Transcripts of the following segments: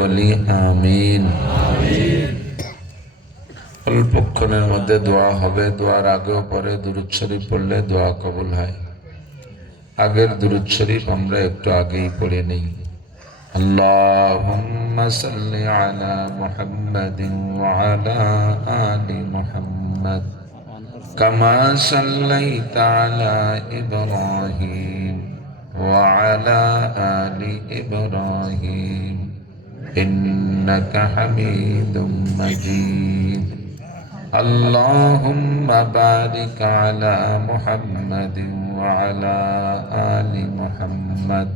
বলি আমিন। অল্পক্ষণের মধ্যে দোয়া হবে। দোয়ার আগেও পরে দুরূদ শরীফ পড়লে দোয়া কবুল হয়। আগের দুরূদ শরীফ আমরা একটু আগেই পড়ে নেই। আল্লাহুম্মা সাল্লি আলা মুহাম্মাদিন ওয়া আলা আলি মুহাম্মাদ কামা সাল্লাইতা আলা ইব্রাহিম ওয়া আলা আলি ইব্রাহিম ইন্নাকা হামিদুম মাজিদ। اللهم بارك على محمد وعلى آل محمد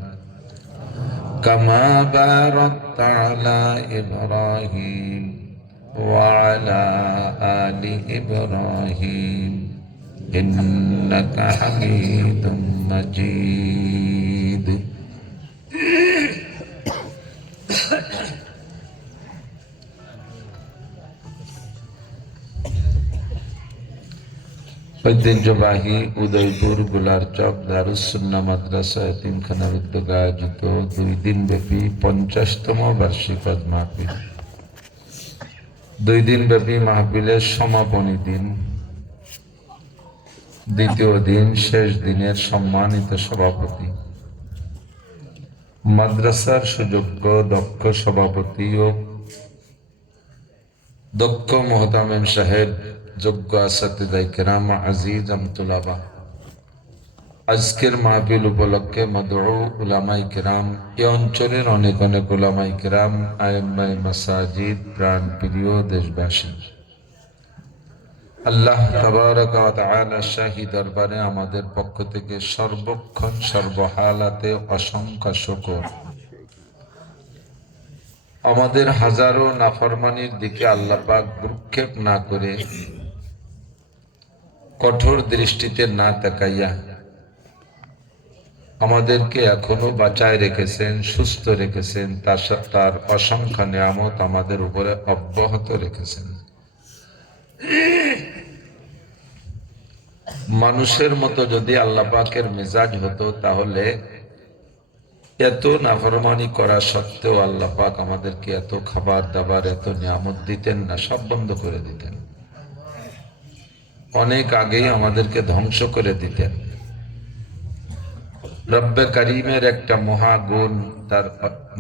كما باركت على إبراهيم وعلى آل إبراهيم إنك حميد مجيد। ঐতিহ্যবাহী উদয়পুর গোলারচক দারুস সুন্নাহ মাদ্রাসা এতিমখানার উদ্যোগে আয়োজিত 2 দিনব্যাপী 50তম বার্ষিক হজ মাহফিল। 2 দিনব্যাপী মাহফিলের সমাপনী দিন, দ্বিতীয় দিন, শেষ দিনের সম্মানিত সভাপতি, মাদ্রাসার সুযোগ্য দক্ষ সভাপতি ও দক্ষ মুহতামিম সাহেব, যোগ্য আসাতিদায়ে কেরাম, আজিজ আমতুল্লাহ, আজকের মাহফিল উপলক্ষে মদউ উলামায়ে কেরাম, এই অঞ্চলের অনেক অনেক উলামায়ে কেরাম, আইম্মায়ে মাসাজিদ, প্রাণ প্রিয় দেশবাসী, আল্লাহ তাবারক ওয়া তাআলা শাহী দরবারে আমাদের পক্ষ থেকে সর্বক্ষণ সর্বহালাতে অসংখ্য শুকর। আমাদের হাজারো নাফরমানির দিকে আল্লাহ পাক ভ্রুক্ষেপ না করে, কঠোর দৃষ্টিতে না তাকাইয়া আমাদেরকে এখনো বাঁচায় রেখেছেন, সুস্থ রেখেছেন, তার অসংখ্য নিয়ামত আমাদের উপরে অব্যাহত রেখেছেন। মানুষের মতো যদি আল্লাহ পাকের মেজাজ হতো তাহলে এত নাফরমানি করা সত্ত্বেও আল্লাহ পাক আমাদেরকে এত খাবার দাবার, এত নিয়ামত দিতেন না, সব বন্ধ করে দিতেন। অনেক আগেই আমাদেরকে ধ্বংস করে দিতেন। রব্বে কারিমের একটা মহাগুণ, তার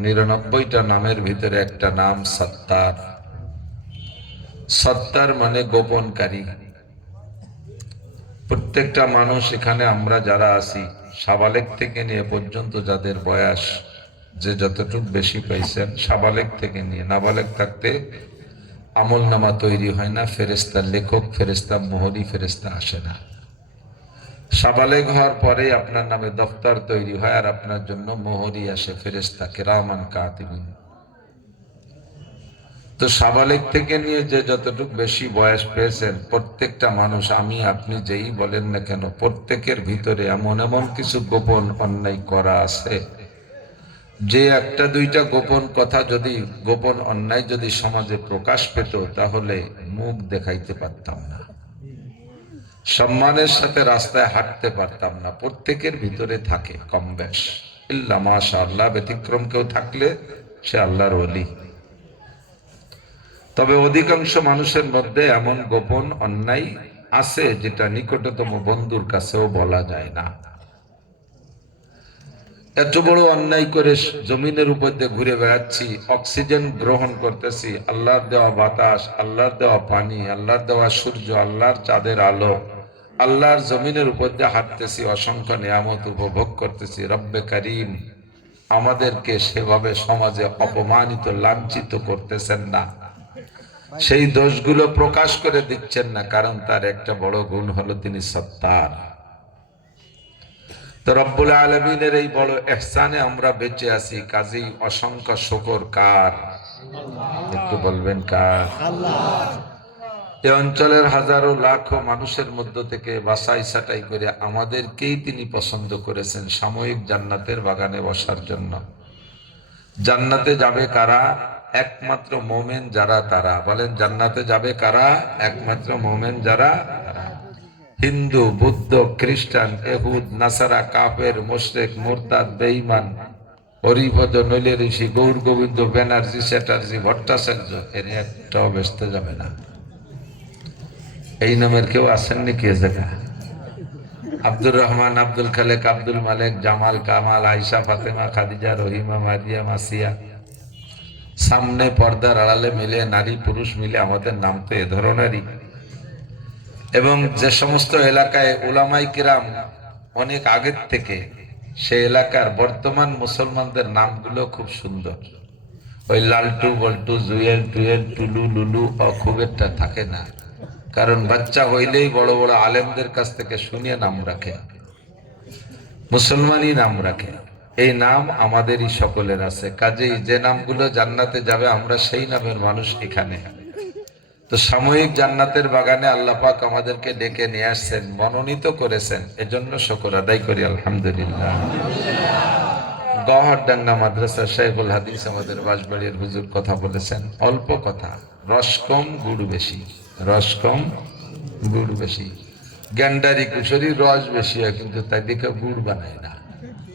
99টা নামের ভিতরে একটা নাম সত্তার। সত্তার মানে গোপনকারী। প্রত্যেকটা মানুষ, এখানে আমরা যারা আছি, সাবালেক থেকে নিয়ে পর্যন্ত যাদের বয়স, যে যতটুকু বেশি পাইছেন, সাবালেক থেকে নিয়ে নাবালেক থাকতে আমল নামা তৈরি হয় না, ফেরেশতা লেখক, ফেরেশতা মোহরি, ফেরেশতা আসে না। সাবালেক হওয়ার পরে আপনার নামে দফতর তৈরি হয় আর আপনার জন্য মোহরি আসে, ফেরেশতা কিরামান কাতিবিন। তো সাবালেক থেকে নিয়ে যে যতটুকু বেশি বয়স পেয়েছেন, প্রত্যেকটা মানুষ, আমি আপনি যেই বলেন না কেন, প্রত্যেকের ভিতরে এমন এমন কিছু গোপন অন্যায় করা আছে, যে একটা দুইটা গোপন কথা যদি, গোপন অন্যায় যদি সমাজে প্রকাশ পেত, তাহলে মুখ দেখাইতে পারতাম না, সম্মানের সাথে রাস্তায় হাঁটতে পারতাম না। প্রত্যেকের ভিতরে থাকে কম বেশ, ইল্লা মাশাআল্লাহ, ব্যতিক্রম কেউ থাকলে সে আল্লাহর ওলি। তবে অধিকাংশ মানুষের মধ্যে এমন গোপন অন্যায় আছে যেটা নিকটতম বন্ধুর কাছেও বলা যায় না। এত বড় অন্যায় করে জমিনের উপর দিয়ে ঘুরে বেড়াচ্ছি, অক্সিজেন গ্রহণ করতেছি, আল্লাহর দেওয়া বাতাস, আল্লাহর দেওয়া পানি, আল্লাহর দেওয়া সূর্য, আল্লাহর চাঁদের আলো, আল্লাহর জমিনের উপর দিয়ে হাঁটতেছি, অসংখ্য নিয়ামত উপভোগ করতেছি। রব্বে কারিম আমাদেরকে সেভাবে সমাজে অপমানিত, লাঞ্ছিত করতেছেন না, সেই দোষগুলো প্রকাশ করে দিচ্ছেন না, কারণ তার একটা বড় গুণ হলো তিনি সত্তার। তো রব্বুল আলামিনের এই বড় ইহসানে আমরা বেঁচে আছি, কাজেই অসংখ্য শুকর কার? একটু বলবেন কার? আল্লাহ। এই অঞ্চলের হাজারো লাখো মানুষের মধ্য থেকে বাছাই ছাঁটাই করে আমাদেরকেই তিনি পছন্দ করেছেন সাময়িক জান্নাতের বাগানে বসার জন্য। জান্নাতে যাবে কারা? একমাত্র মোমেন যারা, তারা। বলেন জান্নাতে যাবে কারা? একমাত্র মোমেন যারা। হিন্দু, বৌদ্ধ, খ্রিস্টান, ইহুদ, নাসারা, কাফের, মুশরিক, মুরতাদ, বেঈমান, হরিপদ, নইলে ঋষি, গৌর গোবিন্দ, ব্যানার্জি, চ্যাটার্জি, ভট্টাচার্য, এর একটাও ব্যস্ত যাবে না। এই নামের কেউ আছেন নাকি এ জায়গা? আব্দুর রহমান, আব্দুল খালেক, আব্দুল মালেক, জামাল, কামাল, আয়েশা, ফাতেমা, খাদিজা, রহিমা, মারিয়া, মাসিয়া। সামনে পর্দার আড়ালে মিলে নারী পুরুষ মিলে আমাদের নাম তো এ ধরনেরই। এবং যে সমস্ত এলাকায় উলামায়ে কিরাম অনেক আগের থেকে, সেই এলাকার বর্তমান মুসলমানদের নামগুলো খুব সুন্দর। ওই লালটু, বল্টু, জুয়েল, টুয়েল, টুলু, লুলু খুব একটা থাকে না, কারণ বাচ্চা হইলেই বড় বড় আলেমদের কাছ থেকে শুনিয়ে নাম রাখে, মুসলমানই নাম রাখে। এই নাম আমাদেরই সকলের আছে, কাজেই যে নামগুলো জান্নাতে যাবে আমরা সেই নামের মানুষ এখানে। তো সাময়িক জান্নাতের বাগানে আল্লাহ পাক আমাদেরকে ডেকে নিয়ে আসছেন, মনোনীত করেছেন, এজন্য শুকর আদায় করি আলহামদুলিল্লাহ। গহরডাঙ্গা মাদ্রাসা শাইখুল হাদিস আমাদের বাঁশবাড়ির হুজুর কথা বলেছেন, অল্প কথা, রস কম গুড় বেশি, রস কম গুড় বেশি। গ্যান্ডারি কুশরি রস বেশি হয়, কিন্তু তাই দেখে গুড় বানায় না।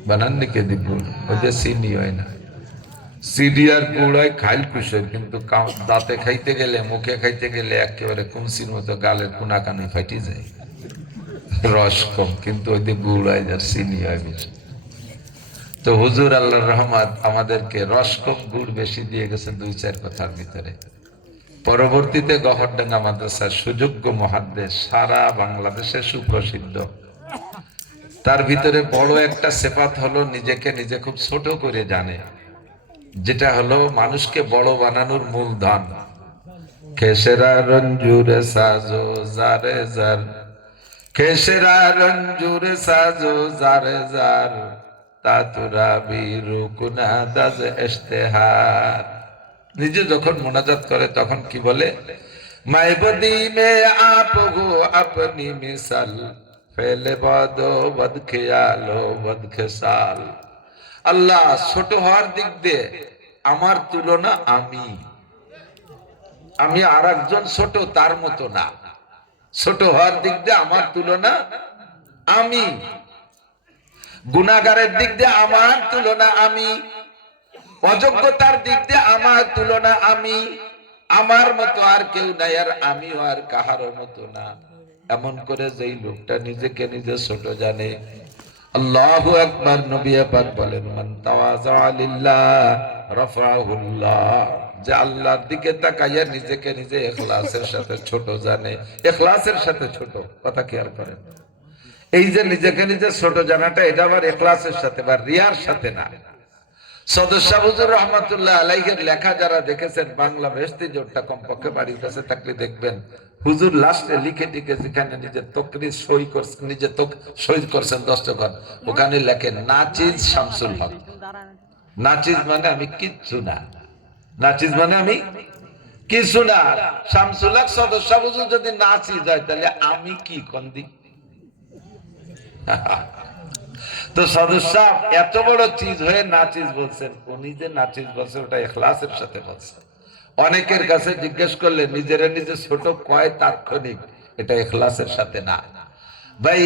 বানান নাকি দি গুড়, ওদের চিনি হয় না। চিনি আর গুড় হয় খাইল কুশর, কিন্তু দাঁতে খাইতে গেলে, মুখে খাইতে গেলে একেবারে কুমসির মতো গালের কোনা কানে ফাটি যায়। রস কম, কিন্তু ওই গুড় হয় যার চিনি হয় বেশি। তো হুজুর আল্লাহর রহমত আমাদেরকে রস কম গুড় বেশি দিয়ে গেছে দুই চার কথার ভিতরে। পরবর্তীতে গহরডাঙ্গা মাদ্রাসার সুযোগ্য মুহাদ্দিস, সারা বাংলাদেশে সুপ্রসিদ্ধ। তার ভিতরে বড় একটা সিফাত হলো নিজেকে নিজে খুব ছোট করে জানে, যেটা হলো মানুষকে বড় বানানোর মূলধন। খেসেরা রঞ্জুরে সাজো জারে জার, খেসেরা রঞ্জুরে সাজো জারে জার, তাতুরা বিরু কুনা দাজ ইশতেহার। নিজে যখন মোনাজাত করে তখন কি বলে? মাইবদি মে আপ গো আপনি মিসাল, ফেলে বদো বদ খেয়ালো বদ খেসাল। আল্লাহ, ছোট হওয়ার দিক দিয়ে আমার তুলনা আমি, আমি আর একজন ছোট তার মতো না। ছোট হওয়ার দিক দিয়ে আমার তুলনা আমি, গুনাহগারের দিক দিয়ে আমার তুলনা আমি, অযোগ্যতার দিক দিয়ে আমার তুলনা আমি, আমার মতো আর কেউ নাই, আর আমিও আর কাহারও মতো না। এমন করে যেই লোকটা নিজেকে নিজে ছোট জানে, আল্লাহু আকবার। নবী পাক বলেন, মান তাওয়াযা লিল্লাহ রাফাহুল্লাহ। যে আল্লাহর দিকে তাকাইয়া নিজেকে নিজে ইখলাসের সাথে ছোট জানে, ইখলাসের সাথে ছোট, কথা কি আর করেন? এই যে নিজেকে নিজে ছোট জানাটা, এটা আবার ইখলাসের সাথে বা রিয়ার সাথে না। সদস্য হুজুর রহমাতুল্লাহ আলাইহির লেখা যারা দেখেছেন, বাংলা ভেস্তি জোরটা কমপক্ষে বাড়ির কাছে থাকলে দেখবেন, হুজুর লাস্টে লিখে টিকে যেখানে নিজের তকরির সই করছেন, নিজে সই করছেন দস্তখত, ওখানে লেখেন নাচিজ শামসুল হক। নাচিজ মানে আমি কিচ্ছু না, নাচিজ মানে আমি কিছু না। শামসুল হক সদস্য হুজুর যদি নাচিজ হয়, তাহলে আমি কি কন্দি? তো সদস্য এত বড় চিজ হয়ে নাচিজ বলছেন, উনি যে নাচিজ বলছে ওটা ইখলাসের সাথে বলছে। অনেকের কাছে জিজ্ঞেস করলে নিজেরা নিজে ছোট কয় তাৎক্ষণিক, এটা ইখলাসের সাথে না। ভাই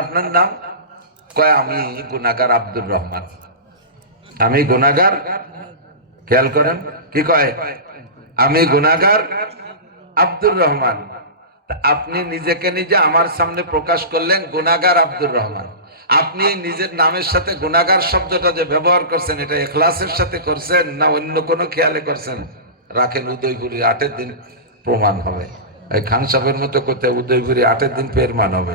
আপনার নাম? কয় আমি গুনাহগার আব্দুর রহমান। আমি গুনাহগার, খেয়াল করেন কি কয়, আমি গুনাহগার আব্দুর রহমান। আপনি নিজেকে নিজে আমার সামনে প্রকাশ করলেন গুনাহগার আব্দুর রহমান। আপনি নিজের নামের সাথে গুনাহগার শব্দটা যে ব্যবহার করছেন, এটা ইখলাসের সাথে করছেন না অন্য কোনো খেয়ালে করছেন? রাখেন, উদয়পুরি 8 দিন প্রমাণ হবে। এই খান সাহেবের মতো করতে উদয়পুরি 8 দিন প্রমাণ হবে।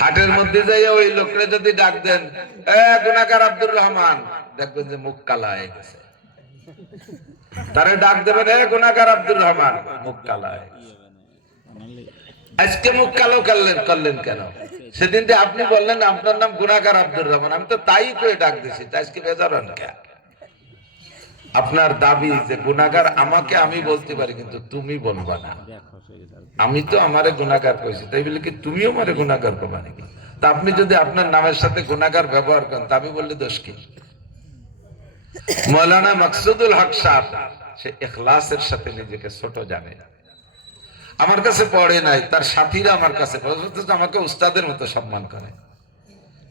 হাটের মধ্যে যাইয়া ওই লোকরে যদি ডাক দেন, গুনাহগার আব্দুর রহমান, দেখবেন যে মুখ কালা হয়ে গেছে। তারে ডাক দেবেন, গুনাহগার আব্দুর রহমান, মুখ কালা হয়ে গেছে। আজকে মুখ কালো করলেন কেন? সেদিন যে আপনি বললেন আপনার নাম গুনাহগার আব্দুর রহমান, আমি তো তাই করে ডাক দিছি, আজকে বেজার হন কেন? আপনার দাবি যে গুনাহগার আমাকে আমি বলতে পারি, কিন্তু তুমি বলবা না। আমি তো আমারে গুনাহগার কইছি, তাই বলে কি তুমিও আমারে গুনাহগার করবা নাকি? তা আপনি যদি আপনার নামের সাথে গুনাহগার ব্যবহার করেন, তা আমি বললে দোষ কি? মাওলানা মাকসুদুল হক সাহেব, সে ইখলাসের সাথে নিজেকে ছোট জানে। আমার কাছে পড়ে নাই, তার সাথীরা আমার কাছে আমাকে উস্তাদের মতো সম্মান করে।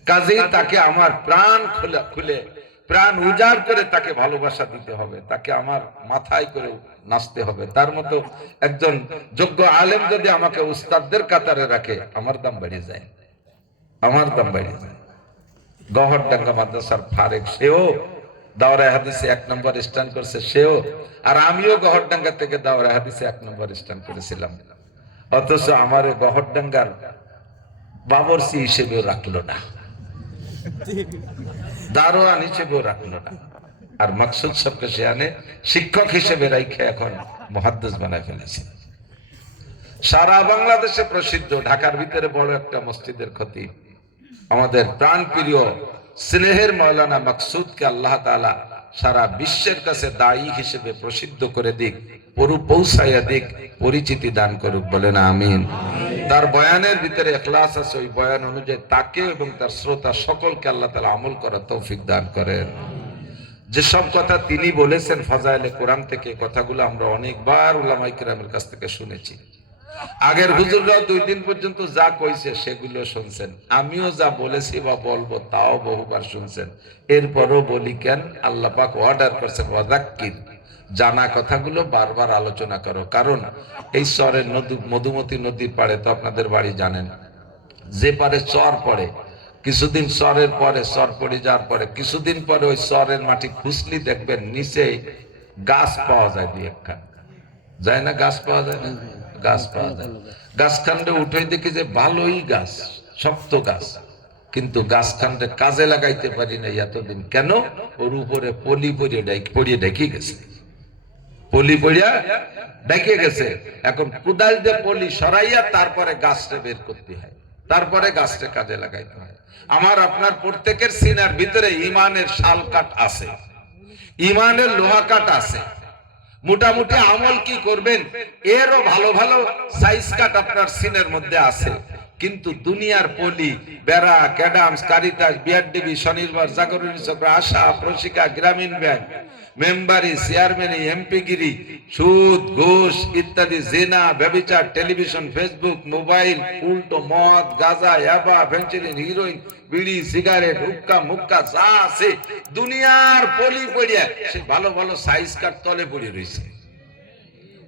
কাজেই তাকে আমার প্রাণ খুলে প্রাণ উজাড় করে তাকে ভালোবাসা দিতে হবে, তাকে আমার মাথায় করে নাচতে হবে। তার মতো একজন যোগ্য আলেম যদি আমাকে উস্তাদদের কাতারে রাখে, আমার দাম বেড়ে যায়, আমার দাম বেড়ে যায়। গহরডাঙ্গা মাদ্রাসার ফারেক, সেও দাওরায়ে হাদিসে 1 নম্বর স্ট্যান্ড করছে, সেও। আর আমিও গহরডাঙ্গা থেকে দাওরায়ে হাদিসে 1 নম্বর স্ট্যান্ড করেছিলাম, অথচ আমার গহরডাঙ্গার বাবরচি হিসেবেও রাখলো না, দারোয়ান হিসেবেও রাখলো না। আর মাকসুদ সাহেবকে সেখানে শিক্ষক হিসেবে রাখে এখন মুহাদ্দিস বানায় ফেলেছে। সারা বাংলাদেশে প্রসিদ্ধ, ঢাকার ভিতরে বড় একটা মসজিদের খতিব, আমাদের প্রাণ প্রিয় স্নেহের মাওলানা মাকসুদকে আল্লাহ তাআলা সারা বিশ্বের কাছে দায়ী হিসেবে প্রসিদ্ধ করে দিক, পৌঁছাইয়া দিক, পরিচিতি দান করুক, বলেন আমিন। তার বয়ানের ভিতরে ইখলাস আছে, ওই বয়ান অনুযায়ী তাকে এবং তার শ্রোতা সকলকে আল্লাহ তাআলা আমল করার তৌফিক দান করেন। যেসব কথা তিনি বলেছেন ফাজাইলে কোরআন থেকে, কথাগুলো আমরা অনেকবার উলামায়ে কিরামের কাছ থেকে শুনেছি। আগের হুজুররাও 2 দিন পর্যন্ত যা কইছে সেগুলো শুনছেন, আমিও যা বলেছি বা বলবো তাও বহুবার শুনছেন। এরপরও বলি কেন, আল্লাহ পাক অর্ডার করছেন ওয়াযাক্কির, জানা কথাগুলো বারবার আলোচনা করো। কারণ এই চরের নদী, মধুমতি নদীর পাড়ে তো আপনাদের বাড়ি জানেন, যে পারে চর পড়ে, কিছুদিন চরের পরে, চর পড়ে যাওয়ার পরে কিছুদিন পরে ওই চরের মাটি খুসলি দেখবেন নিচে গাছ পাওয়া যায়, 2-1 যায় না, গাছ পাওয়া যায় না, গাছ পাওয়া যায়। গাছ খান্ডে উঠে দেখি যে ভালোই গাছ, শক্ত গাছ, কিন্তু গাছ খান্ডে কাজে লাগাইতে পারি না এতদিন। কেন? ওর উপরে পলি পড়িয়ে ঢেকে গেছে, পলি পড়িয়া ঢেকে গেছে। এখন কোদাল দিয়ে পলি সরাইয়া তারপরে গাছটা বের করতে হয়, তারপরে গাছটা কাজে লাগাইতে হয়। আমার আপনার প্রত্যেকের সিনার ভিতরে ইমানের শাল কাঠ আছে, ইমানের লোহা কাঠ আছে। মোটামুটি আমল কি করবেন এরও ভালো ভালো সাইজ কাট আপনার সিনের মধ্যে আছে, কিন্তু দুনিয়ার পলি, বেড়া, ক্যাডামস, কারিতাস, বিআরডিবি, স্বনির্ভর, জাগরণী চক্র, আশা, প্রশিকা, গ্রামীণ ব্যাংক, মেম্বারি, চেয়ারম্যানি, এমপিগিরি, সুদ, ঘুষ ইত্যাদি, জিনা, ব্যভিচার, টেলিভিশন, ফেসবুক, মোবাইল, উল্টো মদ, গাঁজা, ইয়াবা, ফেন্সিলিন, হিরোইন, বিড়ি, সিগারেট, হুক্কা মুক্কা যা আছে দুনিয়ার পলি পড়িয়া সে ভালো ভালো সাইজ কাট তলে পড়ে রয়েছে।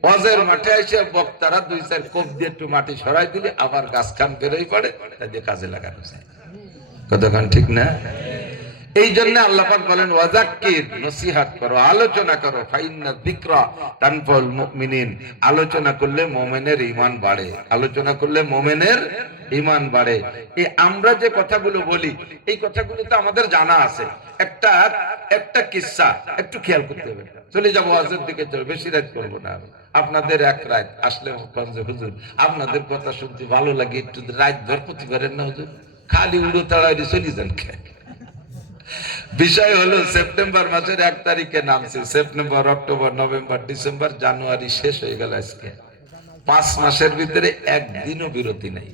ওয়াজের মাঠে এসে বক্তারা 2-4 কোপ দিয়ে একটু মাটি সরাই দিলে আবার গাছ খান বেরোই পড়ে, তাদের কাজে লাগানো যায়। কতক্ষণ ঠিক না? এই জন্য আল্লাহ পাক বলেন ওয়াযাক্কির, নসিহত করো, আলোচনা করো, ফাইন্না যিকরা তানফাউল মুমিনিন, আলোচনা করলে মুমিনের ঈমান বাড়ে, আলোচনা করলে মুমিনের ঈমান বাড়ে। এই আমরা যে কথাগুলো বলি এই কথাগুলো তো আমাদের জানা আছে। একটা কিসসা একটু খেয়াল করতে হবে, চলে যাবো ওয়াজের দিকে, চলে বেশি রাত করবো না। আপনাদের এক রাত আসলে হুজুর আপনাদের কথা শুনতে ভালো লাগে, একটু রাত ধর প্রতি পারেন না হুজুর, খালি উড়ো তাড়াই চলে যান। বিষয় হলো সেপ্টেম্বর মাসের 1 তারিখে নামছে, সেপ্টেম্বর, অক্টোবর, নভেম্বর, ডিসেম্বর, জানুয়ারি শেষ হয়ে গেল। আজকে 5 মাসের ভিতরে একদিনও বিরতি নাই।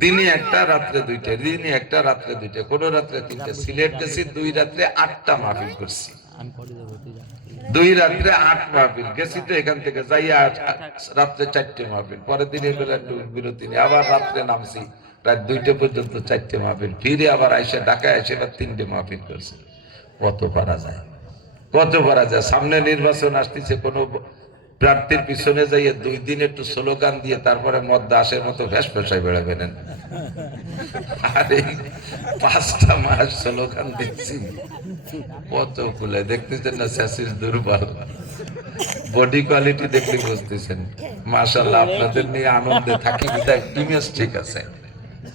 দিনে 1টা, রাত্রে 2টা, দিনে 1টা, রাত্রে 2টা, কোন রাত্রে 3টা। সিলেট গেছি 2 রাত্রে 8টা মাহফিল করছি, 2 রাত্রে 8 মাহফিল গেছি। তো এখান থেকে যাইয়া রাত্রে 4টে মাহফিল, পরের দিন এগুলো একটু বিরতি নেই, আবার রাত্রে নামছি রাত 2টা পর্যন্ত 4টে মাহফিল, ফিরে আবার আইসা ঢাকায় এসে 3টে মাহফিল করছে। কত পারা যায়, কত পারা যায়। সামনে নির্বাচন আসতেছে, কোনো প্রার্থীর পিছনে যাইয়ে 2 দিন একটু স্লোগান দিয়ে তারপরে মদ দাসের মতো ভেস ভেসায় বেড়াবেন। আরে 5টা মাস স্লোগান দিচ্ছি, কত খুলে দেখতেছেন না, শেষের দুর্বল বডি কোয়ালিটি দেখলে বুঝতেছেন। মাশাআল্লাহ, আপনাদের নিয়ে আনন্দে থাকি বিধায় ইমেজ ঠিক আছে,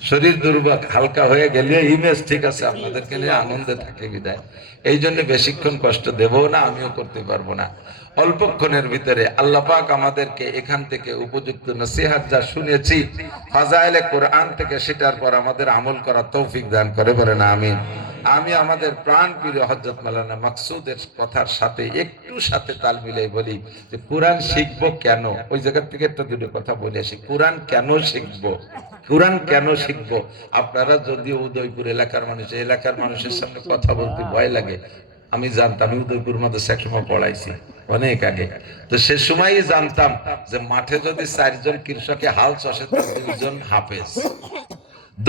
শরীর দুর্বল হালকা হয়ে গেলে ইমেজ ঠিক আছে, আপনাদেরকে নিয়ে আনন্দে থাকে বিদায়। এই জন্য বেশিক্ষণ কষ্ট দেব না, আমিও করতে পারবো না। অল্পক্ষণের ভিতরে আল্লাহ পাক আমাদেরকে এখান থেকে উপযুক্ত নসিহত যা শুনেছি ফাজাইলে কোরআন থেকে, সেটার পর আমাদের আমল করার তৌফিক দান করে, বলেন আমিন। আমি আমাদের প্রাণ প্রিয় হযরত মাওলানা মাকসুদের কথার সাথে একটু সাথে তাল মিলাই বলি যে কোরআন শিখবো কেন, ওই জায়গা থেকে একটা দুটো কথা বলে আসি। কোরআন কেন শিখবো, কোরআন কেন শিখবো? আপনারা যদিও উদয়পুর এলাকার মানুষ, এলাকার মানুষের সামনে কথা বলতে ভয় লাগে। আমি জানতাম, আমি উদয়পুর মাদ্রাসায় একসময় পড়াইছি অনেক আগে, তো সে সময়ই জানতাম যে মাঠে যদি 4 জন কৃষকে হাল চষে তো 2 জন হাফেজ,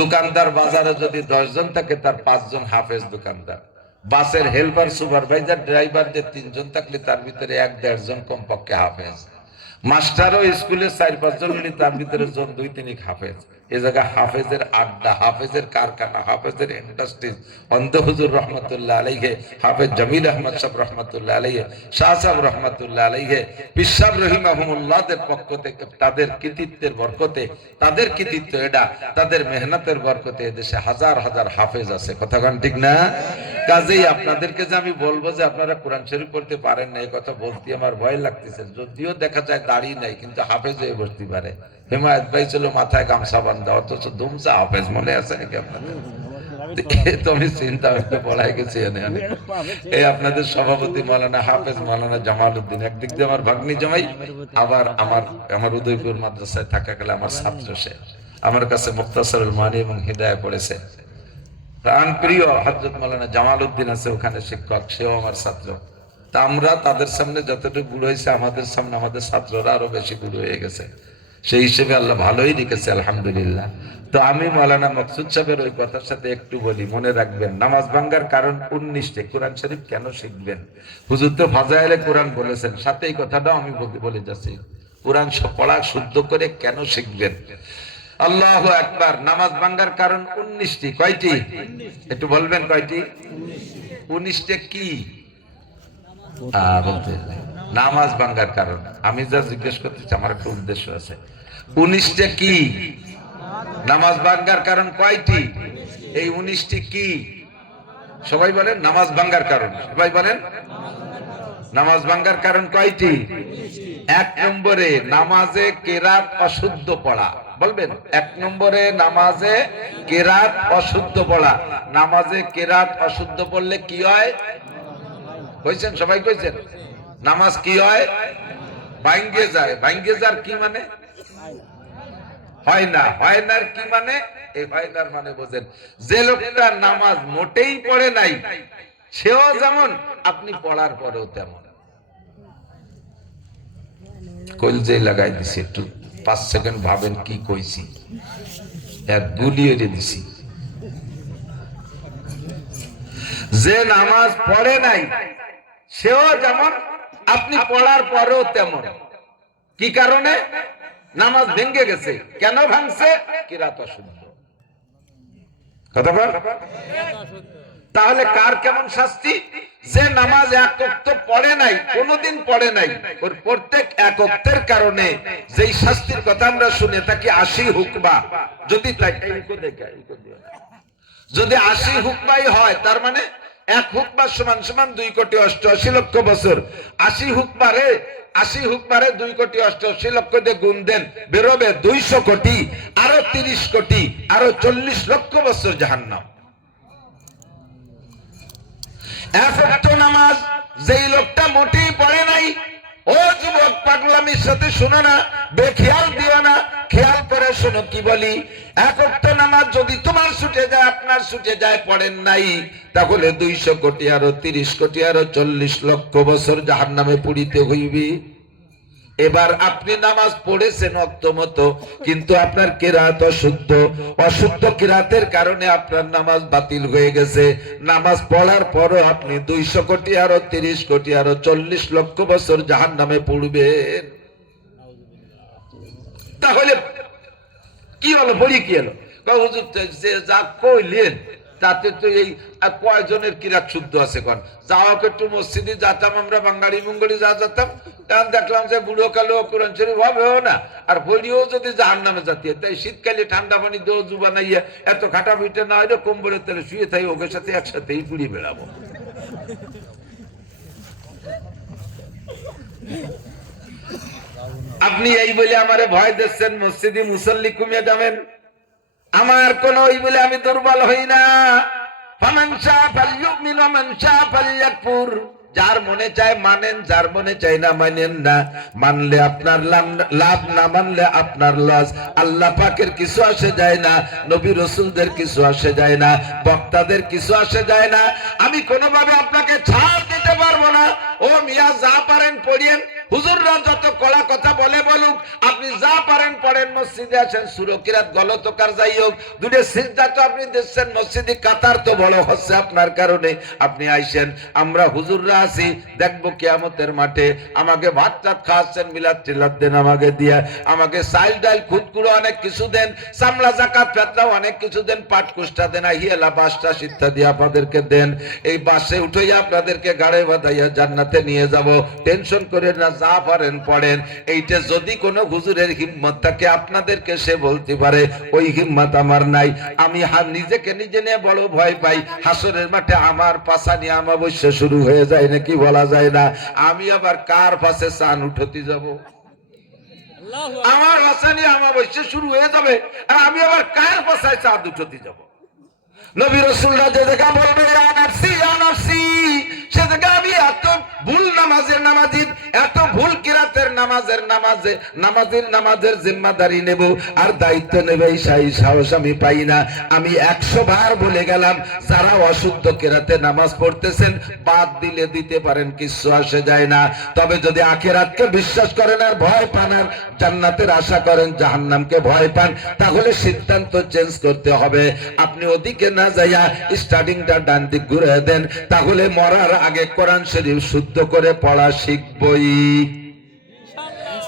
দোকানদার বাজারে যদি 10 জন থাকে তার 5 জন হাফেজ দোকানদার, বাসের হেল্পার সুপারভাইজার ড্রাইভার যে 3 জন থাকলে তার ভিতরে 1-1.5 জন কমপক্ষে হাফেজ, মাস্টারও স্কুলে 4-5 জন হলে তার ভিতরে জন 2-3 হাফেজ। এই জায়গা হাফেজের আড্ডা, হাফেজের কারখানা, হাফেজের ইন্ডাস্ট্রিজ। অন্ধ হুজুর রহমতুল্লাহ আলাইহি, হাফেজ জামিল আহমদ সাহেব রহমতুল্লাহ আলাইহি, শাহ সাহেব রহমতুল্লাহ আলাইহি, পীর সাহেব রহিমাহুমুল্লাহদের পক্ষ থেকে তাদের কৃতিত্বের বরকতে, তাদের কৃতিত্ব এটা, তাদের মেহনতের বরকতে এদেশে হাজার হাজার হাফেজ আছে। কথা কোন ঠিক না? কাজেই আপনাদেরকে যে আমি বলবো যে আপনারা কোরআন শরীফ পড়তে পারেন না, এই কথা বলতে আমার ভয় লাগতেছে। যদিও দেখা যায় দাড়ি নাই, কিন্তু হাফেজ হয়ে বসতে পারে। হিমায়ত ভাই ছিল মাথায় গামছা বান্ধা, অথচ দুমসা হাফেজ। মনে আছে নাকি আপনাদের? তুমি চিন্তা করতে পড়াই গেছি অনেক। এই আপনাদের সভাপতি মাওলানা হাফেজ মাওলানা জামালউদ্দিন, একদিক দিয়ে আমার ভাগ্নি জামাই, আবার আমার উদয়পুর মাদ্রাসায় থাকা গেলে আমার ছাত্র। সে আমার কাছে মুক্তাসারুল মানি এবং হিদায়া পড়েছে। প্রাণ প্রিয় হযরত মাওলানা জামালউদ্দিন আছে ওখানে শিক্ষক, সেও আমার ছাত্র। তা আমরা তাদের সামনে যতটুকু বুড়ো হয়েছে, আমাদের সামনে আমাদের ছাত্ররা আরো বেশি বুড়ো হয়ে গেছে। সেই হিসেবে আল্লাহ ভালোই রেখেছে, আলহামদুলিল্লাহ। তো আমি মাওলানা মকসুদ সাহেবের ওই কথার সাথে একটু বলি, মনে রাখবেন। নামাজ ভাঙ্গার কারণ 19টি। কোরআন শরীফ কেন শিখবেন? হুজুর তো ফাজাইলে কোরআন বলেছেন, সাথে এই কথাটাও আমি বলে যাচ্ছি। কোরআন পড়া শুদ্ধ করে কেন শিখবেন? আল্লাহু আকবার। নামাজ ভাঙ্গার কারণ 19টি। কয়টি? একটু বলবেন কয়টি? 19টা কি? নামাজ ভাঙ্গার কারণ আমি যা জিজ্ঞেস করতেছি আমার একটা উদ্দেশ্য আছে। 19টা কি? নামাজ ভাঙ্গার কারণ কয়টি? এই 19টি কি? সবাই বলেন নামাজ ভাঙ্গার কারণ। সবাই বলেন নামাজ ভাঙ্গার কারণ কয়টি? 1 নম্বরে নামাজে কেরাত অশুদ্ধ পড়া। বলবেন 1 নম্বরে নামাজে কেরাত অশুদ্ধ পড়া। নামাজে কেরাত অশুদ্ধ পড়লে কি হয়? কইছেন? সবাই কইছেন? নামাজ কি হয়? ভাঙ্গে যায়। ভাঙ্গে যার কি মানে? হয় না। হয় না কি মানে? এই হয় না মানে বোঝেন, যে লোকটা নামাজ মোটেই পড়ে নাই সেও যেমন, আপনি পড়ার পরেও তেমন। কলজে লাগাই দিছি, একটু 5 সেকেন্ড ভাবেন কি কইছি, এক গুলিয়ে দিছি। যে নামাজ পড়ে নাই সেও যেমন, আপনি পড়ার পরেও তেমন। কি কারণে? নামাজ ভেঙে গেছে। কেন ভাঙছে? কিরাত অশুদ্ধ। কথা বল। তাহলে কার কেমন শাস্তি? যে নামাজ এক ওয়াক্ত পড়ে নাই, কোনদিন পড়ে নাই, ওর প্রত্যেক এক ওয়াক্তের কারণে যেই শাস্তির কথা আমরা শুনে থাকি 80 হুকবা। যদি তাই যদি 80 হুকবাই হয়, তার মানে 1 হুকবা সমান সমান 2,88,00,000 বছর। 80 হুকবারে 2,88,00,000 দিয়ে গুণ দেন, বেরোবে 200 কোটি, আরো 30 কোটি, আরো 40 লক্ষ বছর জাহান্নাম। এক ওয়াক্ত নামাজ যেই লোকটা মোটেই পড়ে নাই, ও যুবক পাগলামির সাথে শোনো না, বেখেয়াল দিও না, খেয়াল করে শোনো কি বলি। এক ওয়াক্ত নামাজ যদি তোমার ছুটে যায়, আপনার ছুটে যায়, পড়েন নাই, তাহলে 200 কোটি, আরো 30 কোটি, আরো 40 লক্ষ বছর জাহান্নামে পুড়িতে হইবে। এবার আপনি নামাজ পড়েছেন ওয়াক্ত মতো, কিন্তু আপনার কিরাত অশুদ্ধ। অশুদ্ধ কিরাতের কারণে আপনার নামাজ বাতিল হয়ে গেছে। নামাজ পড়ার পরও আপনি 200 কোটি, আরো 30 কোটি, আরো 40 লক্ষ বছর জাহান্নামে পড়বেন। তাহলে কি হলো? পড়ি কি হলো? হুজুর যে যা কইলেন তাতে তো এই কয়জনের কিরাত শুদ্ধ আছে? কোন যাওয়া একটু মসজিদে যেতাম আমরা, বাঙালি মঙ্গলি যা যেতাম, তখন দেখলাম যে বুড়ো কালো কোরআন শরীফ হবেও না, আর পড়িও যদি জাহান্নামে জাতি। তাই শীতকালে ঠান্ডা পানি দেও জুবা নাইয়া এত খাটা পিঠে না হইলে কম্বলের তলে শুয়ে থাকি, ওকে সাথে একসাথেই পুড়িয়ে বেড়াবো। আপনি এই বলে আমারে ভয় দিচ্ছেন মসজিদে মুসল্লি কমিয়ে যাবেন। আমার কোন ওই বলে আমি দুর্বল হই না। ফামান শাআ ফালইউমিন ওয়া মান শাআ ফালইয়াকফুর। যার মনে চায় মানেন, যার মনে চায় না মানেন না। মানলে আপনার লাভ, না মানলে আপনার লস। আল্লাহ পাকের কিছু আসে যায় না, নবী রাসূলদের কিছু আসে যায় না, বক্তাদের কিছু আসে যায় না। আমি কোনোভাবে আপনাকে ছাড় দিতে পারবো না। ও মিয়া যা পারেন পড়িয়েন, হুজুররা যত কড়া কথা বলে বলুক, আপনি যা পারেন পড়েন, মসজিদে আসেন, সূরা কিরাত গলত কার যাই হোক, দুটো সিজদা তো আপনি দিচ্ছেন, মসজিদে কাতার তো বড় হচ্ছে আপনার কারণে, আপনি আইসেন। আমরা হুজুররা আছি, দেখবো কিয়ামতের মাঠে আমাকে ভাত টাত খাওয়াচ্ছেন, মিলাদ টিলাদ দেন আমাকে দিয়া, আমাকে চাইল ডাইল খুদকুড়ো অনেক কিছু দেন, চামড়া জাকাত ফেতরাও অনেক কিছু দেন, পাট কুষ্টা দেন, হিয়ালা বাসটা ইত্যাদি আপনাদেরকে দেন। এই বাসে উঠে আপনাদেরকে গাড়ে বাঁধাইয়া জান্নাতে নিয়ে যাব, টেনশন করে না, যা পারেন পড়েন। এইটা যদি কোনো হুজুরের হিম্মত থাকে আপনাদেরকে সে বলতে পারে, ওই হিম্মত আমার নাই। আমি নিজেকে নিজে নিয়ে বড় ভয় পাই, হাসরের মাঠে আমার পাশা নিয়ে আমাবস্যা শুরু হয়ে যায় নাকি বলা যায় না। আমি আবার কার পাশে চান উঠতে যাব? আমার পাশা নিয়ে আমাবস্যা শুরু হয়ে যাবে, আর আমি আবার কার পাশায় চাঁদ উঠতে যাব? নবী রাসূলরা যে জায়গা বলবে ইয়া নাফসি ইয়া নাফসি, সে জায়গা আমি এত ভুল নামাজের নামাজিদ, এত ভুল কিরাতের নামাজের জিম্মাদারি নেব আর দায়িত্ব নেবে, সেই সাহস আমি পাই না। আমি 100 বার বলে গেলাম, যারা অশুদ্ধ কিরাতে নামাজ পড়তেছেন বাদ দিলে দিতে পারেন, কিছু আসে যায় না। তবে যদি আখিরাতকে বিশ্বাস করেন আর ভয় পান, আর জান্নাতের আশা করেন, জাহান্নামকে ভয় পান, তাহলে সিদ্ধান্ত চেঞ্জ করতে হবে। আপনি ওদিকে না যাইয়া স্টার্টিংটা ডান দিক ঘুরে দেন, তাহলে মরার আগে কোরআন শরীফ শুদ্ধ করে পড়া শিখবই।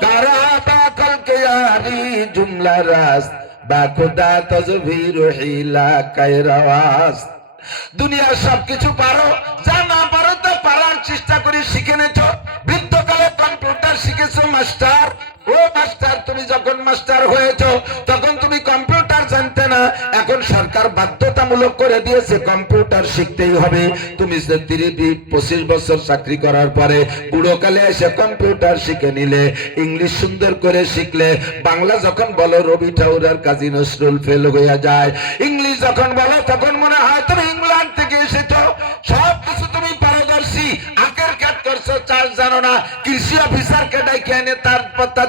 কারা বাকল কে আরি জুমলা রাস বা খুদা তাজভির হিলা কায়রাওয়াস। দুনিয়ার সবকিছু পারো, যা না পারো তা পারার চেষ্টা করে শিখে নেছো। বৃদ্ধকালে কম্পিউটার শিখেছো মাস্টার, ও মাস্টার, তুমি যখন মাস্টার হয়েছো তখন তুমি কম্পিউটার জানতে না, এখন সরকার বাধ্যতামূলক করে দিয়েছে কম্পিউটার শিখতেই হবে। তুমি 30-25 বছর চাকরি করার পরে বুড়োকালে এসে কম্পিউটার শিখে নিলে, ইংলিশ সুন্দর করে শিখলে, বাংলা যখন বলো রবি ঠাকুর আর কাজী নজরুল ফেল হয়ে যায়, ইংলিশ যখন বলো তখন মনে হয় তুমি ইংল্যান্ড থেকে এসেছো। সব কিছু তুমি পারদর্শী, আকের কাট করছো, চাষ জানো না, কৃষি অফিসারকে ডাইকে এনে তার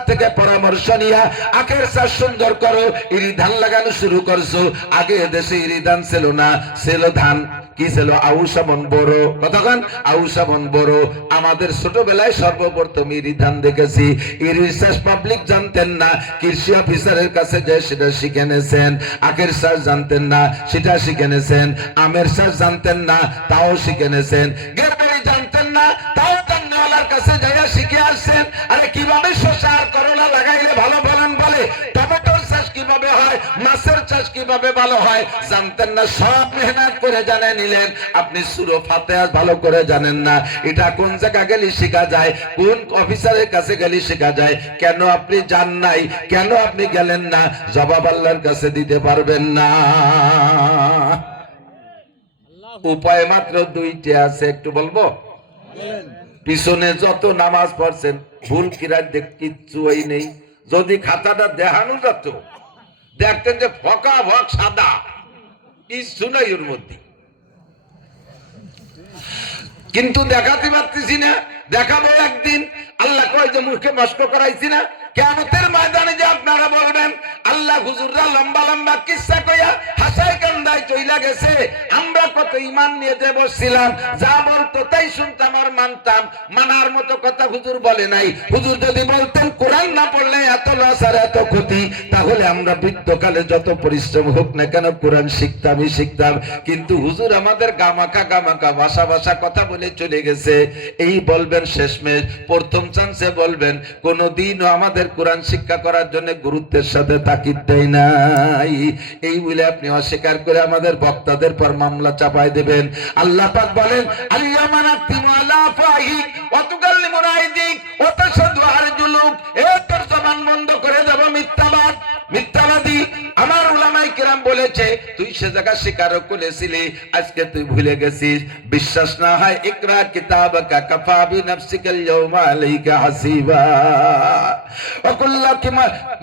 থেকে পরামর্শ নিয়া আখের চাষ সুন্দর করো, ইরি ধান লাগানো শুরু করছো। আগে দেশে ইরি ধান ছিল না, ছিল ধান কি ছিল, আউশা বন বড়, কতক্ষণ আউশা বন বড়। আমাদের ছোটবেলায় সর্বপ্রথম ইরি ধান দেখেছি, ইরি চাষ পাবলিক জানতেন না, কৃষি অফিসারের কাছে যে সেটা শিখে নেছেন। আখের চাষ জানতেন না, সেটা শিখে নেছেন। আমের চাষ জানতেন না, তাও শিখে নেছেন। গেরবেরি জানতেন না, তাও তান্নাওয়ালার কাছে যাইয়া শিখে আসছেন। আরে কিভাবে শসা আর করলা লাগাইলে ভালো ফলন বলে, টমেটোর চাষ কিভাবে হয়, মাছের চাষ কিভাবে ভালো হয় জানতেন না, সব মেহনত করে জানে নিলেন। আপনি সূরা ফাতিহা ভালো করে জানেন না, এটা কোন জায়গা গেলে শেখা যায়, কোন অফিসারের কাছে গেলে শেখা যায়। কেন আপনি জান নাই, কেন আপনি গেলেন না? জবাব আল্লাহর কাছে দিতে পারবেন না। উপায় মাত্র 2টি আছে, একটু বলবো। পিছনে যত নামাজ পড়ছেন ভুল কিরাত দেখ কিচ্ছু নেই। যদি খাতাটা দেখানো যেত, দেখতেন যে ফকা ভক সাদা, কিচ্ছু নাই ওর মধ্যে। কিন্তু দেখাতে পারতেছি না, দেখাবো একদিন। আল্লাহ কয় যে মুখে মস্ক করাইছি না, কিয়ামতের ময়দানে যে আপনারা বলবেন আল্লাহ হুজুররা লম্বা লম্বা কিসসা কইয়া হাসায় কান্দায় চইলা গেছে, আমরা কত ঈমান নিয়ে যে বসছিলাম, যা বলতো তাই শুনতাম আর মানতাম, মানার মতো কথা হুজুর বলে নাই। হুজুর যদি বলতেন কোরআন না পড়লে এত লস আর এত ক্ষতি, তাহলে আমরা বৃদ্ধকালে যত পরিশ্রম হোক না কেন কোরআন শিখতামই শিখতাম। কিন্তু হুজুর আমাদের গামাকা ভাষা ভাষা কথা বলে চলে গেছে। এই বলবেন শেষমেশ প্রথম চান্সে বলবেন, কোনদিনও আমাদের কোরআন শিক্ষা করার জন্য গুরুত্বের সাথে তাকিদ দেয় নাই। এই বলে আপনি অস্বীকার করে আমাদের বক্তাদের পর মামলা চাপাই দেবেন। আল্লাহ পাক বলেন, আলিয়ামানাতিমু আলা ফাহিক ওয়া তুকাল্লিমুনা আইদিক ওয়া তাশহাদু আরজুলুক, এ তোর জবান বন্ধ করে দেব মিথ্যাবাদী। আমার উলামায়ে কেরাম বলেছে, তুই সে জায়গা স্বীকারও করেছিলি, আজকে তুই ভুলে গেছিস। বিশ্বাস না হয় ইকরা কিতাবাকা কাফা বিনাফসিকাল ইয়াওমা আলাইকা হাসিবা ওয়া কুল্লাকি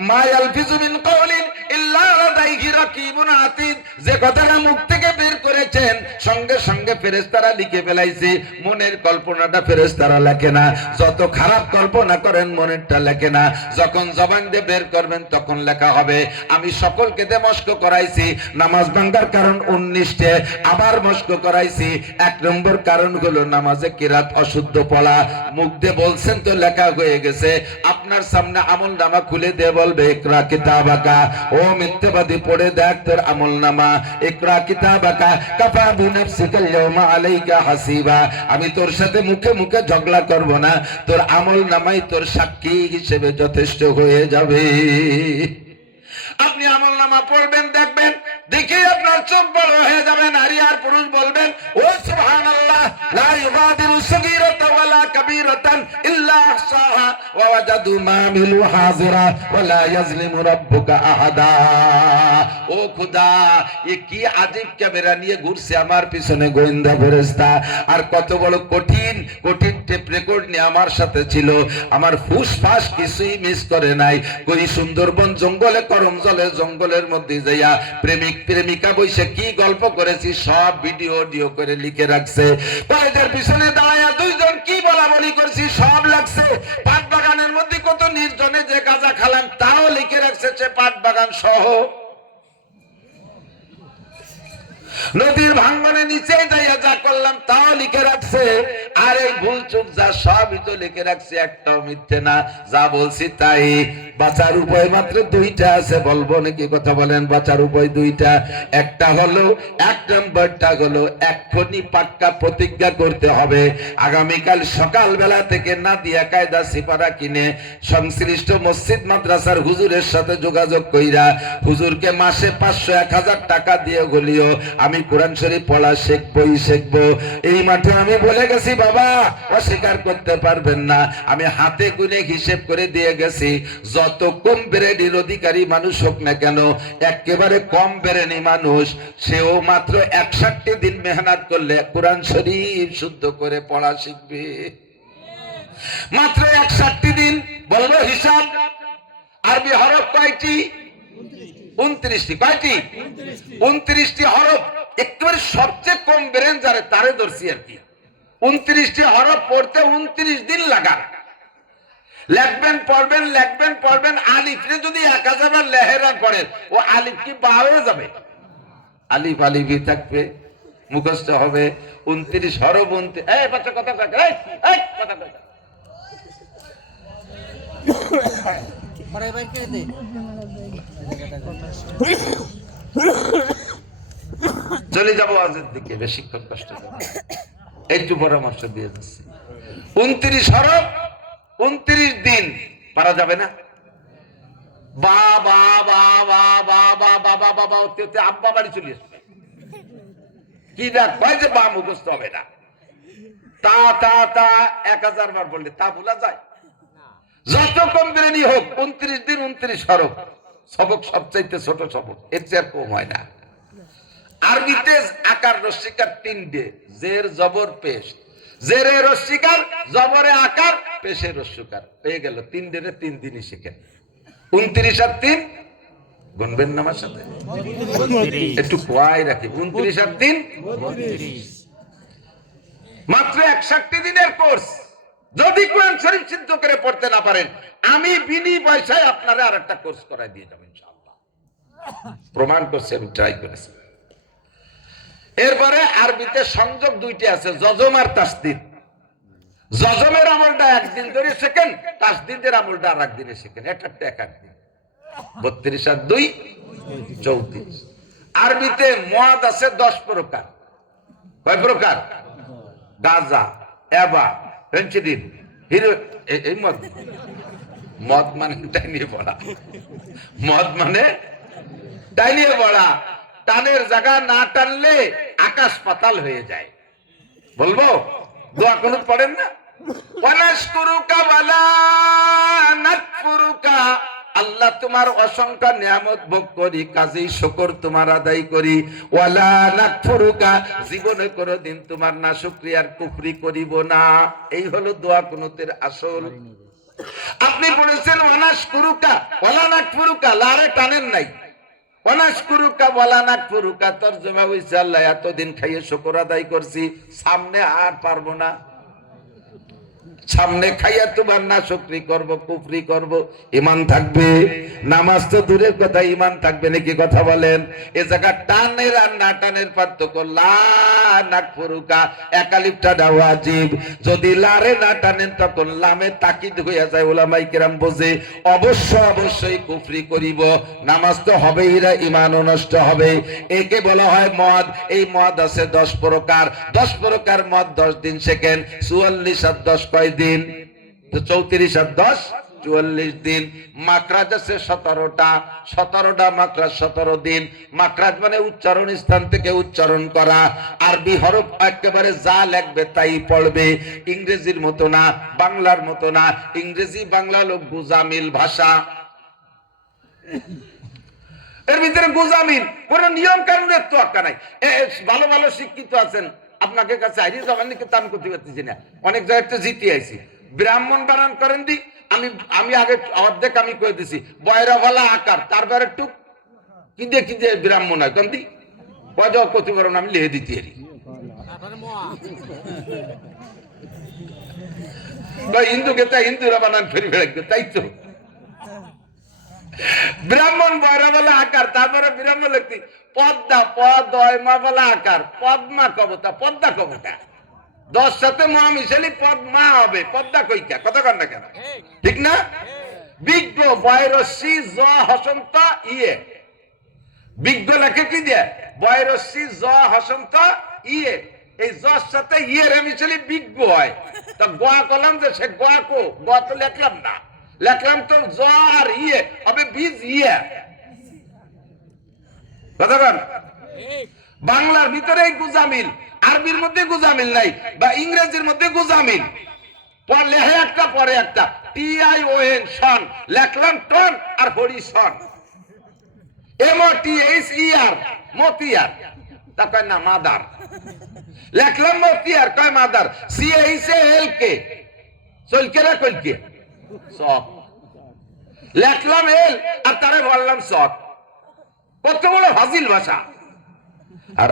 মা ইয়ালফিজু মিন কওলিন ইল্লা লাদাইহি রাকিবুন আতীদ। যে কথাটা মুখ থেকে বের করেছেন সঙ্গে সঙ্গে ফেরেশতারা লিখে ফেলাইছে। মনের কল্পনাটা ফেরেশতারা লেখে না, যত খারাপ কল্পনা করেন মনেরটা লেখে না। যখন জবান দিয়ে বের করবেন তখন লেখা হবে। আমি সকলকে মস্ক করাইছি, নামাজ ভাঙার কারণ 19টে, আবার মস্ক করাইছি। 1 নম্বর কারণ হলো নামাজে কিরাত অশুদ্ধ পড়া। মুখ দিয়ে বলছেন তো লেখা হয়ে গেছে, আপনার সামনে আমল নামা খুলে দিয়ে বলবে ইকরা কিতাবাকা, ও মিথ্যাবাদী পড়ে দেখ তোর আমল নামা। ইকরা কিতাবাকা কাফা বিনাফসিকাল ইয়াওমা আলাইকা হাসিবা। আমি তোর সাথে মুখে মুখে ঝগড়া করব না, তোর আমল নামাই তোর সাক্ষী হিসেবে যথেষ্ট হয়ে যাবে। আপনি আমল নামা পড়বেন, দেখবেন, দেখে আপনার চোখ বড় হয়ে যাবে। নারী আর পুরুষ বলবেন ও সুবহানাল্লাহ, লা ইউগাদিরু সগীরাতান ওয়ালা কাবীরাতান ইল্লা আহসাহা ওয়া ওয়াজাদু মা আমিলু হাযিরা ওয়া লা ইয়াজলিমু রাব্বুকা আহাদা। ও খোদা, এ কি আজীব ক্যামেরা নিয়ে ঘুরছে আমার পিছনে গোয়েন্দা ফেরেশতা, আর কত বড় কঠিন কঠিন টেপ রেকর্ড নিয়ে আমার সাথে ছিল, আমার ফুসফাস কিছুই মিস করে নাই। কই সুন্দরবন জঙ্গলে, করম জলে জঙ্গলের মধ্যে যাইয়া প্রেমিক প্রেমিকা বসে কি গল্প করেছি সব ভিডিও অডিও করে লিখে রাখছে। কলেজের পিছনে দাঁড়ায়া 2 জন কি বলা বলি করছি সব লাগছে। পাট বাগানের মধ্যে কত নির্জনে যে গাঁজা খালাম তাও লিখে রাখছে, সে পাট বাগান সহ। নদীর ভাঙ্গনে নিচে যাইয়া যা করলাম তাও লিখে রাখছে। আর এই ভুল চুক যা সবই তো লিখে রাখছে, একটাও মিথ্যে না, যা বলছি তাই। বাঁচার উপায় মাত্র 2টা আছে, বলবো নাকি? কথা বলেন। বাঁচার উপায় 2টা। একটা হলো, 1 নম্বরটা হলো এক্ষুনি পাক্কা প্রতিজ্ঞা করতে হবে, আগামীকাল সকালবেলা থেকে নাদিয়া কায়দা সিপারা কিনে সংশ্লিষ্ট মসজিদ মাদ্রাসার হুজুরের সাথে যোগাযোগ কইরা হুজুরকে মাসে 500-1000 টাকা দিয়ে গলিও আমি কোরআন শরীফ পড়া শিখবো। এই মাঠে আমি বলে গেছি, বাবা অস্বীকার করতে পারবেন না, আমি হাতে গুনে হিসেব করে দিয়ে গেছি, যত কম ব্রেনের অধিকারী মানুষ হোক না কেন, একেবারে কম ব্রেনি মানুষ, সেও মাত্র 61 দিন মেহনত করলে কোরআন শরীফ শুদ্ধ করে পড়া শিখবে। মাত্র 61 দিন। বলবো হিসাব? আরবি হরফ কয়টি? 29টি। কয়টি? 29টি হরফ। একেবারে সবচেয়ে কম ব্রেন যারে তারে ধরছি আর কি। 29টি হরফ পড়তে 29 দিন লাগা। লিখবেন, পড়বেন, লিখবেন, পড়বেন। আলিফে যদি 1000 বার লেহেরা পড়েন, ও আলিফ কি বা হয়ে যাবে? আলিফ আলিফই থাকবে, মুখস্থ হবে। 29 হরফ। এই বাচ্চা কথা কয়, এই কথা কয়। চলে যাবো আজের দিকে, বেশিক্ষণ কষ্ট করব, একটু পরামর্শ দিয়ে যাচ্ছি। 29 হরফ, 29 দিন পারা যাবে না? বাবা বাবা বাবা বাবা বাবা ওতে আব্বা বাড়ি চলে আসবে। কি দেখ ভাই যে বা মুখস্থ হবে না। তা তা তা 1000 বার বললে তা ভোলা যায়? যত কম ব্রেনি হোক, 29 দিন 29 হরফ। সবক সবচাইতে ছোট সবক, এর চেয়ে কম হয় না। আরবিতে আকার রস্বীকার 3টে, জের জবর পেশ। জেরে রস্বীকার, জবরে আকার, পেশে রস্বীকার, হয়ে গেল 3 দিনে 3 দিনই শিখেন। 29 আর 3 গুনবেন না আমার সাথে? একটু কোয়াই রাখি। 29 আর 3 মাত্র 61 দিনের কোর্স। যদি কোরআন শরীফ সিদ্ধ করে পড়তে না পারেন, আমি বিনি পয়সায় আপনারা আরেকটা কোর্স করাই দিয়ে যাবেন ইনশাআল্লাহ। প্রমাণ করছি, আমি ট্রাই করেছি। এরপরে আরবিতে সংযোগ 2টি আছে, জজম আর তাসদীদ। জজমের আমলটা একদিন ধরে শেখেন, তাসদীদের আমলটা আর একদিনে শেখেন। এটা এক দিন। 32 আর 2 34। আরবিতে মদ আছে 10 প্রকার। কয় প্রকার? গাঁজা, এবা, ফেন্সিডিল, হিরো। এই মদ, মদ মানে টাইনিয়ে পড়া। মদ মানে টাইনিয়ে পড়া। টানের জায়গা না টানলে আকাশ পাতাল হয়ে যায়। বলবো? দোয়া কোন পড়েন না? ওয়ানাশকুরুকা ওয়ালা নাকফুরুকা, আল্লাহ তোমার অসংখ্য নিয়ামত ভোগ করি, কাজেই শুকর তোমার আদায় করি। ওয়ালা নাকফুরুকা, জীবনে কোনোদিন তোমার না শুকরিয়ার কুফরি করিব না। এই হলো দোয়া কুনুতের আসল। আপনি পড়েছেন ওয়ানাশকুরুকা ওয়ালা নাকফুরুকা, লারে টানেন নাই। ওয়ানাশকুরুকা ওয়ালা নাকফুরুকা তরজমা হইছে আল্লাহ এতদিন খাইয়ে শুকর আদায় করছি, সামনে আর পারবো না। সামনে খাইয়া তোমার না শুকরি করব, কুফরি করব, ঈমান থাকবে? নামাজ তো দূরের কথা, ঈমান থাকবে নাকি? কথা বলেন। এ জায়গা টানের আর না টানের পার্থক্য। লা নাকফুরুকা একালিফটা ওয়াজিব, যদি লারে না টানেন তখন লামে তাকিদ হইয়া যায়। উলামায়ে কেরাম বোঝে অবশ্যই কুফরি করিব, নামাজ তো হবেই না, ঈমানও নষ্ট হবে। একে বলা হয় মদ। এই মদ আছে 10 প্রকার। 10 প্রকার মদ 10 দিন সেকেন্ড। 44 আর 10 কয় দিন? তো 34 আর 10 44 দিন। মাকরাজ আছে 17টা। 17টা মাকরাজ 17 দিন। মাকরাজ মানে উচ্চারণ স্থান থেকে উচ্চারণ করা। আরবি হরফ একেবারে যা লাগবে তাই পড়বে, ইংরেজির মতো না, বাংলার মতো না। ইংরেজি বাংলা লোক গুজামিল ভাষা, এর ভিতরে গুজামিল, কোন নিয়ম কানুনের তো আক্কা নাই। ভালো ভালো শিক্ষিত আছেন, আপনাকে কাছে আইরি জবানিকে তাম করতে পারতেছি না, অনেক জায়গায় তো জিতে আইছি। ব্রাহ্মণ বানান করেন দি, আমি আগে অর্ধেক আমি কয়ে দিছি বয়রা ভালা আকার, তারপরে একটু কি দিয়ে ব্রাহ্মণ হয় কন দি পয়দা করতে পারেন, আমি লিখে দিতে এরি। হিন্দুকে তাই হিন্দুরা বানান ফেরি ফেলে, তাই তো ব্রাহ্মণ বয়রা বলা আকার, তারপরে ব্রাহ্মণ লিখতি পদ্মা, পদমা বলা আকার, পদ্মা কবতা, পদ্মা কবতা 10 সাথে মা মিশালি পদ্মা হবে, পদ্মা কইকা কথা কন না কেন? ঠিক না? বিজ্ঞ বয়রসি জ হসন্ত ইয়ে, বিজ্ঞ লেখে কি দিয়ে বয়রসি জ হসন্ত ইয়ে, এই জর সাথে ইয়ের মিশালি বিজ্ঞ হয়। তা গোয়া কলাম যে সে গোয়া কো, গোয়া তো লেখলাম না, লেখলাম তো জ আর ইয়ে হবে বীজ ইয়ে। বাংলার ভিতরে গুজামিল, আরবির মধ্যে গুজামিল নাই, বা ইংরেজির মধ্যে গুজামিল। লেহে একটা পরে একটা, TION সন লেখলাম টন আর হরি সন, MOTHER মতিয়ার, তা কয় না মাদার। লেখলাম মতিয়ার, কয় মাদার। CHALK চলকে না কলকে সক, লেখলাম এল আর তারে বললাম সক। কত বড় ফাজিল ভাষা। আর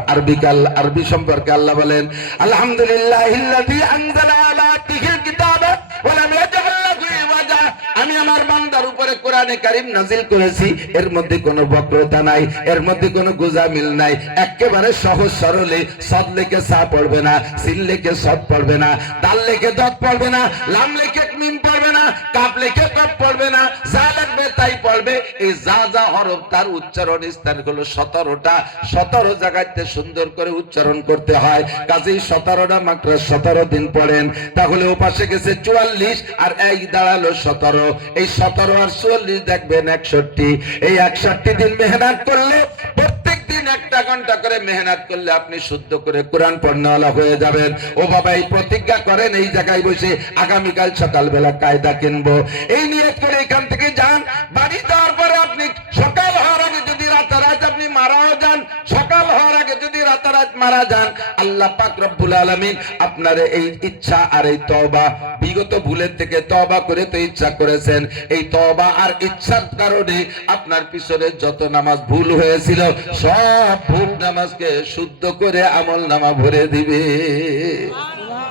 আরবি সম্পর্কে আল্লাহ বলেন আলহামদুলিল্লাহিল্লাযী আনজালা আলা আবদিহিল কিতাবা ওয়া লাম ইয়াজআল লাহু ইওয়াজা, আমি আমার বান্দার উপরে কোরআনে কারীম নাযিল করেছি, এর মধ্যে কোনো বক্রতা নাই, এর মধ্যে কোনো গোজামিল নাই, একেবারে সহজ সরলে। সদ লেখে সা পড়বে না, সিন লেখে সদ পড়বে না, দাল লেখে দত পড়বে না, লাম লেখে মিম পড়বে না, কাফ লেখে কফ পড়বে না, যা লাগবে তাই পড়বে। এই যা হরফ তার উচ্চারণ স্থান হলো 17টা। 17 জায়গাতে সুন্দর করে উচ্চারণ করতে হয়। কাজেই 17টা মাত্র 17 দিন পড়েন, তাহলে ও পাশে গেছে 44 আর এই দাঁড়ালো 17। এই 17 আর 44 দেখবেন 61। এই 61 দিন মেহনত করলে, প্রত্যেক দিন 1 ঘন্টা করে মেহনত করলে আপনি শুদ্ধ করে কোরআন পড়নেওয়ালা হয়ে যাবেন। ও বাবা এই প্রতিজ্ঞা করেন, এই জায়গায় বসে আগামীকাল সকালবেলা কায়দা কিনবো, এই নিয়ত করে এখান থেকে যান। বাড়ি যাওয়ার পরে আপনি সকাল হওয়ার আগে যদি রাতারাত আপনি মারাও যান, সকাল হওয়ার আগে যদি রাতারাত মারা যান, আল্লাহ পাক রব্বুল আলামিন আপনার এই ইচ্ছা আর এই তওবা, বিগত ভুলের থেকে তওবা করে তো ইচ্ছা করেছেন, এই তওবা আর ইচ্ছার কারণে আপনার পিছনে যত নামাজ ভুল হয়েছিল সব ভুল নামাজকে শুদ্ধ করে আমল নামা ভরে দিবে।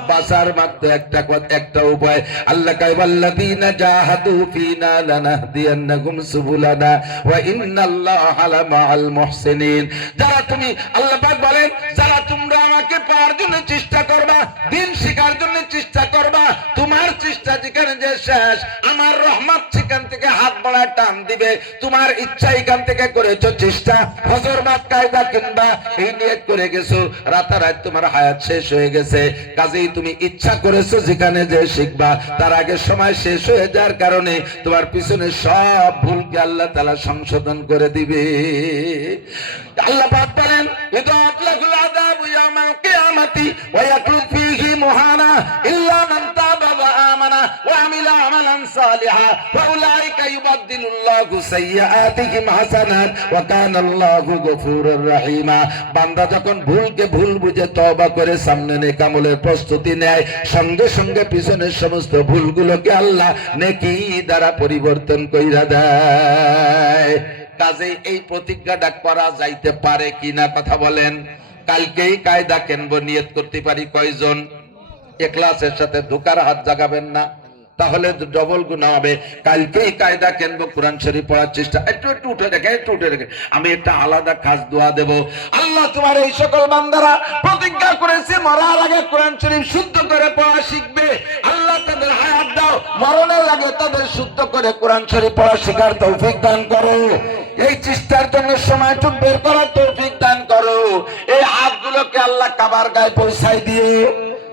বাঁচার মাত্র একটা উপায়, আল্লাহ কয় ওয়াল্লাযীনা জাহাদু ফীনা লানাহদিয়ান্নাহুম সুবুলানা ওয়া ইন্নাল্লাহা লামাআল মুহসিনিন। যারা তুমি, আল্লাহ পাক বলেন, যারা তোমরা আমাকে পাওয়ার জন্য চেষ্টা করবা, দিন শেখার জন্য চেষ্টা করবা, তোমার চেষ্টা যেখানে যে শেষ, আমার রহমত সেখান থেকে হাত বাড়ায় টান দিবে। তোমার ইচ্ছা এখান থেকে করেছো চেষ্টা, ফজর বাদ কায়দা কিনবা, এই নিয়ত করে গেছো, রাতারাত তোমার হায়াত শেষ হয়ে গেছে। কাজেই তুমি ইচ্ছা করেছো যেখানে যে শিখবা, তার আগে সময় শেষ হয়ে যাওয়ার কারণে তোমার পিছনে সব ভুলকে আল্লাহ তাআলা সংশোধন করে দিবে। আল্লাহ পাক বলেন ইদাত লাহুল আযাবু ইয়াউমাল কিয়ামাতি ওয়া ইয়াকুলু ফীহি মুহানা ইল্লা মান তাবা ওয়া আমানা ওয়া আমিলা আমালান সালিহা ওয়া উলাইকা ইউবাদদিলুল্লাহু সাইয়্যাতিহিম হাসানাত ওয়া কানাল্লাহু গফুরুর রহিমা। বান্দা যখন ভুলকে ভুল বুঝে তওবা করে সামনে নেক আমলের প্রস্তুতি নেয়, সঙ্গে সঙ্গে পিছনের সমস্ত ভুলগুলোকে আল্লাহ নেকি দ্বারা পরিবর্তন কইরা দেয়। কাজে এই প্রতিজ্ঞাটা করা যাইতে পারে কিনা কথা বলেন। কালকেই কায়দা কেনবো, নিয়ত করতে পারি কয়জন? ইখলাসের সাথে ধোকার হাত জাগাবেন না, তাহলে ডবল গুনাহ হবে। কালকেই কায়দা কেনবো, কোরআন শরীফ পড়ার চেষ্টা। একটু একটু উঠে রেখে, একটু উঠে রেখে আমি একটা আলাদা খাস দোয়া দেব। আল্লাহ তোমার এই সকল বান্দারা প্রতিজ্ঞা করেছে মরার আগে কোরআন শরীফ শুদ্ধ করে পড়া শিখবে। আল্লাহ তাদের হায়াত দাও, মরণের আগে তাদের শুদ্ধ করে কোরআন শরীফ পড়া শেখার তৌফিক দান করো। এই চেষ্টার জন্য সময়টুকু বের করার তৌফিক দান করো। এই হাতগুলোকে আল্লাহ কাবার গায়ে পৌঁছায় দিয়ে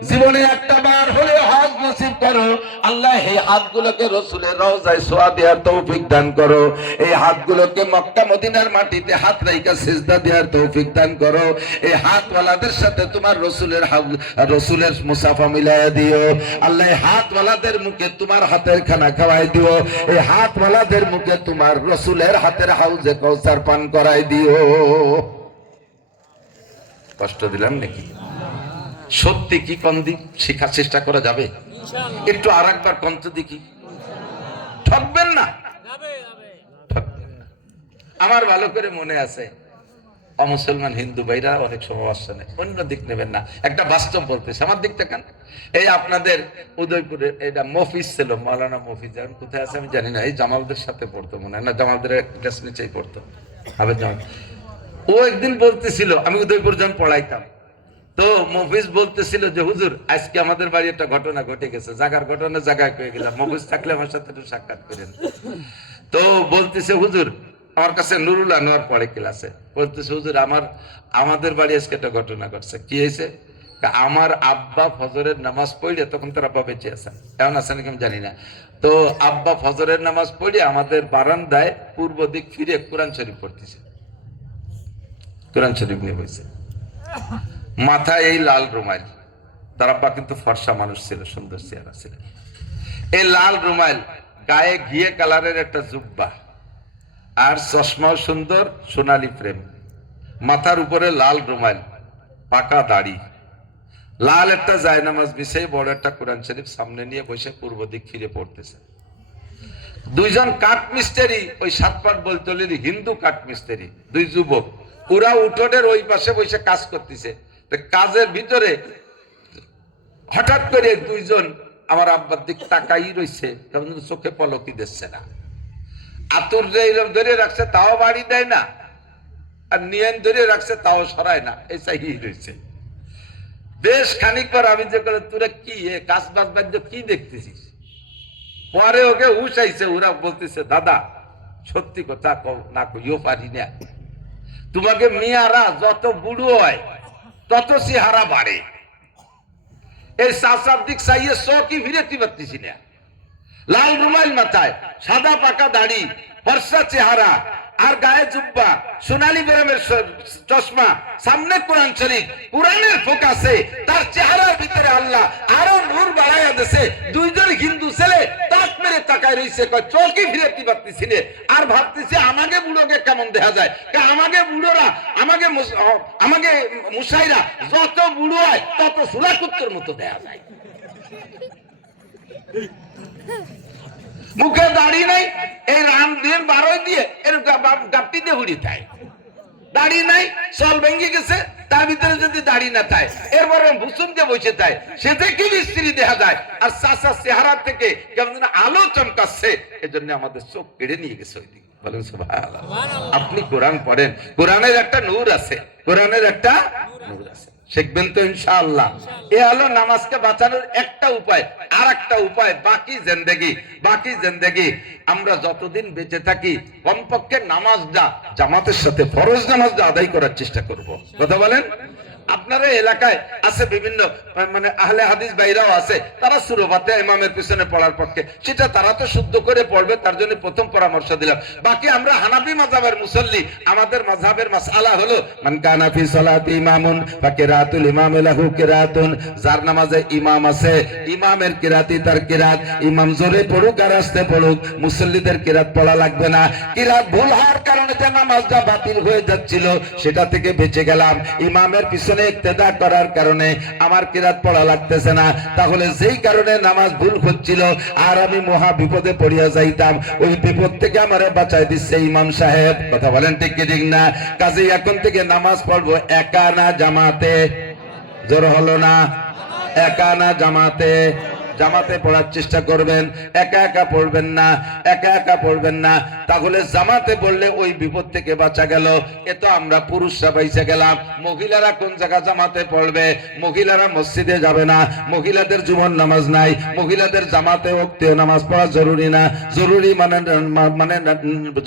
জীবনে একটা বার হলে হজ নসিব করো। আল্লাহ এই হাতগুলোকে রসুলের রওজায় ছোঁয়া দেওয়ার তৌফিক দান করো। এই হাতগুলোকে মক্কা মদিনার মাটিতে হাত রাইখা সিজদা দেওয়ার তৌফিক দান করো। এই হাতওয়ালাদের সাথে তোমার রসুলের মুসাফা মিলাইয়া দিও। আল্লাহ এই হাতওয়ালাদের মুখে তোমার হাতের খানা খাওয়াই দিও। এই হাতওয়ালাদের মুখে তোমার রসুলের হাতের হাউজে কাউসার পান করাই দিও। কষ্ট দিলাম নাকি? সত্যি কি কন্দি শেখার চেষ্টা করা যাবে? একটু আর একবার কন্ত দেখি, ঠকবেন না। আমার ভালো করে মনে আছে, অমুসলমান হিন্দু ভাইরা অনেক সময় আসছে না, অন্য দিক নেবেন না, একটা বাস্তব বলতেছে আমার দিক থেকে। এই আপনাদের উদয়পুরের এটা মফিজ ছিল, মৌলানা মফিজ, এখন কোথায় আছে আমি জানি না, এই জামালদের সাথে পড়তো মনে হয়, না জামালদের ক্লাস নিচেই পড়তো, আবেদ জামাল। ও একদিন বলতেছিল, আমি উদয়পুর যখন পড়াইতাম, তো মফিজ বলতেছিল যে হুজুর আজকে আমাদের বাড়ি একটা ঘটনা ঘটে গেছে, জাগার ঘটনা জায়গায় পেয়ে গেলাম, মফিজ থাকলে আমার সাথে একটু সাক্ষাৎ করেন। তো বলতেছে হুজুর, আমার কাছে নুরুল আনোয়ার পড়ে ক্লাসে, বলতেছে হুজুর আমাদের বাড়ি আজকে একটা ঘটনা ঘটছে। কি হয়েছে? আমার আব্বা ফজরের নামাজ পড়ে, তখন তার আব্বা বেঁচে আছেন, এমন আছেন নাকি আমি জানি না, তো আব্বা ফজরের নামাজ পড়ে আমাদের বারান্দায় পূর্ব দিক ফিরে কোরআন শরীফ পড়তেছে, কোরআন শরীফ নিয়ে বসে, মাথায় এই লাল রুমাইল। তার আব্বা কিন্তু ফর্সা মানুষ ছিল, সুন্দর চেহারা ছিল। এই লাল রুমাইল, গায়ে ঘিয়ে কালারের একটা জুব্বা, আর চশমাও সুন্দর সোনালী ফ্রেম, মাথার উপরে লাল রুমাইল, পাকা দাড়ি, লাল একটা জায়নামাজ বিছাই বড় একটা কোরআন শরীফ সামনে নিয়ে বসে পূর্ব দিক ফিরে পড়তেছে। দুইজন কাঠ মিস্ত্রি, ওই সাতপাট বলতলির হিন্দু কাঠ মিস্ত্রি, দুই যুবক, ওরা উঠোনের ওই পাশে বসে কাজ করতেছে। কাজের ভিতরে হঠাৎ করে দুইজন আমার আব্বার দিক তাকাই রয়েছে, চোখে পলকি দিচ্ছে না, আতুর ধরে রাখছে তাও বাড়ি দেয় না, আর নিয়ন ধরে রাখছে তাও সরায় না, এই চাই রয়েছে। বেশ খানিক পর আমি যে করে, তোরা কি কাজ বাজ বাদ্য কি দেখতেছিস? পরে ওকে উঠাইছে, ওরা বলতেছে দাদা সত্যি কথা না কইও পারি না, তোমাকে মিয়ারা যত বুড়ো হয় তত চেহারা বাড়ে। এই চাচার দিক চাইয়ে চৌকি ফিরেতে পারতেছি না, লাল রুমাইল মাথায়, সাদা পাকা দাড়ি, ফর্সা চেহারা, আর গায়ে জুব্বা, সোনালী বেরমের চশমা, সামনে কোরআন শরীফ, কোরআনের ফোকাসে তার চেহারার ভিতরে আল্লাহ আরো নূর বাড়াইয়া দিয়েছে। দুইজন হিন্দু ছেলে তাক মেরে তাকায় রইছে, চৌকি ফিরেতে পারতেছি না, আর ভাবতেছে আমাকে বুড়োকে কেমন দেখা যায়। আমাকে বুড়োরা, আমাকে মুসাইরা যত বুড়ো হয় তত সুলাকুত্তর মতো দেখা যায়। মুখে দাড়ি নাই, এই রাম দিন বারোই দিয়ে এর গাপটি দিয়ে উড়ি থাকে, দাড়ি নাই, চল ভেঙে গেছে, তার ভিতরে যদি দাড়ি না থাকে, এরপরে ভুসুম দিয়ে বসে থাকে, সেটা কি স্ত্রী দেখা যায়। আর চাচা চেহারা থেকে কেমন আলো চমকাচ্ছে, এজন্য আমাদের চোখ কেড়ে নিয়ে গেছে ওই দিকে। বলেন সুবহানাল্লাহ। আপনি কোরআন পড়েন, কোরআনের একটা নূর আছে, কোরআনের একটা নূর আছে, শিখবেন তো ইনশাআল্লাহ। এ হলো নামাজকে বাঁচানোর একটা উপায়। আর একটা উপায়, বাকি জিন্দেগি আমরা যতদিন বেঁচে থাকি কমপক্ষে নামাজটা জামাতের সাথে, ফরজ নামাজটা আদায় করার চেষ্টা করব। কথা বলেন। আপনারা এলাকায় আছে বিভিন্ন মানে আহলে হাদিস ভাইরাও আছে, তারা সুরবাতে ইমামের পিছনে পড়ার পক্ষে, সেটা তারা তো শুদ্ধ করে পড়বে, তার জন্য প্রথম পরামর্শ দিলাম। বাকি আমরা হানাফি মাযহাবের মুসল্লি, আমাদের মাযহাবের মাসআলা হলো মান কানা ফি সালাতি ইমামুন ফাকিরাতুল ইমাম লাহু কিরাতুন, যার নামাজে ইমাম আছে ইমামের কিরাতি তার কিরাত, ইমাম জোরে পড়ুক আর আস্তে পড়ুক, মুসল্লিদের কিরাত পড়া লাগবে না। কিরাত ভুল হওয়ার কারণে যে নামাজটা বাতিল হয়ে যাচ্ছিল সেটা থেকে বেঁচে গেলাম, ইমামের পিছনে ইক্তেদা করার কারণে আমার কিরাত পড়া লাগতেছে না। তাহলে যেই কারণে নামাজ ভুল হচ্ছিল আর আমি মহা বিপদে পড়িয়া যাইতাম, ওই বিপদ থেকে আমারে বাঁচাই দিচ্ছে ইমাম সাহেব। কথা বলেন ঠিক কি ঠিক না? কাজেই এখন থেকে নামাজ পড়বো একা না জামাতে? জোর হলো না? একা না জামাতে? জামাতে পড়ার চেষ্টা করবেন, একা একা পড়বেন না, একা একা পড়বেন না। তাহলে জামাতে পড়লে ওই বিপদ থেকে বাঁচা গেল। এ তো আমরা পুরুষরা বাইসে গেলাম। মহিলারা কোন জায়গা জামাতে পড়বে? মহিলারা মসজিদে যাবে না, মহিলাদের জুমার নামাজ নাই, মহিলাদের জামাতে ওয়াক্তে নামাজ পড়া জরুরি না। জরুরি মানে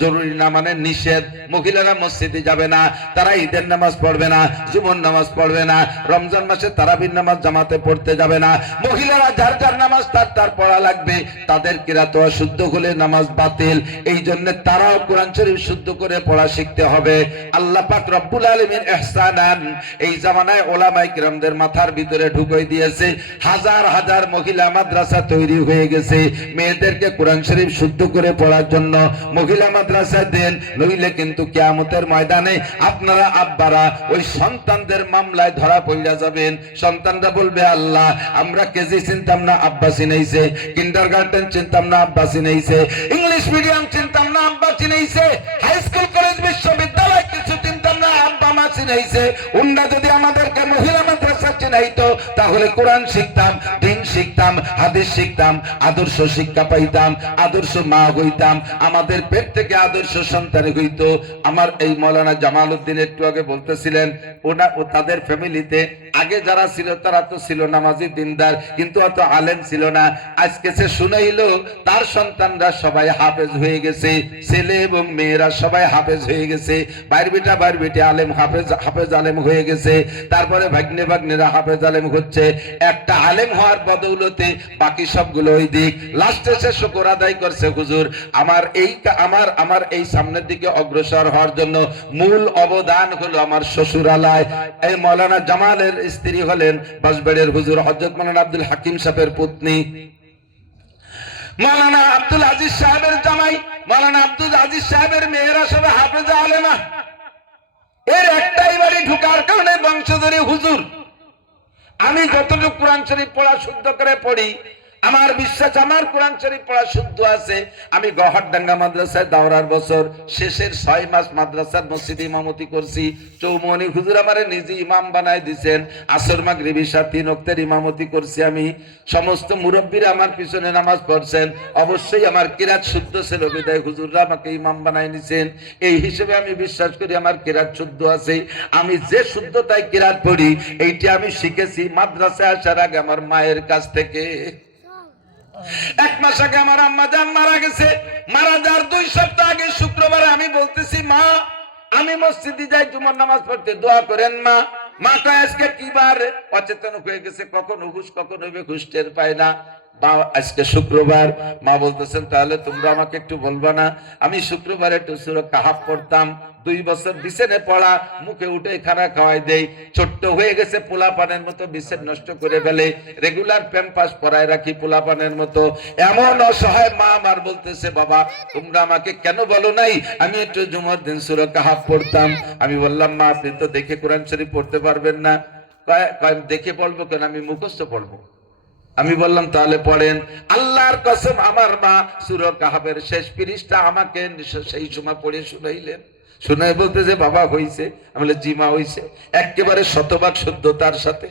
জরুরি না মানে নিষেধ। মহিলারা মসজিদে যাবে না, তারা ঈদের নামাজ পড়বে না, জুমার নামাজ পড়বে না, রমজান মাসে তারাবির নামাজ জামাতে পড়তে যাবে না। মহিলারা যার যার নামাজ তার পড়া লাগবে, তাদের কিরাত অশুদ্ধ হলে নামাজ বাতিল। এই জন্য তারাও কোরআন শরীফ শুদ্ধ করে পড়া শিখতে হবে। আল্লাহ পাক রব্বুল আলামিন ইহসানান এই জামানায় ওলামায়ে কিরামদের মাথার ভিতরে ঢুকিয়ে দিয়েছে। হাজার হাজার মহিলা মাদ্রাসা তৈরি হয়ে গেছে মেয়েদেরকে কোরআন শরীফ শুদ্ধ করে পড়ার জন্য। মহিলা মাদ্রাসা দেন, নইলে কিন্তু কিয়ামতের ময়দানে আপনারা আব্বারা ওই সন্তানদের মামলায় ধরা পড়ে যাবেন। সন্তানরা বলবে, আল্লাহ আমরা কেজি চিনতাম না আব্বা চিনাইছে, কিন্ডারগার্টেন চিনতাম না আব্বা চিনাইছে, ইংলিশ মিডিয়াম চিনতাম না আব্বা চিনাইছে, হাই স্কুল কলেজ বিশ্ববিদ্যালয় কিছু চিনতাম না আব্বা মা চিনাইছে। উন্না যদি আমাদেরকে মহিলা মাদ্রাসা চিনাইতো তাহলে কোরআন শিখতাম, দিন শিখতাম, হাদিস শিখতাম, আদর্শ শিক্ষা পাইতাম, আদর্শ মা হইতাম, আমাদের পেট থেকে আদর্শ সন্তান হইতো। আমার এই মৌলানা জামাল উদ্দিন একটু আগে বলতেছিলেন, ওনা ও তাদের ফ্যামিলিতে আগে যারা ছিল তারা তো ছিল নামাজি দিনদার, কিন্তু অত আলেম ছিল না। আজকে সে শুনাইলো তার সন্তানরা সবাই হাফেজ হয়ে গেছে, ছেলে এবং মেয়েরা সবাই হাফেজ হয়ে গেছে, বাইর বেটা বাইর বেটে আলেম হাফেজ আলেম হয়ে গেছে। তারপরে ভাগ্নে ভাগ্নেরা হাফেজ আলেম হচ্ছে। একটা আলেম হওয়ার বদৌলতে বাকি সবগুলো ওই দিক। লাস্টে সে শুকর আদায় করছে, হুজুর আমার এই সামনের দিকে অগ্রসর হওয়ার জন্য মূল অবদান হলো আমার শ্বশুরালয়। এই মৌলানা জামালের স্ত্রী হলেন বাঁশবাড়ির হুজুর হযরত মাওলানা আব্দুল হাকিম সাহেবের পত্নী, মাওলানা আব্দুল আজিজ সাহেবের জামাই, মাওলানা আব্দুল আজিজ সাহেবের মেয়েরা সব হাফেজা আলেমা। এর একটাই বাড়ি ঢুকার কারণে বংশধরী হুজুর। আমি যতটুকু কোরআন শরীফ পড়া শুদ্ধ করে পড়ি, আমার বিশ্বাস আমার কোরআন শরীফ পড়া শুদ্ধ আছে। আমি গহরডাঙ্গা মাদ্রাসায় দাওরার বছর শেষের 6 মাস মাদ্রাসার মসজিদে ইমামতি করছি। চৌমনি হুজুর আমারে নিজে ইমাম বানায় দিয়েছেন। আসর মাগরিব ইশা 3 ওয়াক্তের ইমামতি করছি আমি। সমস্ত মুরব্বীরা আমার পিছনে নামাজ পড়ছেন। অবশ্যই আমার কিরাত শুদ্ধ ছিল বিদায় হুজুররা আমাকে ইমাম বানায় নিছেন। এই হিসেবে আমি বিশ্বাস করি আমার কিরাত শুদ্ধ আছে। আমি যে শুদ্ধতায় কিরাত পড়ি এইটা আমি শিখেছি মাদ্রাসায় আসার আগে আমার মায়ের কাছ থেকে। 1 মাস আগে আমার আম্মা জান মারা গেছে। মারা যাওয়ার 2 সপ্তাহ আগে শুক্রবারে আমি বলতেছি, মা আমি মসজিদে যাই জুমার নামাজ পড়তে, দোয়া করেন মা। মা কয় আজকে কি বার? অচেতন হয়ে গেছে, কখন হুশ কখন হইবে হুশ টের পায় না। মা আজকে শুক্রবার। মা বলতেছেন তাহলে তোমরা আমাকে একটু বলবা না? আমি শুক্রবারে একটু সূরা কাহাফ পড়তাম। 2 বছর বিছানে পড়া, মুখে উঠে খানা খাওয়াই দেই। ছোট্ট হয়ে গেছে, পোলা পানের মতো বিছান নষ্ট করে ফেলে। রেগুলার প্যাম্পাস পরায় রাখি পোলা পানের মতো। এমন অসহায় মা আমার বলতেছে, বাবা তোমরা আমাকে কেন বলো নাই আমি একটু জুমার দিন সূরা কাহাফ পড়তাম? আমি বললাম, মা আপনি তো দেখে কোরআন শরীফ পড়তে পারবেন না। দেখে পড়বো কেন, আমি মুখস্থ পড়বো। আমি বললাম তাহলে পড়েন। আল্লাহর কসম আমার মা সূরা কাহাফের শেষ পৃষ্ঠা আমাকে সেই সময় পড়ে শুনাইলেন। শুনাই বলতেছে, বাবা হইছে? আমি বললাম, জি মা হইছে, একেবারে শতভাগ শুদ্ধতার সাথে।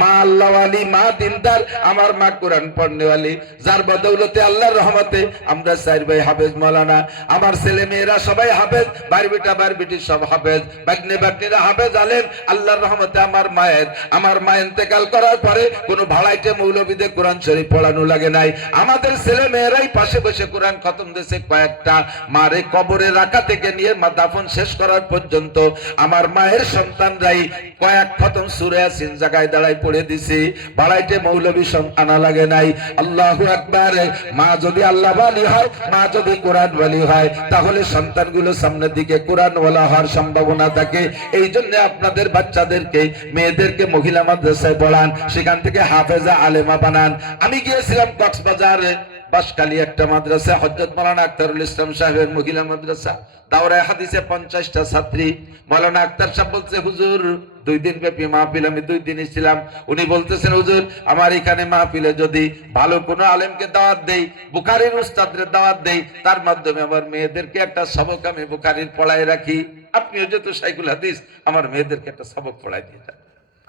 মা আল্লাহওয়ালি, মা দিনদার, আমার মা কোরআন পড়নেওয়ালি, যার বদৌলতে আল্লাহর রহমতে আমরা 4 ভাই হাফেজ মাওলানা। আমার ছেলে মেয়েরা সবাই হাফেজ, বার বেটা বার বেটি সব হাফেজ, বাগনে বাগনিরা হাফেজ আলেম। আল্লাহর রহমতে আমার মা ইন্তেকাল করার পরে কোনো ভাড়াইটে মৌলবীদের কোরআন শরীফ পড়ানো লাগে নাই। আমাদের ছেলে মেয়েরাই পাশে বসে কোরআন খতম দিয়েছে কয়েকটা। মারে কবরে রাখা থেকে নিয়ে মা দাফন শেষ করার পর্যন্ত আমার মায়ের সন্তানরাই কয়েক খতম সূরা ইয়াসিন জায়গায় দাঁড়ায় পড়ে দিছি। বাড়াইতে মৌলবী আনা লাগে নাই। আল্লাহু আকবার। মা যদি আল্লাহ ওয়ালি হয়, মা যদি কোরআন ওয়ালি হয়, তাহলে সন্তানগুলো সামনের দিকে কোরআন ওয়ালা হওয়ার সম্ভাবনা থাকে। এই জন্য আপনাদের বাচ্চাদেরকে মেয়েদেরকে মহিলা মাদ্রাসায় পড়ান, সেখান থেকে হাফেজা আলেমা বানান। আমি গিয়েছিলাম কক্সবাজারে, বাসকালী একটা মাদ্রাসা, হযরত মাওলানা আখতারুল ইসলাম সাহেবের মহিলা মাদ্রাসা। দাওরায়ে হাদিসে 50টা ছাত্রী। মাওলানা আখতার সাহেব বলছে, হুজুর 2 দিন ব্যাপী মাহফিল, আমি 2 দিনই ছিলাম। উনি বলতেছেন, হুজুর আমার এখানে মাহফিলে যদি ভালো কোনো আলেমকে দাওয়াত দেই, বুখারীর উস্তাদের দাওয়াত দেই, তার মাধ্যমে আমার মেয়েদেরকে একটা সবক আমি বুখারীর পড়ায় রাখি। আপনিও যেহেতু শাইখুল হাদিস, আমার মেয়েদেরকে একটা সবক পড়ায় দিয়ে যান।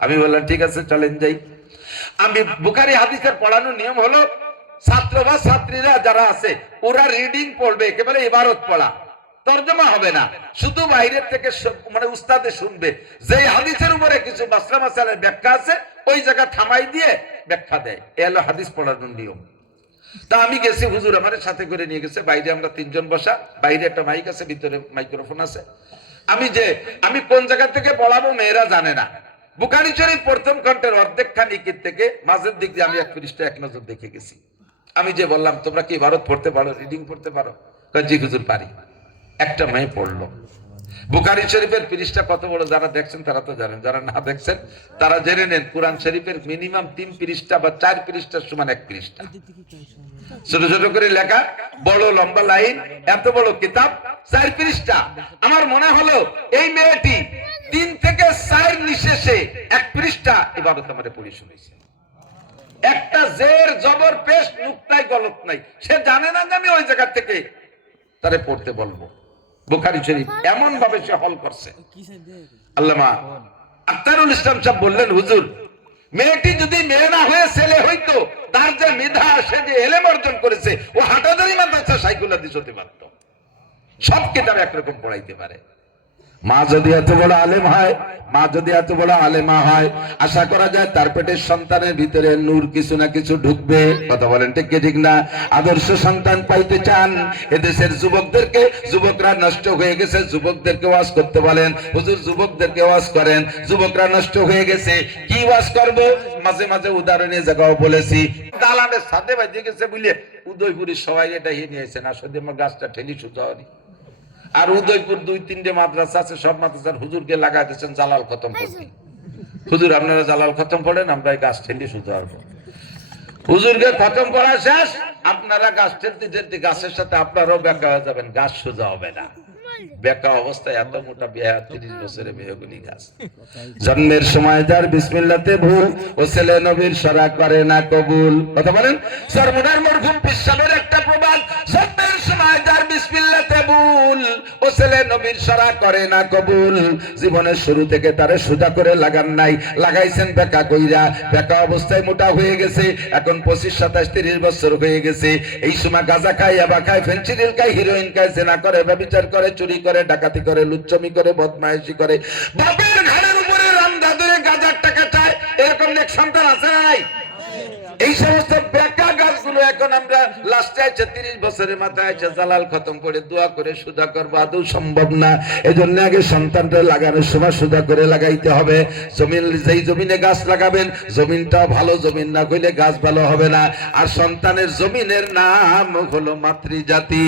আমি বললাম ঠিক আছে চলেন যাই। আমি বুখারী হাদিসের পড়ানোর নিয়ম হলো ছাত্র বা ছাত্রীরা যারা আছে ওরা রিডিং পড়বে, একেবারে ইবারত পড়া, তরজমা হবে না, শুধু বাইরের থেকে মানে উস্তাদে শুনবে। যে হাদিসের উপরে কিছু মাসলা মাসালের ব্যাখ্যা আছে ওই জায়গা থামাই দিয়ে ব্যাখ্যা দেয়। এ হলো হাদিস পড়ানোর নিয়ম। তা আমি গেছি, হুজুর আমাদের সাথে করে নিয়ে গেছে, বাইরে আমরা তিনজন বসা, বাইরে একটা মাইক আছে, ভিতরে মাইক্রোফোন আছে। আমি কোন জায়গা থেকে পড়াবো মেয়েরা জানে না। বুখারী শরীফ প্রথম খণ্ডের অর্ধেক খানিকের থেকে মাঝের দিক দিয়ে আমি এক পৃষ্ঠা এক নজর দেখে গেছি। আমি যে বললাম তোমরা কি ইবারত পড়তে পারো, রিডিং পড়তে পারো? জি হুজুর পারি। একটা মেয়ে পড়লো। বুখারী শরীফের পৃষ্ঠা কত বড় যারা দেখছেন তারা তো জানেন, যারা না দেখছেন তারা জেনে নেন। কুরআন শরীফের মিনিমাম 3 পৃষ্ঠা বা 4 পৃষ্ঠার সমান এক পৃষ্ঠা, ছোট ছোট করে লেখা, বড় লম্বা লাইন, এত বড় কিতাব, 4 পৃষ্ঠা। আমার মনে হলো এই মেয়েটি 3 থেকে 4 নিশেষে 1 পৃষ্ঠা ইবাদত আমারে পড়ে শুনেছে। একটা জের জবর পেশ নুক্তায় গলত নাই, সে জানে না যে আমি ওই জায়গা থেকে তারে পড়তে বলবো। বুখারী শরীফ এমন ভাবে সে হল করছে। আল্লামা আখতারুল ইসলাম সাহেব বললেন, হুজুর মেয়েটি যদি মেয়ে না হয়ে ছেলে হইতো, তার যে মেধা, সে যে এলেম অর্জন করেছে, ও হাটাদারি মাদ্রাসা সাইকুল হাদিস হতে পারত, সব কিতাব একরকম পড়াইতে পারে। মা যদি এত বড় আলেম হয়, মা যদি এত বড় আলেমা হয়, আশা করা যায় তার পেটের সন্তানের ভিতরে নূর কিছু না কিছু ঢুকবে। কথা বলেন ঠিক কি ঠিক না? আদর্শ সন্তান পাইতে চান, এদেশের যুবকদেরকে, যুবকরা নষ্ট হয়ে গেছে, যুবকদেরকে ওয়াজ করতে বলেন। হুজুর যুবকদেরকে ওয়াজ করেন, যুবকরা নষ্ট হয়ে গেছে, কি ওয়াজ করব? মাঝে মাঝে উদাহরণের জায়গাও বলেছি, দালানের সাথে বাজে গেছে বুঝলে উদয়পুরের সবাই এটা নিয়ে আসে না, সত্যি আমার গাছটা ঠেলি শুধু হয়নি। আর উদয়পুর 2-3টে মাদ্রাসা আছে, সব মাদ্রাসার হুজুরকে লাগাই দিয়েছেন জালাল খতম করতে। হুজুর আপনারা জালাল খতম পড়েন, আমরা এই গাছ ঠেলি শুধু আসবো। হুজুরকে খতম পড়া শেষ, আপনারা গাছ ঠেলতে ঠেলতে গাছের সাথে আপনারাও বেঁকা হয়ে যাবেন, গাছ সোজা হবে না। বেঁকা অবস্থায় এত মোটা 30 বছরের মেহগনি গাছ। জন্মের সময় যার বিসমিল্লাতে ভুল, ও ছেলে নবীর শরা করে না কবুল। কথা বলেন। সরমুনার মরহুম পিসাবের একটা প্রবাদ, জন্মের সময় যার বিসমিল্লাতে ভুল, ও ছেলে নবীর শরা করে না কবুল। জীবনের শুরু থেকে তারে সোজা করে লাগান নাই, লাগাইছেন বেঁকা কইরা। বেঁকা অবস্থায় মোটা হয়ে গেছে, এখন 25, 27, 30 বছর হয়ে গেছে। এই সময় গাঁজা খায়, ইয়াবা খায়, ফেন্সিডিল খায়, হিরোইন খায়, জেনা করে, ব্যভিচার করে, চুরি করে, ডাকাতি করে, লুচ্চামি করে, বদমাইশি করে, বাপের ঘাড়ের উপরে রামদা ধরে গাজার টাকা চায়। এরকম এক সন্তান আছে না নাই? এই সমস্ত বেকা গাছগুলো এখন আমরা লাস্টে আছে 30 বছরের মাথায় আছে জালাল খতম করে দোয়া করে সুদা করবো, আদৌ সম্ভব না। এজন্য আগে সন্তানটা লাগানোর সময় সুদা করে লাগাইতে হবে। জমিন, যেই জমিনে গাছ লাগাবেন, জমিনটা ভালো জমিন না হইলে গাছ ভালো হবে না। আর সন্তানের জমিনের নাম হলো মাতৃজাতি।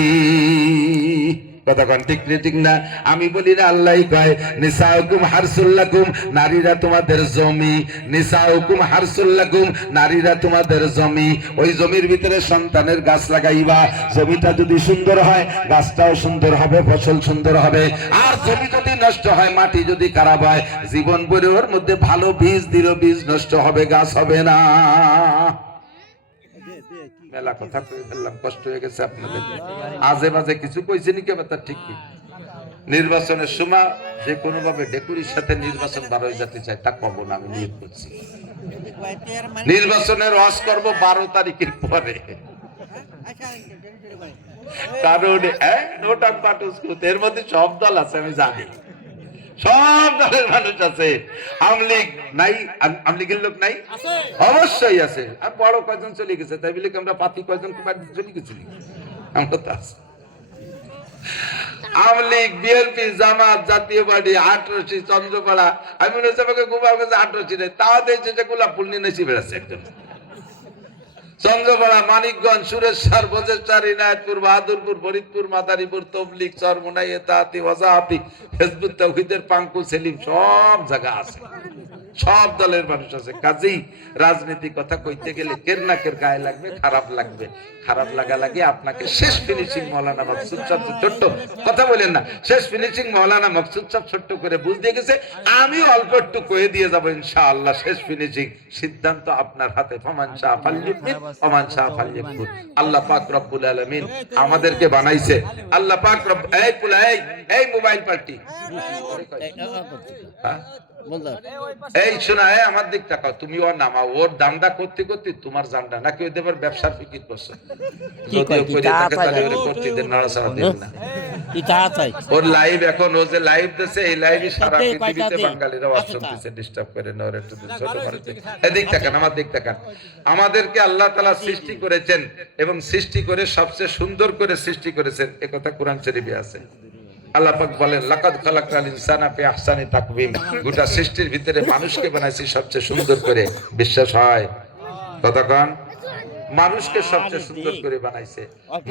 কথা কোন ঠিক ঠিক না? আমি বলি না, আল্লাহই কয় নিসাউকুম হারসুল্লাকুম, নারীরা তোমাদের জমি। নিসাউকুম হারসুল্লাকুম, নারীরা তোমাদের জমি। ওই জমির ভিতরে সন্তানের গাছ লাগাইবা। জমিটা যদি সুন্দর হয়, গাছটাও সুন্দর হবে, ফসল সুন্দর হবে। আর জমি যদি নষ্ট হয়, মাটি যদি খারাপ হয়, জীবন ভরে ওর মধ্যে ভালো বীজ দিল, বীজ নষ্ট হবে, গাছ হবে না। মেলা কথা কয়ে ফেললাম, কষ্ট হয়ে গেছে আপনাদের। আজে বাজে কিছু কইছে নি কেউ, তার ঠিক কি? নির্বাচনের সময় যে কোনো ভাবে ডেকুরির সাথে নির্বাচন বার হয়ে যেতে চায়, তা কব না, আমি নিয়োগ করছি। নির্বাচনের ওয়াজ করব 12 তারিখের পরে, কারণ এর মধ্যে সব দল আছে, আমি জানি সব দলের মানুষ আছে। আওয়ামী লীগ নাই? আওয়ামী লীগের লোক নাই? অবশ্যই আছে। আর বড় কয়জন চলে গেছে, তাই বলে আমরা পাতি কয়জন চলে গেছি? আমরা তো আছি। আওয়ামী লীগ, বিএনপি, জামাত, জাতীয় পার্টি, 18 চন্দ্রপাড়া, আমি মনে হচ্ছে আমাকে গোপাল কাছে 18 নেই, তাও দেখছে যে গোলাপ ফুল নিয়ে নেচে বেড়াচ্ছে একজন। চন্দ্রপাড়া, মানিকগঞ্জ, সুরেশ্বর, বজেশ্বর, ইনায়তপুর, বাহাদুরপুর, ফরিদপুর, মাদারীপুর, তবলিগ, চরমোনাই, এতাহাতি, ওয়াজাহাতি, হিজবুত তাওহীদের পাঙ্কু, সেলিম, সব জায়গা আছে, সব দলের মানুষ আছে। কাজেই রাজনীতি কথা কইতে গেলে কের না কের গায়ে লাগবে, খারাপ লাগবে। খারাপ লাগা লাগে আপনাকে শেষ ফিনিশিং মৌলানা মকসুদ সাহেব ছোট্ট কথা বলেন না, শেষ ফিনিশিং মৌলানা মকসুদ সাহেব ছোট্ট করে বুঝ দিয়ে গেছে, আমিও অল্প একটু কয়ে দিয়ে যাবো ইনশাআল্লাহ। শেষ ফিনিশিং সিদ্ধান্ত আপনার হাতে। ফামান শাহ ফালইউমিন ওমান শাহ ফালইয়াকফুর। আল্লাহ পাক রব্বুল আলামিন আমাদেরকে বানাইছে। আল্লাহ পাক রব এই মোবাইল পার্টি এই শোনা, আমার দিক তাকাও, তুমি ওর নামাও, ওর দামটা করতে করতে তোমার জানটা নাকি ওই দেবার ব্যবসার ফিকির করছো, যদিও করে থাকে তাহলে ওরে করতে দেন, নাড়াচাড়া দেন না। ওর লাইভ এখন, ও যে লাইভ দিচ্ছে, এই লাইভে সারা পৃথিবীতে বাঙালিরা ওয়াজ শুনতেছে, ডিস্টার্ব করে না ওর একটু ছোট মানুষ। এদিক তাকান, আমার দিক তাকান। আমাদেরকে আল্লাহ তাআলা সৃষ্টি করেছেন এবং সৃষ্টি করে সবচেয়ে সুন্দর করে সৃষ্টি করেছেন, একথা কোরআন শরীফে আছে। আল্লাহ পাক বলেন, লাকাদ খালাকনাল ইনসানা ফি আহসানি তাকওয়িম, গোটা সৃষ্টির ভিতরে মানুষকে বানাইছি সবচেয়ে সুন্দর করে। বিশ্বাস হয়? কতক্ষণ মানুষকে সবচেয়ে সুন্দর করে বানাইছে।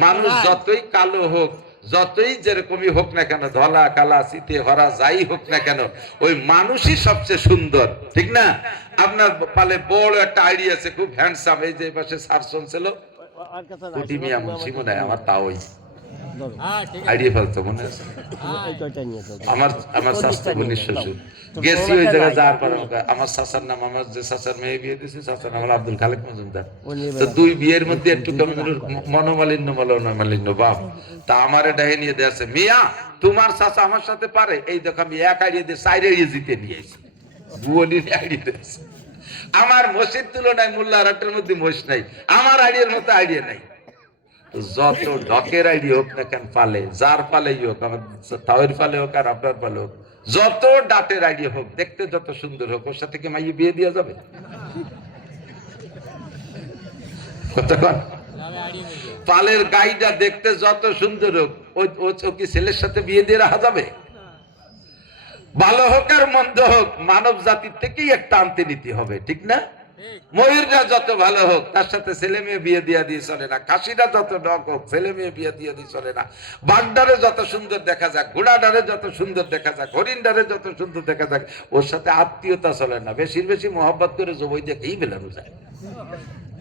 মানুষ যতই কালো হোক, যতই যেরকমই হোক না কেন, ধলা কালা চিতে হরা যাই হোক না কেন, ওই মানুষই সবচেয়ে সুন্দর, ঠিক না? আপনার পালে বড় একটা আইডিয়া আছে, খুব হ্যান্ডসাম, এই যে পাশে সারসন ছিল কুটি মিয়া মুন্সি মনে হয়, আমার তাওই আইডিয়া ফেলতো মনে আছে। আমার শাস্ত্র বোনের শ্বশুর গেছি ওই জায়গায় যাওয়ার পর আমার চাচার নাম, আমার যে চাচার মেয়ে বিয়ে দিয়েছে চাচার নাম হলো আব্দুল খালেক মজুমদার। তো দুই বিয়ের মধ্যে একটু কেমন মনোমালিন্য মনোমালিন্য বাপ, তা আমার ডাহে নিয়ে দেয়াছে, মিয়া তোমার চাচা আমার সাথে পারে, এই দেখো আমি এক আইডিয়া দিয়ে 4 আইডিয়া জিতে নিয়ে এসেছি, বুয়নির আইডিয়া দিয়েছে। আমার মসজিদ তুলনায় মোল্লারহাটের মধ্যে মহিষ নাই, আমার আইডিয়ার মতো আইডিয়া নাই। যত ঢকের আইডিয়া হোক না কেন পালে, যার পালেই হোক, আমার তাওয়ের পালে হোক আর আপনার পালে হোক, যত ডাটের আইডিয়া হোক, দেখতে যত সুন্দর হোক, ওর সাথে কি মাইয়ে বিয়ে দেওয়া যাবে? পালের গাইটা দেখতে যত সুন্দর হোক, ওই কি ছেলের সাথে বিয়ে দিয়ে রাখা যাবে? ভালো হোক আর মন্দ হোক, মানব জাতির থেকেই একটা আনতে নিতে হবে, ঠিক না? ময়ূরটা যত ভালো হোক, তার সাথে ছেলে মেয়ে বিয়ে দিয়ে চলে না। খাসিটা যত ডক হোক, ছেলে মেয়ে বিয়ে দিয়ে চলে না। বাঘডারে যত সুন্দর দেখা যাক, ঘোড়াডারে যত সুন্দর দেখা যাক, হরিণডারে যত সুন্দর দেখা যাক, ওর সাথে আত্মীয়তা চলে না। বেশি বেশি মোহাব্বত করে জবই দেখেই বেলানো যায়,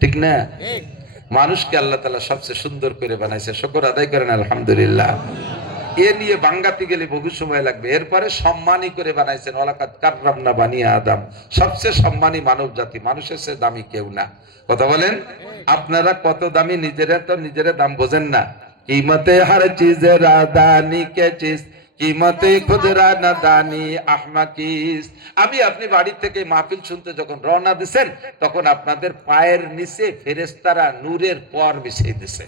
ঠিক না? মানুষকে আল্লাহ তাআলা সবচেয়ে সুন্দর করে বানাইছে, শুকর আদায় করেন আলহামদুলিল্লাহ। এ নিয়ে বাঙ্গাতে গেলে বহু সময় লাগবে। এরপরে সম্মানী করে বানাইছেন, ওয়ালাকাদ কাররামনা বানি আদম, সবচেয়ে সম্মানী মানব জাতি, মানুষের চেয়ে দামি কেউ না। কথা বলেন, আপনারা কত দামি নিজেরা তো নিজেরা দাম বোঝেন না। কিমতে হর চিজের দানি কে চিজ, কিমতে খুদরা না দানি আহমাকিস। আমি আপনি বাড়ি থেকে মাহফিল শুনতে যখন রওনা দিছেন, তখন আপনাদের পায়ের নিচে ফেরেশতারা নূরের পর বিছিয়ে দিছে।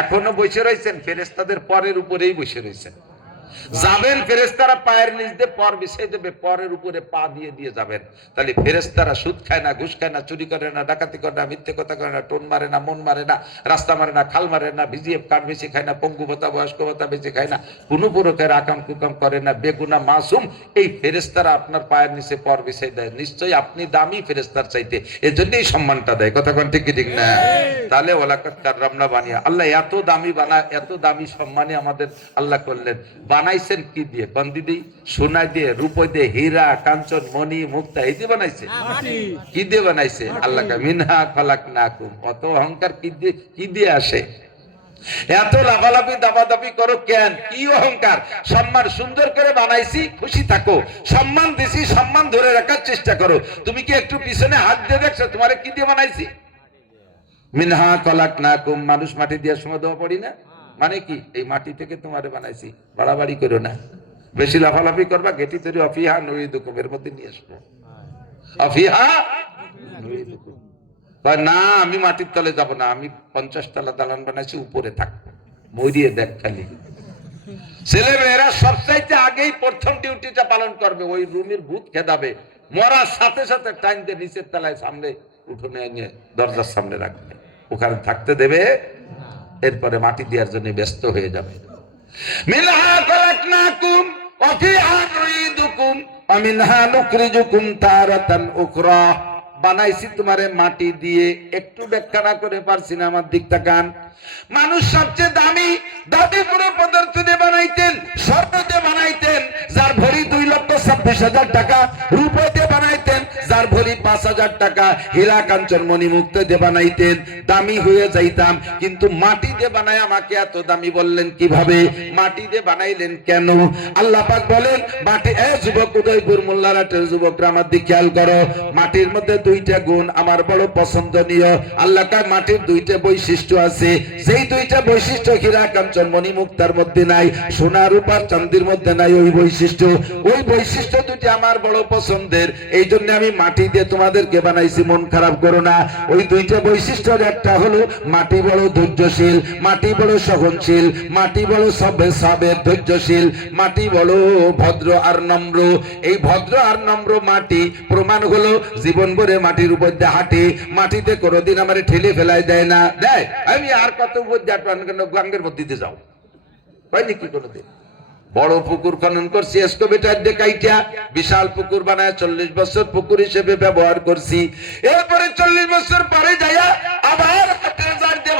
এখনো বসে রয়েছেন, ফেরেশতাদের পরের উপরেই বসে রয়েছেন। যাবেন ফেরেশতারা পায়ের নিচ দিয়ে পর বিছিয়ে দেবে, পরের উপরে পা দিয়ে দিয়ে যাবেন। তাহলে ফেরেশতারা সুদ খায় না, ঘুষ খায় না, চুরি করে না, ডাকাতি করে না, মিথ্যে কথা করে না, টোন মারে না, মন মারে না, রাস্তা মারে না, খাল মারে না, ভিজিএফ কার্ড বেশি খায় না, পঙ্গু ভাতা বয়স্ক ভাতা বেশি খায় না, কোনো প্রকার আকাম কুকাম করে না, বেগুনা মাসুম। এই ফেরেশতারা আপনার পায়ের নিচে পর বিছিয়ে দেয়। নিশ্চয়ই আপনি দামি ফেরেশতার চাইতে, এজন্যই সম্মানটা দেয়। কথা কোন ঠিক ঠিক না? তাহলে ওয়ালাকাদ কাররামনা বানিয়া, আল্লাহ এত দামি বানায়, এত দামি সম্মানী আমাদের আল্লাহ করলেন। বানাইছেন কি দিয়ে? বন্দি দিয়ে, সোনা দিয়ে, রূপো দিয়ে, হীরা কাঞ্চন মণি মুক্তা, এই দিয়ে বানাইছে। কি দিয়ে বানাইছে? আল্লাহ মিনহা খালাকনাকুম। অত অহংকার কি দিয়ে আসে? এত লাফালাফি দাবাদাবি করো কেন? কি অহংকার? সম্মান সুন্দর করে বানাইছি, খুশি থাকো। সম্মান দিছি, সম্মান ধরে রাখার চেষ্টা করো। তুমি কি একটু পিছনে হাত দিয়ে দেখছো তোমারে কি দিয়ে বানাইছি? মিনহা খালাকনাকুম, মানুষ মাটি দিয়ে সময় দেওয়া পড়ি না, মানে কি? এই মাটি থেকে তোমারে বানাইছি, বাড়াবাড়ি করো না। বেশি লাফালাফি করবা, গেটি তৈরি অফিহা নুরিদুকুম, এর মধ্যে নিয়ে আসবো। অফিহা নুরিদুকুম, না আমি মাটির তলে যাব না, আমি 50 তলা দালান বানাইছি, উপরে থাকবো। মরিয়ে দেখ খালি। ছেলে মেয়েরা সবচাইতে আগেই প্রথম ডিউটিটা পালন করবে, ওই রুমের ভূত খেদাবে, মরার সাথে সাথে টাইম দিয়ে নিচের তলায় সামনে উঠোনে এনে দরজার সামনে রাখবে, ওখানে থাকতে দেবে। এরপরে মাটি দেওয়ার জন্য ব্যস্ত হয়ে যাবে। মিনহা খালাকনাকুম ওয়া ফিহা নুঈদুকুম ওয়া মিনহা নুখরিজুকুম তারাতান উখরা। বানাইছি তোমারে মাটি দিয়ে। একটু ব্যাখ্যা না করে পারছি না, আমার দিক তাকান। মানুষ সবচেয়ে দামি, দামি পুরো পদার্থ দিয়ে বানাইতেন, স্বর্ণ দিয়ে বানাইতেন, যার ভরি 2,26,000 টাকা, রূপো দিয়ে বানাইতেন, যার ভরি 5,000 টাকা হীরা কাঞ্চন মণি মুক্ত দিয়ে বানাইতেন, দামি হয়ে যাইতাম। কিন্তু মাটি দিয়ে বানায় আমাকে এত দামি বললেন কিভাবে? মাটি দিয়ে বানাইলেন কেন? আল্লাহ পাক বলেন, মাটি যুবক, উদয়পুর মোল্লারহাটের যুবকরা আমার দিকে খেয়াল করো, মাটির মধ্যে দুইটা গুণ আমার বড় পছন্দনীয়। আল্লাহ কয় মাটির দুইটা বৈশিষ্ট্য আছে, যেই দুইটা বৈশিষ্ট্য হীরা কাঞ্চন মণি মুক্তার মধ্যে নাই, সোনা রূপা চাঁদির মধ্যে নাই। ওই বৈশিষ্ট্য দুটি আমার বড় পছন্দের, এই জন্য আমি মাটি দিয়ে তোমাদেরকে বানাইছি। মন খারাপ করো না। ওই দুইটা বৈশিষ্ট্যের একটা হলো মাটি বড় ধৈর্যশীল, মাটি বড় সহনশীল, মাটি বড় সবের ধৈর্যশীল, মাটি বড় ভদ্র আর নম্র। এই ভদ্র আর নম্র মাটি প্রমাণ হলো জীবন ভরে মাটির উপর দিয়ে হাঁটি, মাটিতে কোনোদিন আমার ঠেলে ফেলাই দেয় না। দেয় আমি আর কত উপর গাঙ্গের মধ্যে দিয়ে যাও হয়নি কি কোনোদিন? বড় পুকুর খনন করছি, এসকোভেটার দিয়ে কাইটা বিশাল পুকুর বানায় 40 বছর পুকুর হিসেবে ব্যবহার করছি। এরপরে 40 বছর পরে যাইয়া আবার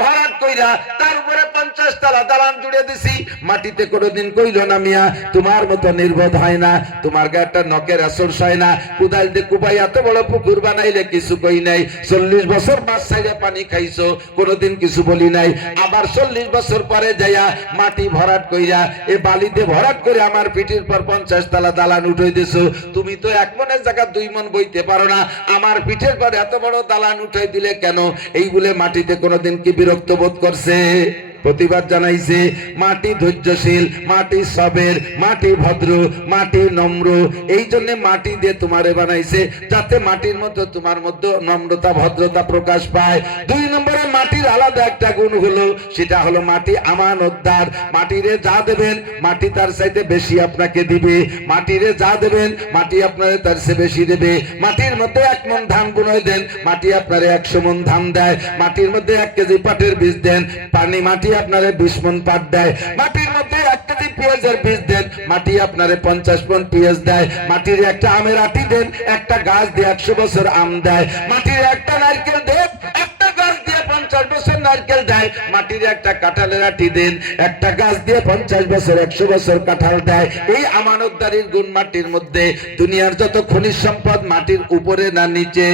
ভরাট কইরা তার উপরে 50 তলা দালান জুড়ে দিছি। মাটিতে কোনোদিন কইল না মিয়া তোমার মতো নির্বোধ হয় না, তোমার গায়েটা নখের আসর হয় না, কুদাল দিয়ে কুপাই এত বড় পুকুর বানাইলে কিছু কই নাই। 40 বছর মাছ ছাইড়া পানি খাইছো, কোনোদিন কিছু বলি নাই। আবার 40 বছর পরে যাইয়া মাটি ভরাট কইরা এ বালিতে ভরাট করে আমার পিঠের পর 50 তলা দালান উঠাই দিছো। তুমি তো 1 মনের জায়গা 2 মন বইতে পারো না, আমার পিঠের পর এত বড় দালান উঠাই দিলে কেন? এই বলে মাটিতে কোনোদিন কি বিরক্ত বোধ করছে? প্রতিবাদ জানাইছে। মাটি ধৈর্যশীল, মাটি সবের, মাটি ভদ্র, মাটি নম্র। এই জন্য মাটি দিয়ে তোমারে বানাইছে যাতে মাটির মধ্যে তোমার মধ্যে নম্রতা ভদ্রতা প্রকাশ পায়। 2 নম্বরে মাটির আলাদা একটা গুণ হলো, সেটা হলো মাটি আমানতদার। মাটিরে যা দেবেন মাটি তার চাইতে বেশি আপনাকে দিবে, মাটিরে যা দেবেন মাটি আপনারে তার চেয়ে বেশি দেবে। মাটির মধ্যে 1 মণ ধান বুনই দেন, মাটি আপনারে 100 মণ ধান দেয়। মাটির মধ্যে 1 কেজি পাটের বীজ দেন, মাটি আপনারে 20 মণ পাট দেয়। মাটির মধ্যে 1 কেজি পেঁয়াজের বীজ দেন, মাটি আপনারে 50 মণ পেঁয়াজ দেয়। মাটির একটা আমের আটি দেন, একটা গাছ দিয়ে 100 বছর আম দেয়। মাটির একটা নারকেল দেন, একটা গাছ দিয়ে 50 বছর নারকেল দেয়। মাটির একটা কাঁঠালের আটি দেন, একটা গাছ দিয়ে 50 বছর 100 বছর কাঁঠাল দেয়। এই আমানতদারির গুণ মাটির মধ্যে। দুনিয়ার যত খনিজ সম্পদ মাটির উপরে না নিচে?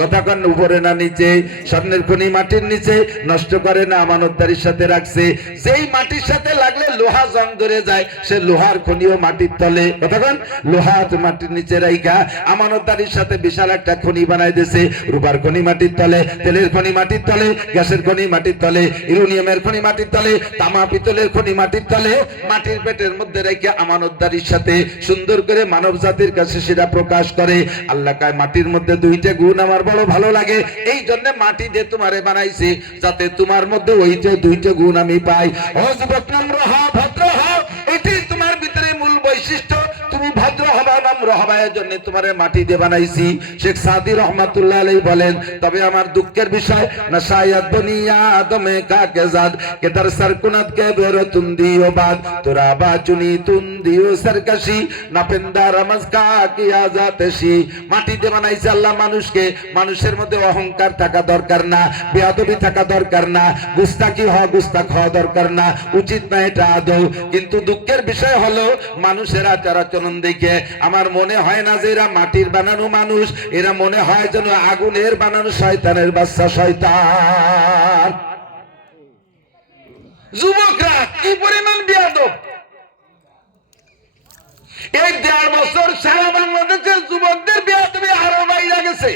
ততক্ষণ উপরে না নিচে? স্বর্ণের খনি মাটির নিচে, নষ্ট করে না, আমানতদারির সাথে রাখছে। যেই মাটির সাথে লাগলে লোহা জং ধরে যায়, সে লোহার খনিও মাটির তলে। ততক্ষণ লোহা মাটির নিচে রাইখা আমানতদারির সাথে বিশাল একটা খনি বানাই দিয়েছে। রূপার খনি মাটির তলে, তেলের খনি মাটির তলে, গ্যাসের খনি মাটির তলে, ইউরেনিয়ামের খনি মাটির তলে, তামা পিতলের খনি মাটির তলে। মাটির পেটের মধ্যে রেখে আমানতদারির সাথে সুন্দর করে মানব জাতির কাছে সেটা প্রকাশ করে। আল্লাহ কয় মাটির মধ্যে 2টা গুণ আমার বড় ভালো লাগে, এই জন্য মাটি দিয়ে তোমারে বানাইছি যাতে তোমার মধ্যে ওই যে 2টা গুণ আমি পাই। ও যুবক, নম্র হও, ভদ্র হও, এটাই তোমার ভিতরে মূল বৈশিষ্ট্য। তুমি ভদ্র হবা, নম্র হবা, এর জন্য তোমারে মাটি দিয়ে বানাইছি। শেখ সাদি রহমাতুল্লাহ আলাইহি বলেন, তবে আমার দুঃখের বিষয় না শায়াদ দুনিয়া আদমে কাকে জাদ কে তার সরকুনাত কে বেরো তুন্দিও বাদ তোরা বাচুনি তুন্দিও সরকাশি না পেন্দা রমজ কা কি আজাতশি। মাটি দিয়ে বানাইছে আল্লাহ মানুষকে। মানুষের মধ্যে অহংকার থাকা দরকার না, বেয়াদবি থাকা দরকার না, গুস্তাখি গুস্তাখ হওয়া দরকার না, উচিত না এটা আদৌ। কিন্তু দুঃখের বিষয় হলো মানুষের আচার আচরণ দেখে আমার মনে হয় না যে এরা মাটির বানানো মানুষ, এরা মনে হয় যেন আগুনের বানানো শয়তানের বাচ্চা শয়তান। যুবকরা কি পরিমাণ বেয়াদব! এই 1.5 বছর সারা বাংলাদেশের যুবকদের বেয়াদবি আরো বাইরে গেছে।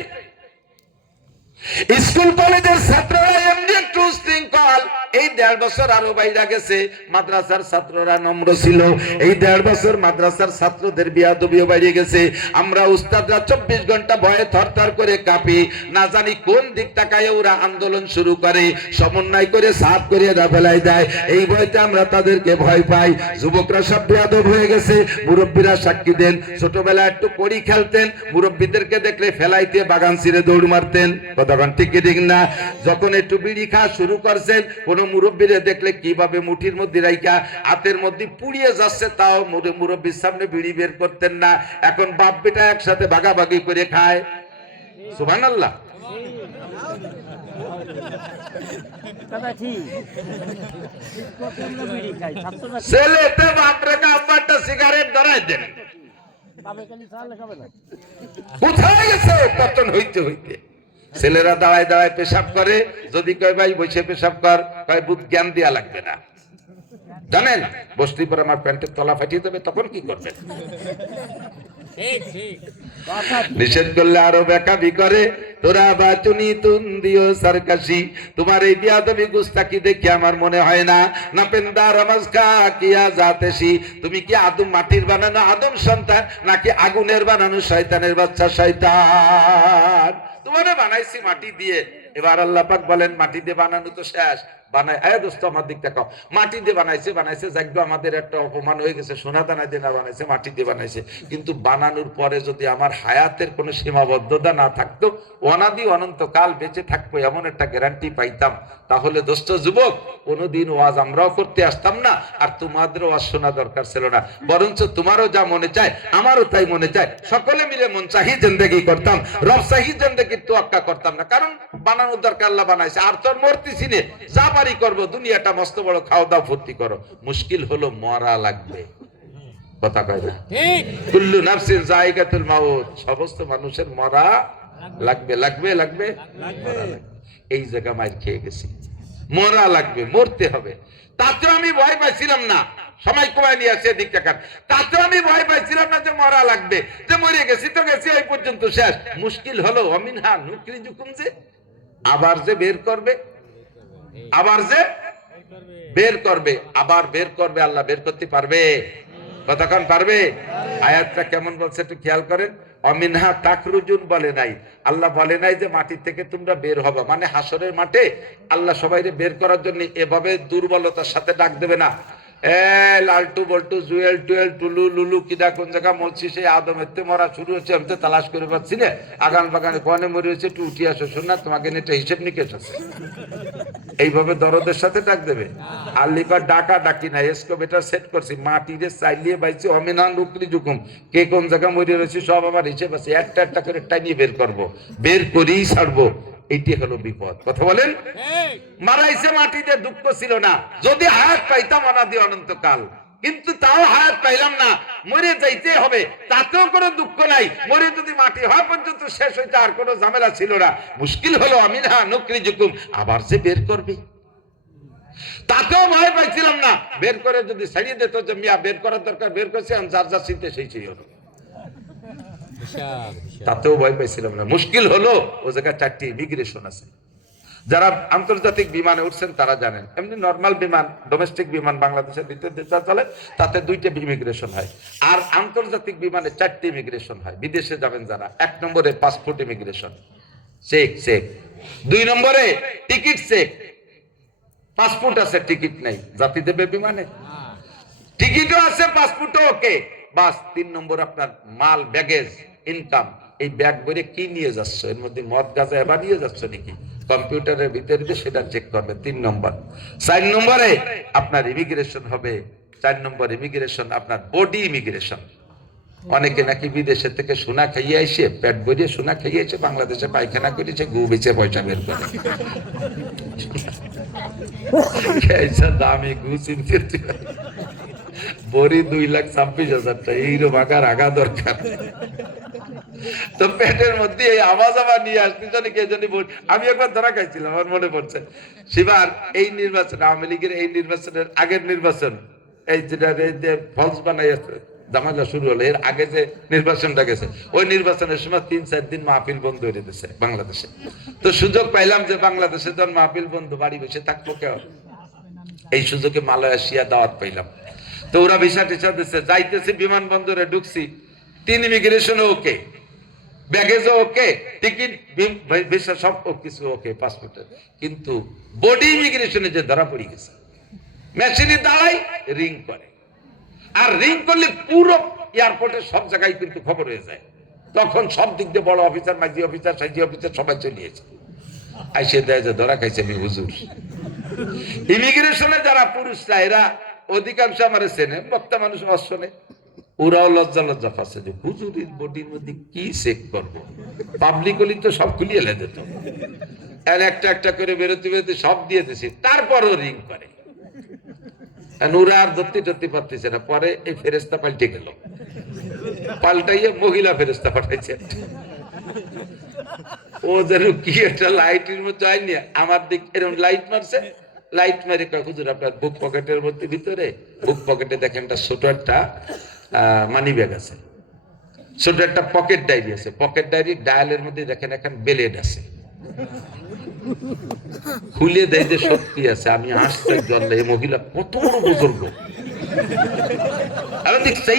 স্কুল কলেজের ছাত্ররা এমনি একটু শৃঙ্খল, এই 1.5 বছর আরো বাইরে গেছে। মাদ্রাসার ছাত্ররা নম্র ছিল, এই 1.5 বছর মাদ্রাসার ছাত্রদের বেয়াদবিও বাইরে গেছে। আমরা উস্তাদরা 24 ঘন্টা ভয়ে থরথর করে কাঁপি, না জানি কোন দিক তাকায় ওরা আন্দোলন শুরু করে, সমন্বয় করে সাফ করে ফেলাই দেয়। এই ভয়তে আমরা তাদেরকে ভয় পাই। যুবকরা সব বেয়াদব হয়ে গেছে। মুরব্বীরা সাক্ষী দেন, ছোটবেলায় একটু কড়ি খেলতেন, মুরব্বীদেরকে দেখলে ফেলাইতে বাগান ছিঁড়ে দৌড় মারতেন। তখন ঠিক ঠিক না? যখন একটু বিড়ি খাওয়া শুরু করছেন, কোন মুরব্বীরে দেখলে কিভাবে মুঠির মধ্যে রাইখা হাতের মধ্যে পুড়িয়ে যাচ্ছে, তাও মুরব্বীর সামনে বিড়ি বের করতেন না। এখন বাপ বেটা একসাথে ভাগাভাগি করে খায়। সুবহানাল্লাহ। ছেলেতে বাপ রেখা আব্বাটা সিগারেট ধরাই দেন, কোথায় গেছে পতন হইতে হইতে? ছেলেরা দাঁড়ায় দাঁড়ায় পেশাব করে, যদি কয় ভাই বসে পেশাব কর, কয় বুধ জ্ঞান দেয়া লাগবে না। জানেন বসতি পর আমার প্যান্টের তলা ফাটিয়ে দেবে, তখন কি করবেন? নিষেধ করলে আরো বেকাবি করে, তোরা বাচুনি তুন দিও সারকাশি। তোমার এই বিয়াদবি গুস্তাকি দেখে আমার মনে হয় না না পেন্দার আমাজকা কিয়া যাতেছি, তুমি কি আদম মাটির বানানো আদম সন্তান, নাকি আগুনের বানানো শয়তানের বাচ্চা শয়তান? তোমারে বানাইছি মাটি দিয়ে, এবার আল্লাহ পাক বলেন মাটি দিয়ে বানানো তো শেষ, বানাই আয় দোস্ত আমার দিক দেখাও, মাটি দিয়ে বানাইছে যাকবে, আমাদের একটা অপমান হয়ে গেছে, সোনা দানা দিয়ে না বানাইছে, মাটি দিয়ে বানাইছে। কিন্তু বানানোর পরে যদি আমার হায়াতের কোনো সীমাবদ্ধতা না থাকতো, অনাদি অনন্তকাল বেঁচে থাকবো এমন একটা গ্যারান্টি পাইতাম, তাহলে দোস্ত যুবক কোনোদিন ওয়াজ আমরাও করতে আসতাম না, আর তোমাদেরও ওয়াজ শোনা দরকার ছিল না। বরঞ্চ তোমারও যা মনে চায় আমারও তাই মনে চায়, সকলে মিলে মন চাহি জিন্দেগি করতাম, রব চাহি জিন্দেগির তোয়াক্কা করতাম না। কারণ বানানোর দরকার আল্লাহ বানাইছে, আর তোর মরতেছি নে, যা পারি করবো, দুনিয়াটা মস্ত বড়, খাও দাও ফুর্তি করো। মুশকিল হলো মরা লাগবে, কথা কয় না? কুল্লু নাফসিন যায়কাতুল মাউত, সমস্ত মানুষের মরা লাগবে লাগবে লাগবে মরা লাগবে। এই জায়গা মাইর খেয়ে গেছি, মরা লাগবে, মরতে হবে। তাতেও আমি ভয় পাইছিলাম না, সময় কমায় নিয়ে আসে দিক টাকার, তাতেও আমি ভয় পাইছিলাম না যে মরা লাগবে, যে মরে গেছি তো গেছি, ওই পর্যন্ত শেষ। মুশকিল হলো অমিনহা নুকরিজুকুম, যে আবার যে বের করবে, আবার যে বের করবে, আবার বের করবে। আল্লাহ বের করতে পারবে? কতক্ষণ পারবে? আয়াতটা কেমন বলছে একটু খেয়াল করেন। অমিনহা তাখরুজুন বলে নাই, আল্লাহ বলে নাই যে মাটি থেকে তোমরা বের হবে, মানে হাসরের মাঠে আল্লাহ সবাইকে বের করার জন্য এভাবে দুর্বলতার সাথে ডাক দেবে না, লালটু বল্টু জুয়েল টুয়েল টুলু লুলু কিডা কোন জায়গা মরছি, সেই আদম এতে মরা শুরু হচ্ছে, আমি তো তালাশ করে পাচ্ছি না, আগান বাগানে কোনে মরে হয়েছে, একটু উঠি আসো, শোনা তোমাকে নিয়ে একটা হিসেব নিকেশ আছে। এইভাবে দরদের সাথে ডাক দেবে? আল্লিপার ডাকা ডাকি না, এসকো বেটা সেট করছি, মাটিরে চাইলিয়ে বাইছি, অমিনান রুকরি জুকুম, কে কোন জায়গা মরে রয়েছে সব আমার হিসেব আছে, একটা একটা করে টাইনিয়ে বের করবো, বের করেই ছাড়বো। এইটি হলো বিপদ, কথা বলেন? মারাইছে মাটিতে, দুঃখ ছিল না, যদি হায়াত পাইতাম অনাদি অনন্তকাল, কিন্তু তাও হায়াত পাইলাম না, মরে যাইতে হবে, তাতেও কোনো দুঃখ নাই, মরে যদি মাটি হওয়া পর্যন্ত শেষ হইতে আর কোনো ঝামেলা ছিল না। মুশকিল হলো আমিনহা নুকরিজুকুম, আবার যে বের করবে, তাতেও ভয় পাইছিলাম না, বের করে যদি ছাড়িয়ে দিত যে মিয়া বের করার দরকার, বের করছে, আমি যার যা চিনতে সেই হলো, তাতেও ভয় পাইছিলাম না। মুশকিল হলো ও জায়গায় 4টি ইমিগ্রেশন আছে। যারা আন্তর্জাতিক বিমানে উঠছেন তারা জানেন, এমনি নরমাল বিমান, ডোমেস্টিক বিমান বাংলাদেশের ভিতরে যেটা চলে তাতে 2টা ইমিগ্রেশন হয়, আর আন্তর্জাতিক বিমানে 4টি ইমিগ্রেশন হয়। বিদেশে যাবেন যারা, 1 নম্বরে পাসপোর্ট ইমিগ্রেশন চেক, 2 নম্বরে টিকিট চেক, পাসপোর্ট আছে টিকিট নাই, জাতি দেবে বিমানে, টিকিটও আছে পাসপোর্টও ওকে, বাস 3 নম্বর আপনার মাল ব্যাগেজ ইনকাম, এই ব্যাগ ভরে কি নিয়ে যাচ্ছ, এর মধ্যে মদ গাঁজা এবার নিয়ে যাচ্ছ নাকি, কম্পিউটারের ভিতরে দিয়ে সেটা চেক করবে 3 নম্বর। 4 নম্বরে আপনার ইমিগ্রেশন হবে, 4 নম্বর ইমিগ্রেশন আপনার বডি ইমিগ্রেশন। অনেকে নাকি বিদেশে থেকে সোনা খাইয়ে এসে, পেট ভরিয়ে সোনা খাইয়ে এসে বাংলাদেশে পায়খানা করেছে, গু বেচে পয়সা বের করে, দামি গু চিনতে বড়ি 2,26,000 টাকা, এইরকম আকার আগা দরকার। তো পেটের মধ্যে এই আওয়াজ আবার নিয়ে আসতে জানি কে জানি। আমি একবার ধরা খাইছিলাম, আমার মনে পড়ছে, সেবার এই নির্বাচন, আওয়ামী লীগের এই নির্বাচনের আগের নির্বাচন, এই যেটা ফলস বানাই জামালা শুরু হলো, এর আগে যে নির্বাচনটা গেছে, ওই নির্বাচনের সময় 3-4 দিন মাহফিল বন্ধ হয়ে দিয়েছে বাংলাদেশে। তো সুযোগ পাইলাম যে বাংলাদেশে যখন মাহফিল বন্ধ, বাড়ি বসে থাকবো কেউ, এই সুযোগে মালয়েশিয়া দাওয়াত পাইলাম। তো ওরা ভিসা টিসা দিচ্ছে, যাইতেছি বিমানবন্দরে ঢুকছি, 3 ইমিগ্রেশনও ওকে, ব্যাগেজও ওকে, টিকিট ভিসা সব কিছু ওকে, পাসপোর্টের, কিন্তু বডি ইমিগ্রেশনে যে ধরা পড়ে গেছে, মেশিনে দাঁড়াই রিং করে, আর রিং করলে পুরো এয়ারপোর্টের সব জায়গায় কিন্তু খবর হয়ে যায়। তখন সব দিক দিয়ে বড় অফিসার, মাঝি অফিসার, সাইজি অফিসার সবাই চলিয়েছে, আইসে দেয় যে ধরা খাইছে আমি হুজুর। ইমিগ্রেশনে যারা পুরুষরা, এরা অধিকাংশ আমার চেনে, বক্তা মানুষ অশনে, ওরাও লজ্জা পাচ্ছে যে হুজুরের বডির মধ্যে কি চেক করবো, পাবলিকলি তো সব খুলিয়ে এলে যেত, একটা একটা করে বেরোতে সব দিয়ে দিছি, তারপরও রিং করে, ওরা আর ধরতে পারতেছে না। পরে এই ফেরেস্তা পাল্টে গেল, পাল্টাইয়ে মহিলা ফেরেশতা পাঠাইছে। ও যেন কি একটা লাইটের মধ্যে হয়নি, আমার দিক এরকম লাইট মারছে, লাইট মারি কয় হুজুর আপনার বুক পকেটের মধ্যে ভিতরে, বুক পকেটে দেখেন একটা ছোট একটা মানি ব্যাগ আছে, ছোট একটা পকেট ডায়েরি আছে, পকেট ডায়েরি ডায়ালের মধ্যে দেখেন এখন বেলেট আছে। খুলে দেয় যে সত্যি আছে। আমি হাসতে জল, এই মহিলা কত বড় বুজুর্গ, আমি দেখছি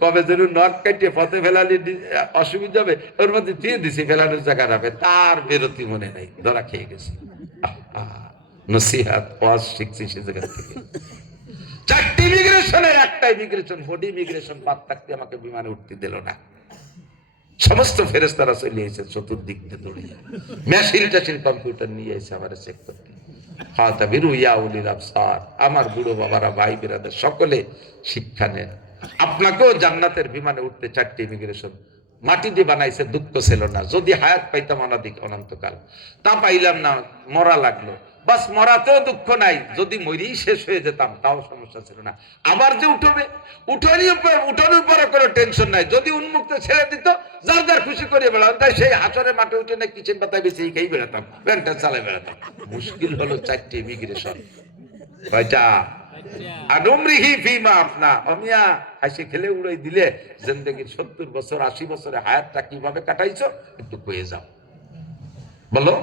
কবে যেন নখ কাটিয়ে পথে ফেলালি অসুবিধা হবে, ওর মধ্যে দিয়ে দিছি ফেলানোর জায়গা রাখবে, তার বেরোতি মনে নাই, ধরা খেয়ে গেছে। নসিহাত ওয়াজ শিখছি সে জায়গা থেকে। 4টি ইমিগ্রেশনের একটা ইমিগ্রেশন, বডি ইমিগ্রেশন বাদ থাকতে আমাকে বিমানে উঠতে দিল না। সমস্ত ফেরেশতারা চলে এসেছে চতুর্দিক দিয়ে দৌড়িয়ে, মেশিন টেশিন কম্পিউটার নিয়ে এসে আমার চেক করতে। আমার বুড়ো বাবারা, ভাই বিরাদের সকলে শিক্ষা নেন। আপনাকেও জান্নাতের বিমানে উঠতে 4টি ইমিগ্রেশন মাটি দিয়ে বানাইছে, দুঃখ ছিল না। যদি হায়াত পাইতাম অনাদিক অনন্তকাল, তা পাইলাম না, মরা লাগলো, বাস মরাতেও দুঃখ নাই। যদি মরেই শেষ হয়ে যেতাম তাও সমস্যা ছিল না। আবার যে উঠবে, উঠানোর পরে কোনো টেনশন নাই। যদি উন্মুক্ত ছেড়ে দিত, যার যার খুশি করে বেড়াতাম, তাই সেই হাসরের মাঠে উঠে না কিচেন পাতায় বেশি খেয়ে বেড়াতাম, প্যান্টা চালে বেড়াতাম। মুশকিল হলো 4টি ইমিগ্রেশন, কয়টা? হাসি খেলে উড়াই দিলে জিন্দেগির 70 বছর 80 বছরে হায়াতটা কিভাবে কাটাইছো একটু কয়ে যাও, বলো।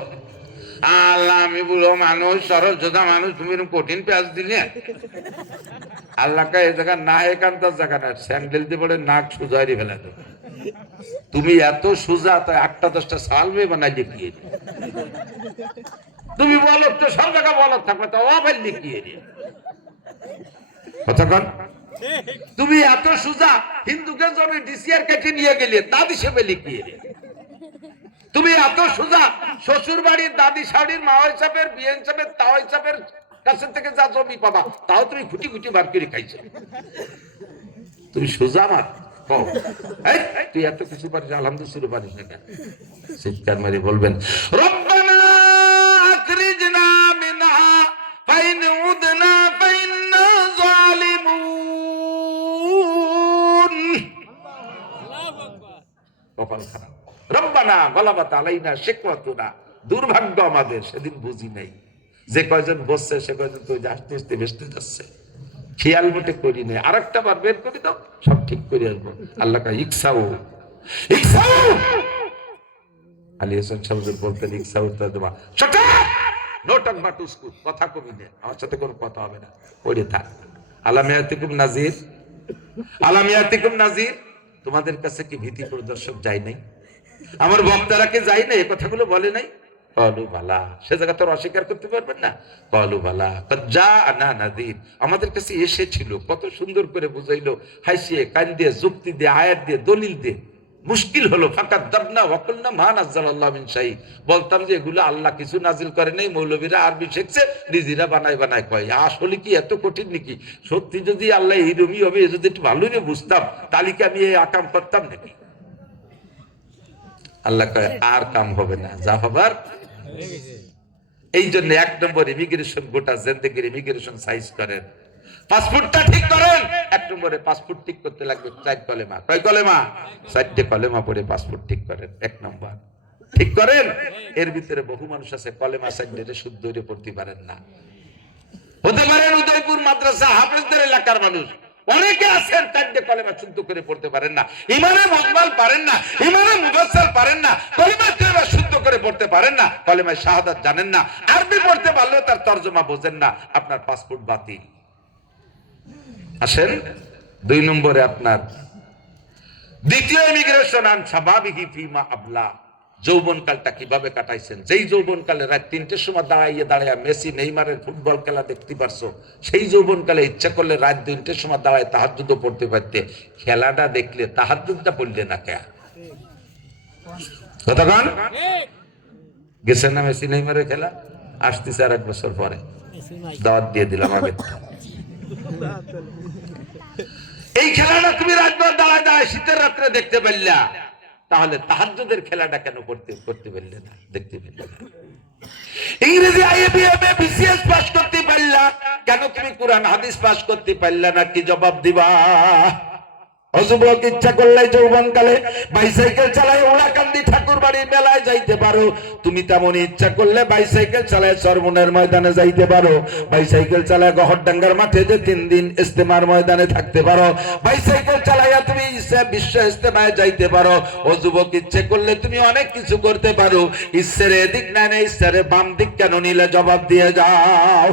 আল্লাহ, আমি বুড়ো মানুষ, সরল যোদ্ধা মানুষ, তুমি কঠিন পেঁয়াজ দিলে। আল্লাহকে এই জায়গা না, একান্তার জায়গা না, স্যান্ডেল দিয়ে পড়ে নাক সুজাই ফেলে দেবো। তুমি এত সুজা, তাই 8টা 10টা সালমে বানাই দেখিয়ে দিই। তুমি বলো তো, সব জায়গা বলো থাকবে তো অফেল লিখিয়ে দিয়ে কতক্ষণ। তুমি এত সুজা, হিন্দুকে জমি ডিসিআর কেটে নিয়ে গেলে দাদি হিসেবে লিখিয়ে দিয়ে। তুমি এত সোজা, শ্বশুর বাড়ির দাদি শাড়ির মা হিসাবের বিয়ে হিসাবের তাও হিসাবের কাছে থেকে যা জমি পাবা, তাও তুমি খুঁটি খুঁটি বার করে খাইছো। তুমি সোজা মাত, তুই এত কিছু পারিস, আলহামদুলিল্লাহ শুরু পারিস না কেন? চিৎকার মারি বলবেন, রব্বানা আখরিজনা মিনহা ফাইন উদনা ফাইন্না জালিমুন। আল্লাহু আকবার। কপাল খারাপ। রব্বানা গলাবাত আলাইনা শিকওয়াতুনা, দুর্ভাগ্য আমাদের, সেদিন বুঝি নাই। যে কয়জন বসছে সে কয়জন তো হাসতে হাসতে ভেসতে যাচ্ছে, খেয়াল মোটে করি নাই। আরেকটা বার বের করে দাও, সব ঠিক করে আসবো। আল্লাহ কা ইকসাউ ইকসাউ, আলী হাসান সাহেব বলতেন ইকসাউ তা দেবা shut up, no talk but উসকু, কথা কবি না, আমার সাথে কোনো কথা হবে না, পড়ে থাক। আলামিয়াতিকুম নাজির, আলামিয়াতিকুম নাজির, তোমাদের কাছে কি ভীতি প্রদর্শক যায় নাই? আমার বক্তারা কে যাই না, এই কথাগুলো বলে নাই? কলু ভালা, সে জায়গা তোর অস্বীকার করতে পারবেন না। কলু ভালা যা আনা নাদির, আমাদের কাছে এসেছিল, কত সুন্দর করে বুঝাইলো, হাসিয়ে কান দিয়ে, যুক্তি দিয়ে, আয়াত দিয়ে, দলিল দিয়ে। মুশকিল হলো ফাকাত দাবনা ওয়াকুলনা মা নাযালাল্লাহু মিন শাই, বলতাম যে এগুলো আল্লাহ কিছু নাজিল করে নাই, মৌলবীরা আরবি শিখছে, নিজেরা বানায় বানায় কয়। আসলে কি এত কঠিন নাকি? সত্যি যদি আল্লাহ এইরকমই হবে, যদি একটু ভালো করে বুঝতাম, তাহলে কি আমি এই আকাম করতাম নাকি? আল্লাহ কয় আর কাম হবে না, যা হবার। এই জন্য 1 নম্বর ইমিগ্রেশন, গোটা জিন্দেগির ইমিগ্রেশন সাইজ করেন, পাসপোর্টটা ঠিক করেন। 1 নম্বরে পাসপোর্ট ঠিক করতে লাগবে 4 কলেমা। কয় কলেমা? 4টে কলেমা পড়ে পাসপোর্ট ঠিক করেন। 1 নম্বর ঠিক করেন। এর ভিতরে বহু মানুষ আছে কলেমা 4টে শুদ্ধ করে পড়তে পারেন না। হতে পারেন উদয়পুর মাদ্রাসা হাফেজদের এলাকার মানুষ, অনেকে আছেন 4টে কলেমা শুদ্ধ করে পড়তে পারেন না, ইমানে মুকমাল পারেন না, ইমানে মুফাসসাল পারেন না, কলেমা তেরা শুদ্ধ করে পড়তে পারেন না, কলেমা শাহাদাত জানেন না, আরবি পড়তে পারলেও তার তরজমা বোঝেন না, আপনার পাসপোর্ট বাতিল। আসেন 2 নম্বরে আপনার দ্বিতীয় ইমিগ্রেশন, আন শাবাবিহি ফিমা আবলা, যৌবনকালটা কিভাবে কাটাইছেন। যেই যৌবনকালে রাত 3টের সময় দাঁড়াইয়া মেসি নেইমারের ফুটবল খেলা দেখতে পারছো, সেই যৌবনকালে ইচ্ছা করলে রাত 2টের সময় দাঁড়ায় তাহাজ্জুদও পড়তে পারতে, খেলাটা দেখলে তাহাজ্জুদটা পড়লে না কে? কতক্ষণ গেছেন না মেসি নেইমারের খেলা? আসতেছে আর 1 বছর পরে, দাওয়াত দিয়ে দিলাম আগে। এই খেলাটা তুমি রাতভর দাঁড়ায় শীতের রাত্রে দেখতে পারলা, তাহলে তাহাজ্জুদের খেলাটা কেন করতে পারলে না, দেখতে পারলে না? ইংরেজি আইএ বিএ বিসিএস পাস করতে পারলা, কেন তুমি কোরআন হাদিস পাস করতে পারলে না? কি জবাব দিবা? যুবক, ইচ্ছা করলে যৌবন কালে বাইসাইকেল চালায় ওলাকান্দি ঠাকুর বাড়ির মেলায় যাইতে পারো। তুমি তেমনই ইচ্ছা করলে বাইসাইকেল চালায় চরমনের ময়দানে যাইতে পারো। বাইসাইকেল চালায় গহরডাঙ্গার মাঠে যে 3 দিন ইস্তেমার ময়দানে থাকতে পারো। বাইসাইকেল চালাইয়া তুমি বিশ্ব ইস্তেমায় যাইতে পারো। ও যুবক, ইচ্ছে করলে তুমি অনেক কিছু করতে পারো। ঈশ্বরের এদিক না ঈশ্বরের বাম দিক কেন নিলে? জবাব দিয়ে যাও।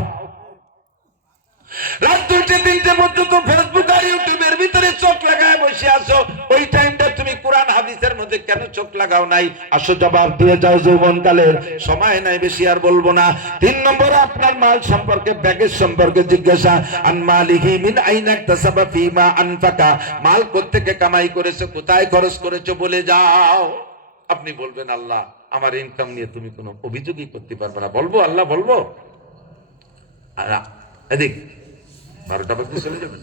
রাত 2-3 পর্যন্ত ফেসবুক আর ইউটিউবের ভিতরে চোখ লাগায় বসে আছো। ওই টাইমটা তুমি কোরআন হাদিসের মধ্যে কেন চোখ লাগাও নাই? আসো, জবাব দিয়ে যাও। যৌবনকালের সময় নাই, বেশি আর বলবো না। 3 নম্বরে আপনার মাল সম্পর্কে, ব্যাগের সম্পর্কে জিজ্ঞাসা। আন মালিহি মিন আইনা ইকতাসাবা ফিমা আনফাকা। মাল কোত্থেকে কামাই করেছো, কোথায় খরচ করেছো বলে যাও। আপনি বলবেন, আল্লাহ আমার ইনকাম নিয়ে তুমি কোনো অভিযোগই করতে পারবে না। বলবো আল্লাহ, বলবো। এদিক 12টা বাজতে চলে যাবে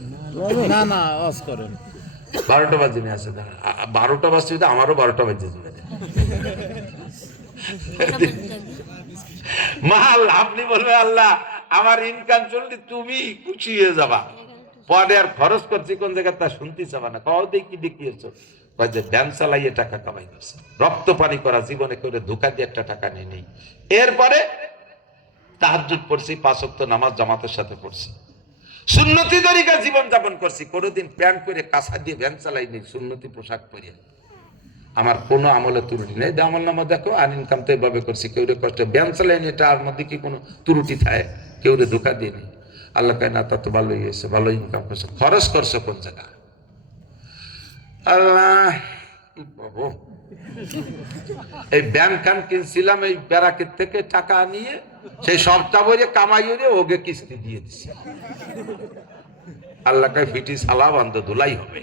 না, না ওয়াজ করেন। 12টা বাজে নিয়ে আসে, 12টা বাজতে আমারও 12টা বাজে যাবে। মাল আপনি বলবে, আল্লাহ আমার ইনকাম চললে তুমি খুশি হয়ে যাবা। পরে আর খরচ করছি কোন জায়গায় তা শুনতে চাবা না। কও দেখি দেখিয়েছ যে ব্যান চালাইয়ে টাকা কামাই করছে, রক্ত পানি করা জীবনে করে ধোকা দিয়ে একটা টাকা নিয়ে নেই। এরপরে তাহাজ্জুদ পড়ছি, 5 ওয়াক্ত নামাজ জামাতের সাথে পড়ছি, সুন্নতি তরিকা জীবন যাপন করছি। কোনোদিন প্যান্ট করে কাঁচা দিয়ে ভ্যান চালাইনি, সুন্নতি পোশাক পরে। আমার কোনো আমলে ত্রুটি নেই। আমল নামা দেখো, আর ইনকাম তো এইভাবে করছি। কেউ রে কষ্ট ভ্যান চালাইনি, এটা আর মধ্যে কি কোনো ত্রুটি থাকে? কেউ রে ধোকা দিইনি। আল্লাহ কয় না, তা তো ভালোই হয়েছে, ভালো ইনকাম করছো। খরচ করছো কোন জায়গা? আল্লাহ বাবু, এই ব্যাংক কান কিনছিলাম এই ব্যারাকের থেকে টাকা নিয়ে, সেই সবটা বলে কামাই হয়ে ওকে কিস্তি দিয়ে দিছি। আল্লাহ কয় ফিটি সালা বান্ধ ধুলাই হবে।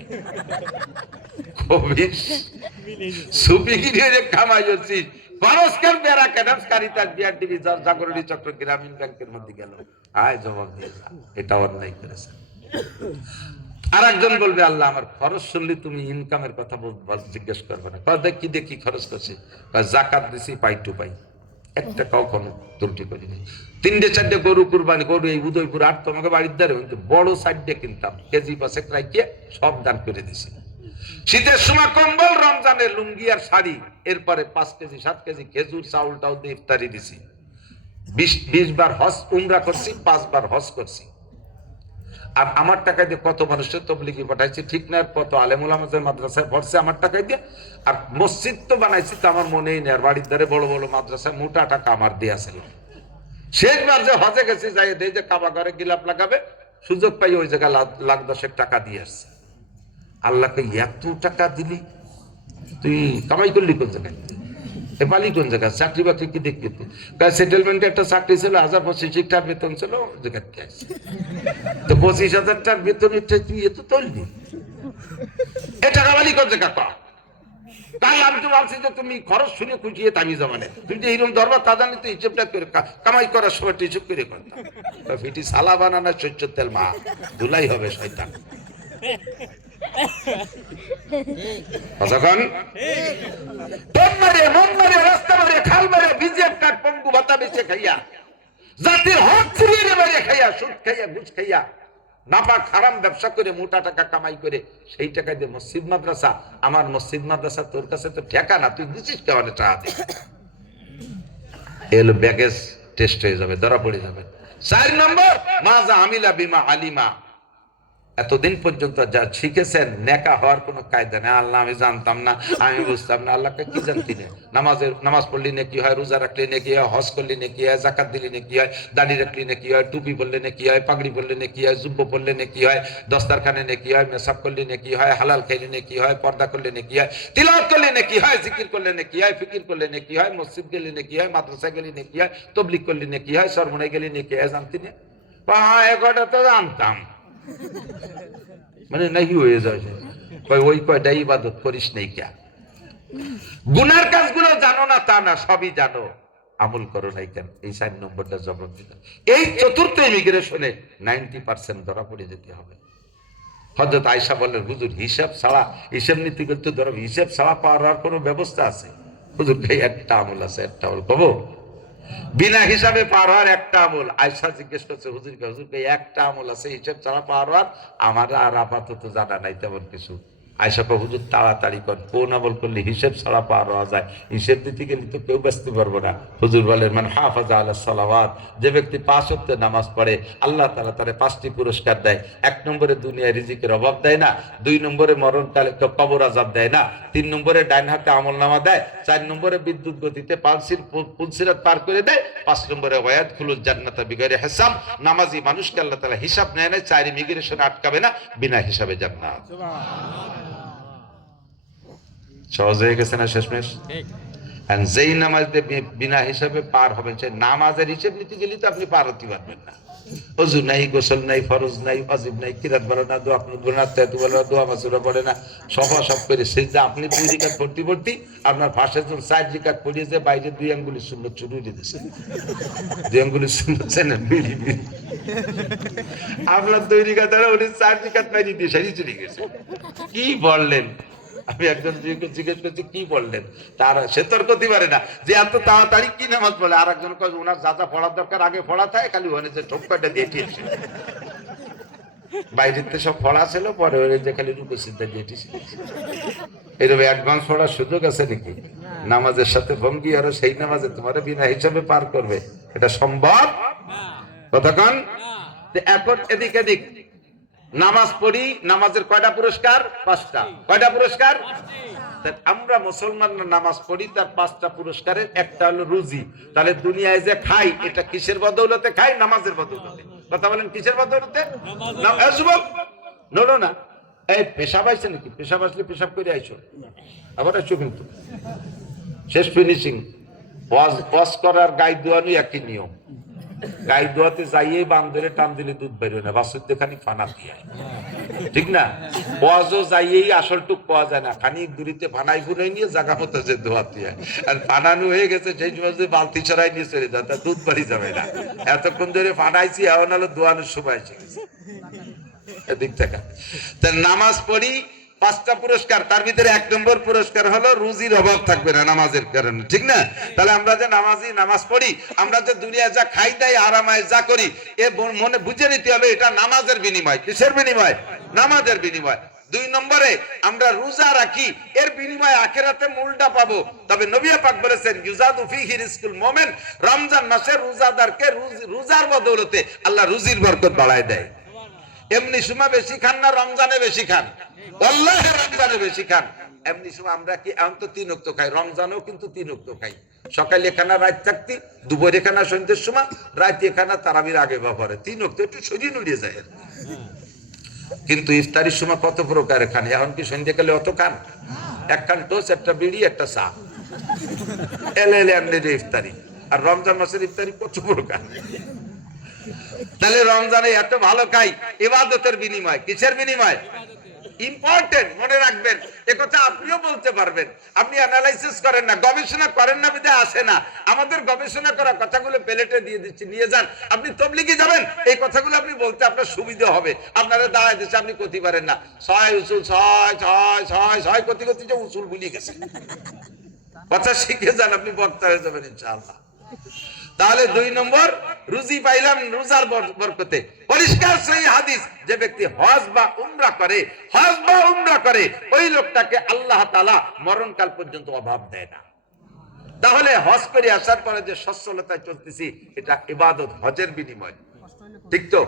কামাই হচ্ছি পারস্কার ব্যারাকের কারিতার বিআরডিবি জাগরণী চক্র গ্রামীণ ব্যাংকের মধ্যে গেল। আয় জবাব দিয়ে যা, এটা অন্যায় করেছে। আর একজন বলবে, আল্লাহ আমার খরচ শুনলে তুমি ইনকামের কথা জিজ্ঞেস করবে না। দেখি দেখি খরচ করছি, জাকাত দিছি পাই টু পাই, একটা কখনো ত্রুটি করিনি। 3-4 গরু কুরবানি, গরু এই উদয়পুর 8 তোমাকে বাড়ির দ্বারে বড় সাইডে কিনতাম, কেজি 5 রাখিয়ে সব দান করে দিছি। শীতের সময় কম্বল, রমজানের লুঙ্গি আর শাড়ি, এরপরে 5 কেজি 7 কেজি খেজুর চাউলটাও দিয়ে ইফতারি দিছি। 20 বার হজ উমরা করছি, 5 বার হজ করছি। আর আমার টাকা দিয়ে কত মানুষের তবলিগি পাঠাইছি, ঠিক না? কত আলেমুল আমাদের মাদ্রাসায় পড়ছে আমার টাকা দিয়ে। আর মসজিদ তো বানাইছি তো আমার মনেই নেই। আর বাড়ির ধারে বড় বড় মাদ্রাসায় মোটা টাকা আমার দিয়ে ছিল। শেষবার যে হজে গেছি, যাই দেই যে কাবা ঘরে গিলাপ লাগাবে, সুযোগ পাই ওই জায়গায় লাখ 10 টাকা দিয়ে আসছে। আল্লাহকে এত টাকা দিলি, তুই কামাই করলি কোন জায়গায়? এপালি কোন জায়গায়? চাকরি বাকরি কি দেখবি? সেটেলমেন্টে একটা চাকরি ছিল, 1025 টাকার বেতন ছিল, তো 25,000 টাকার বেতন তুই এত তুললি, এ টাকা বালি কোন জায়গা? তাই আমি তো বলছি যে তুমি খরচ শুনে খুঁজিয়ে তামি জমানে, তুমি যে এরকম ধরবা তা জানি তো হিসেবটা করে কামাই করার সময় হিসেব করে করতাম। ফিটি সালা বানানো শস্য তেল মা ধুলাই হবে শয়তান। কতক্ষণ তোর মারে মন মারে রাস্তা মারে খাল মারে বিজেপ কাট পঙ্গু ভাতা বেচে খাইয়া, জাতির হক ছিনিয়ে মারে খাইয়া, সুদ খাইয়া, ঘুষ খাইয়া, নাপাক হারাম ব্যবসা করে মোটা টাকা কামাই করে সেই টাকা দিয়ে মসজিদ মাদ্রাসা, আমার মসজিদ মাদ্রাসা তোর কাছে তো ঠেকা না, তুই দিচ্ছিস কেমন টাকা দিয়ে? এলো ব্যাগেজ টেস্ট হয়ে যাবে, ধরা পড়ে যাবে। 4 নম্বর, মাজা আমিলা বিমা আলিমা। এতদিন পর্যন্ত যা শিখেছেন, নেকা হওয়ার কোনো কায়দা নেই। আল্লাহ আমি জানতাম না, আমি বুঝতাম না। আল্লাহকে কি জানতি না? নামাজ পড়লি নাকি হয়, রোজা রাখলি নাকি হয়, হজ করলি নাকি হয়, জাকাত দিলি নাকি হয়, দাড়ি রাখলি নাকি হয়, টুপি পরলে নাকি হয়, পাগড়ি পরলে নাকি হয়, জুব্ব পরলে নাকি হয়, দস্তারখানে নাকি হয়, মেসাব করলে নাকি হয়, হালাল খাইলে নাকি হয়, পর্দা করলে নাকি হয়, তিলাওয়াত করলে নাকি হয়, জিকির করলে নাকি হয়, ফিকির করলে নাকি হয়, মসজিদ গেলে নাকি হয়, মাদ্রাসা গেলে নাকি হয়, তবলিগ করলে নাকি হয়, সরমনায় গেলে নাকি হয়, জানতি না? একটা তো জানতাম, মানে নাকি হয়ে যায় ওই কয়টা ইবাদত করিস নাই কে? গুনার কাজগুলো জানো না তা না, সবই জানো, আমল করো নাই কেন? এই 4 নম্বরটা জবাব দিতে। এই চতুর্থ ইমিগ্রেশনে 90% ধরা পড়ে যেতে হবে। হযরত আয়েশা বললেন, হুজুর হিসাব ছাড়া, হিসাব নীতি করতে ধরো, হিসাব ছাড়া পাওয়ার কোনো ব্যবস্থা আছে? হুজুর ভাই একটা আমল আছে, একটা আমল পাবো। বিনা হিসাবে পার হওয়ার একটা আমল। আয়েশা জিজ্ঞেস করছে হুজুরকে, হুজুরকে একটা আমল আছে হিসাব ছাড়া পার হওয়ার? আমার আর আপাতত জানা নাই তেমন কিছু। আয়েশা কয় হুজুর তাড়াতাড়ি কর, কোন আমল করলে হিসেব ছাড়া পার হওয়া যায়? হিসেব দিতে গেলে তো কেউ বাঁচতে পারবো না। হুজুর বলেন মান হাফাজা আলাস সালাওয়াত, যে ব্যক্তি 5 ওয়াক্ত নামাজ পড়ে আল্লাহ তাআলা তারে 5টি পুরস্কার দেয়। 1 নম্বরে দুনিয়ায় রিজিকের অভাব দেয় না, 2 নম্বরে মরণকালে কবর আযাব দেয় না, 3 নম্বরে ডাইন হাতে আমলনামা দেয়, 4 নম্বরে বিদ্যুৎ গতিতে পুলসিরাত পার করে দেয়, 5 নম্বরে ওয়ায়াদখুলুল জান্নাতা বিগাইরি হিসাব। নামাজি মানুষকে আল্লাহ তাআলা হিসাব নেয় না, 4 ইমিগ্রেশনে আটকাবে না, বিনা হিসাবে জান্নাত। সহজ হয়ে গেছে না শেষমেশ? যেই নামাজ দিয়ে বিনা হিসাবে পার হবেন, সে নামাজের হিসেব নিতে গেলে তো আপনি পার হতে পারবেন না। ওযু নাই, গোসল নাই, ফরজ নাই, ওয়াজিব নাই, কিরাত বলে না, দোয়া বলে না, তেতু বলে না, দোয়া মাসুরা পড়ে না, সফা সব করে সেজদা আপনি 2 রিকাত পড়তে আপনার পাশে জন 4 রিকাত পড়িয়েছে, বাইরে 2 আঙ্গুলি সুন্নত শুরু হয়ে দিয়েছে। 2 আঙ্গুলি সুন্নত না বিড়ি বিড়ি আপনার 2 রিকাত আর উনি 4 রিকাত মারি দিয়ে সারি চলে গেছে। কি বললেন? আমি একজন জিজ্ঞেস করছি কি বললেন, তার সে তর্ক করতে পারে না যে এত তাড়াতাড়ি কি নামাজ পড়ে। আর একজন কয় ওনার যা যা পড়ার দরকার আগে পড়া থাকে, খালি ওখানে যে ঠোপকাটা দিয়ে টিয়েছে, বাইরেতে সব পড়া ছিল, পরে ওই যে খালি রুকু সিজদা দিয়ে টিয়েছে। এরকম অ্যাডভান্স পড়ার সুযোগ আছে নাকি? নামাজের সাথে ভঙ্গি আরো সেই নামাজে তোমার বিনা হিসাবে পার করবে, এটা সম্ভব? কতক্ষণ? এখন এদিক এদিক নামাজ পড়ি, নামাজের কয়টা পুরস্কার? 5টা। কয়টা পুরস্কার? আমরা মুসলমান নামাজ পড়ি, তার 5টা পুরস্কারের একটা হলো রুজি। তাহলে দুনিয়ায় যে খাই, এটা কিসের বদৌলতে খাই? নামাজের বদৌলতে। কথা বলেন কিসের বদৌলতে? নড়ো না, এই পেশাব আইছে নাকি? পেশাব আসলে পেশাব করে আইছো, আবার আইছো কিন্তু শেষ ফিনিশিং। ওয়াজ করার গায়ে দোয়ানো একই নিয়ম। গায়ে দোয়াতে যাইয়ে বান্দরে টান দিলে দুধ বেরোয় না, বাসুদ্দে খানিক ফানা দিয়ে, ঠিক না? ওয়াজও যাইয়েই আসল টুক পাওয়া যায় না, খানিক দূরিতে ফানাই ফুনাই নিয়ে জায়গা মতো যে দোয়া দিয়ে, আর ফানানো হয়ে গেছে সেই সময় বালতি ছড়াই নিয়ে চলে যায়, তার দুধ বাড়ি যাবে না। এতক্ষণ ধরে ফানাইছি, এখন হলো দোয়ানোর সময় এসে গেছে। এদিক থেকে নামাজ পড়ি, 5টা পুরস্কার, তার ভিতরে 1 নম্বর পুরস্কার হলো রুজির অভাব থাকবে না নামাজের কারণে, ঠিক না? তাহলে আমরা যে নামাজ পড়ি, আমরা যে দুনিয়া যা খাই দাই আরামায় যা করি, এ মনে বুঝে নিতে হবে এটা নামাজের বিনিময়। কিসের বিনিময়? নামাজের বিনিময়। 2 নম্বরে আমরা রোজা রাখি, এর বিনিময়ে আখিরাতে মূলটা পাবো। তবে নবী পাক বলেছেন ইউজাদু ফিহি রিজকুল মুমিন, রমজান মাসে রোজাদারকে রোজার বদৌলতে আল্লাহ রুজির বরকত বাড়ায় দেয়। এমনি সময় বেশি খান না রমজানে বেশি খান? আল্লাহর রমজানে বেশি খান। এমনি সময় আমরা কি এখন তো 3 ওয়াক্ত খাই, রমজানেও কিন্তু 3 ওয়াক্ত খাই। সকালে খানা, রাত থাকতি, দুপুরে খানা সন্ধ্যের সময়, রাতে খানা তারাবির আগে বা পরে। 3 ওয়াক্ত একটু শরীর নড়িয়ে যায়। কিন্তু ইফতারির সময় কত প্রকারে খান, এখন কি সন্ধ্যাকালে অত খান? 1 খান টোস্ট, একটা বিড়ি, একটা চা, এলে ইফতারি। আর রমজান মাসের ইফতারি কত প্রকার। তাহলে রমজানে এত ভালো খাই, ইবাদতের বিনিময়। কিসের বিনিময়? ইম্পর্টেন্ট, মনে রাখবেন। একথা আপনিও বলতে পারবেন। আপনি অ্যানালাইসিস করেন না, গবেষণা করেন না, বিধায় আসে না। আমাদের গবেষণা করা কথাগুলো প্লেটে দিয়ে দিচ্ছি, নিয়ে যান। আপনি তবলিগে যাবেন, এই কথাগুলো আপনি বলতে আপনার সুবিধা হবে। আপনারা দাঁড়ায় দিচ্ছে, আপনি করতে পারেন না। 6 উসুল, 6 করতে করতে যে উসুল ভুলিয়ে গেছে। কথা শিখে যান, আপনি বক্তা হয়ে যাবেন ইনশাআল্লাহ। তাহলে 2 নম্বর রুজি পাইলাম রোজার বরকতে। পরিষ্কার সহিহ হাদিস, যে ব্যক্তি হজ বা উমরা করে, ওই লোকটাকে আল্লাহ তাআলা মরণকাল পর্যন্ত অভাব দেয় না। তাহলে হজ করে আসার পরে যে সচ্ছলতায় চলতেছি, এটা ইবাদত, হজের বিনিময়, ঠিক তো?